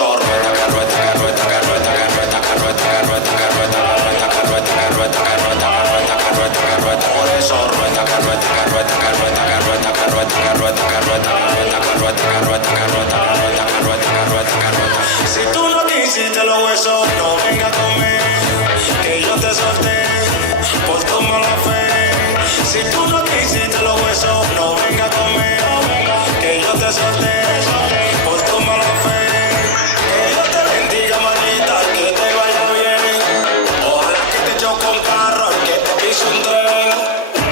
eso rueda, que rueda, que rueda, que rueda, que rueda, que rueda, que rueda, que rueda, que rueda, que rueda, que rueda, que rueda, que rueda, que rueda, que rueda, por eso rueda, que rueda, que rueda, que rueda, que rueda, que rueda, que rueda, que rueda, que rueda, que rueda, que rueda, que rueda, que rueda, que rueda, que rueda. Si tú no quisiste los huesos, no venga a comer, que yo te solté por tu mala fe. Si tú no quisiste los huesos, no venga a comer, que yo te solté por tu mala fe. Que Dios te bendiga, manita, que te vaya bien. Ojalá que te choque un carro, que te pise un tren,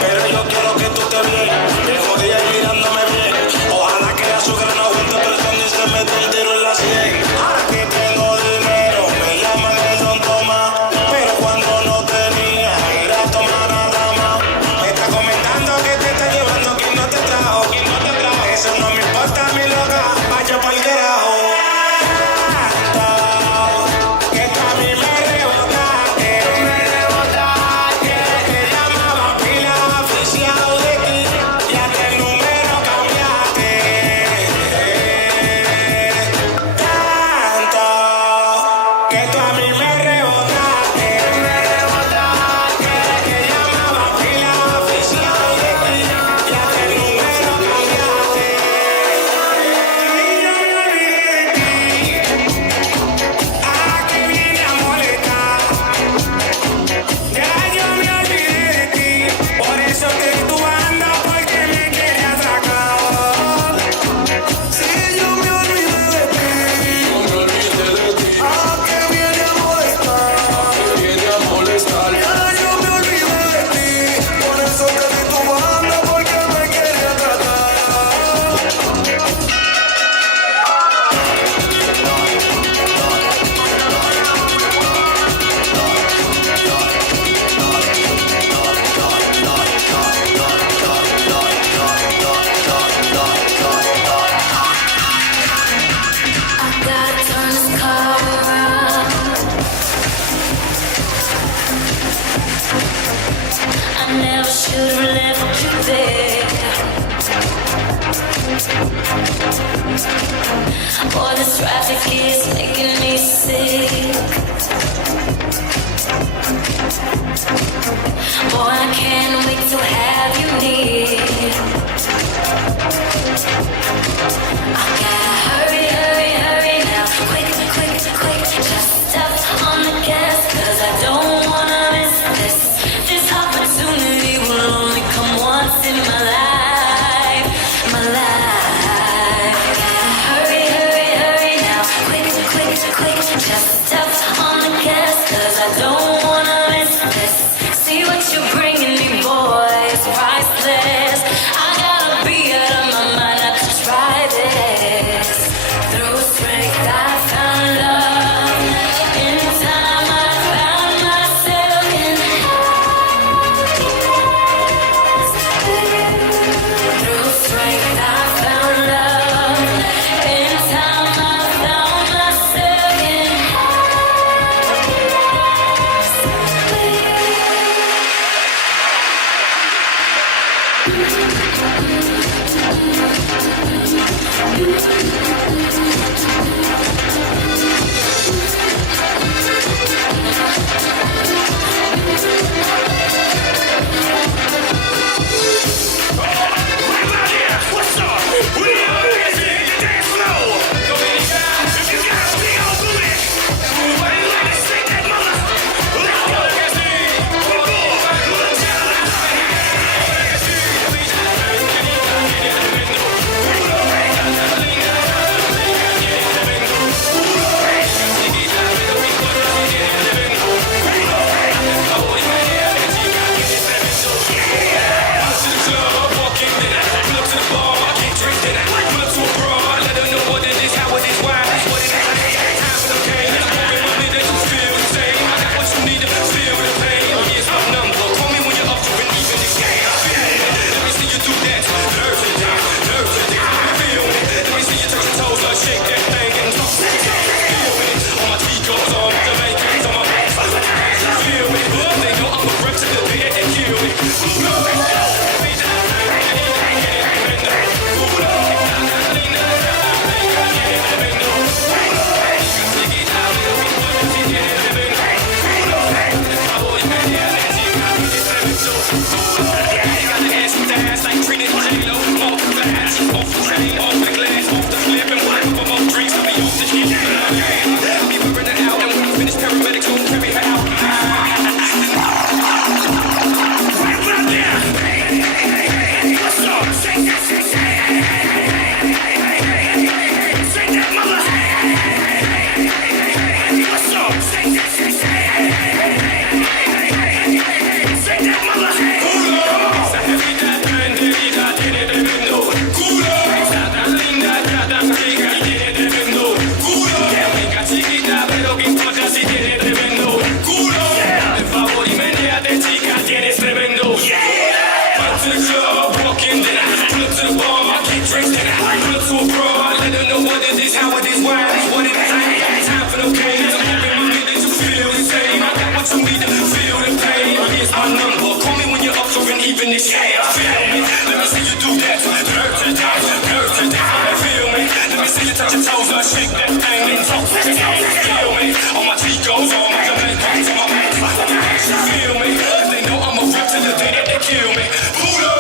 pero yo quiero que tú te bien, bien jodida y mirándome bien. Ojalá que la suegra no junte presión y se mete el tiro en la 100. Ahora que tengo dinero, me llaman el Don Tomás, pero cuando no tenía, ir a tomar nada más. Me está comentando que te está llevando quien no te trajo, quien no te trajo. Eso no me importa, mi loca, vaya por el carajo. Que tú a mí me rebotaste, que llamaba pila oficial de ti, y hasta el número cambiaste. Tanto que tú a mí me rebotaste, que llamaba pila oficial de ti, y hasta el número cambiaste. Y yo me olvidé de ti. Ah, que viene a molestar. Ya yo me olvidé de ti. Por eso te estuve andando, porque me quería atracar. Si yo me olvidé de ti. Ah, que viene a molestar. Ya yo me olvidé de ti. Por eso te estuve andando, porque me quería atracar. I gotta turn this car around. I never should have left you there. Boy, this traffic is making me sick. Boy, I can't wait to have you near. I gotta hurry, hurry, hurry now. Quick, quick, quick, just step on the gas, 'cause I don't wanna miss this. This opportunity will only come once in my life, my life. I gotta hurry, hurry, hurry now. Quick, quick, quick, just step on the gas, 'cause I don't wanna miss this. See what you're bringing me, boy, it's priceless. I gotta be out of my mind not to try this. Even this feel me. Let me see you do that. Nerve to dance, nerve to dance. Feel me. Let me see you touch your toes, now shake that thing and talk to the dance. Feel me. All my teeth goes on my Jamaican to my man. Feel me. If they know I'm a rip till the day that they kill me. Pull up.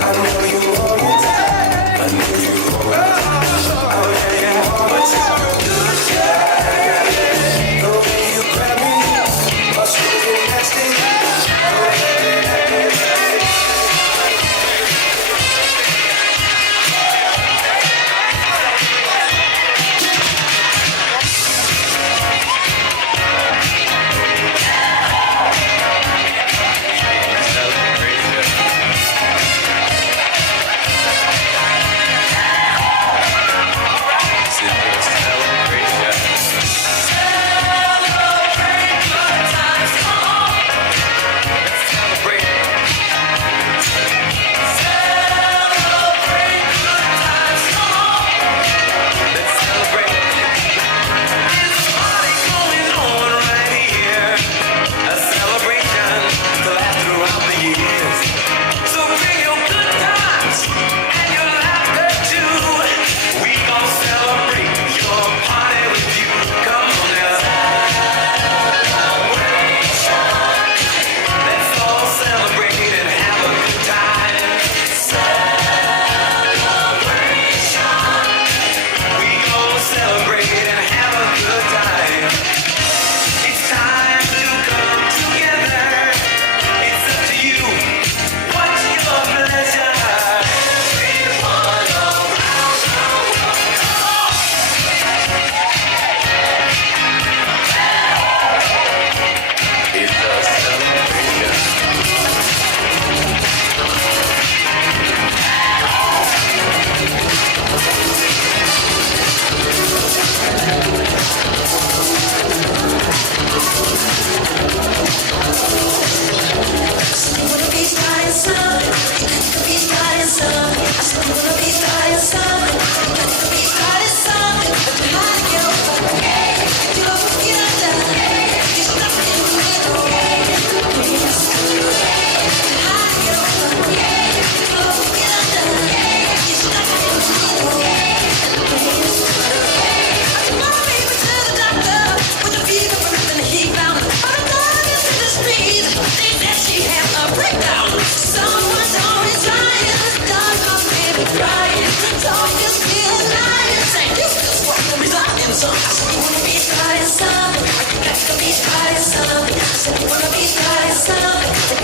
I know you want it.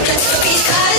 Let's go,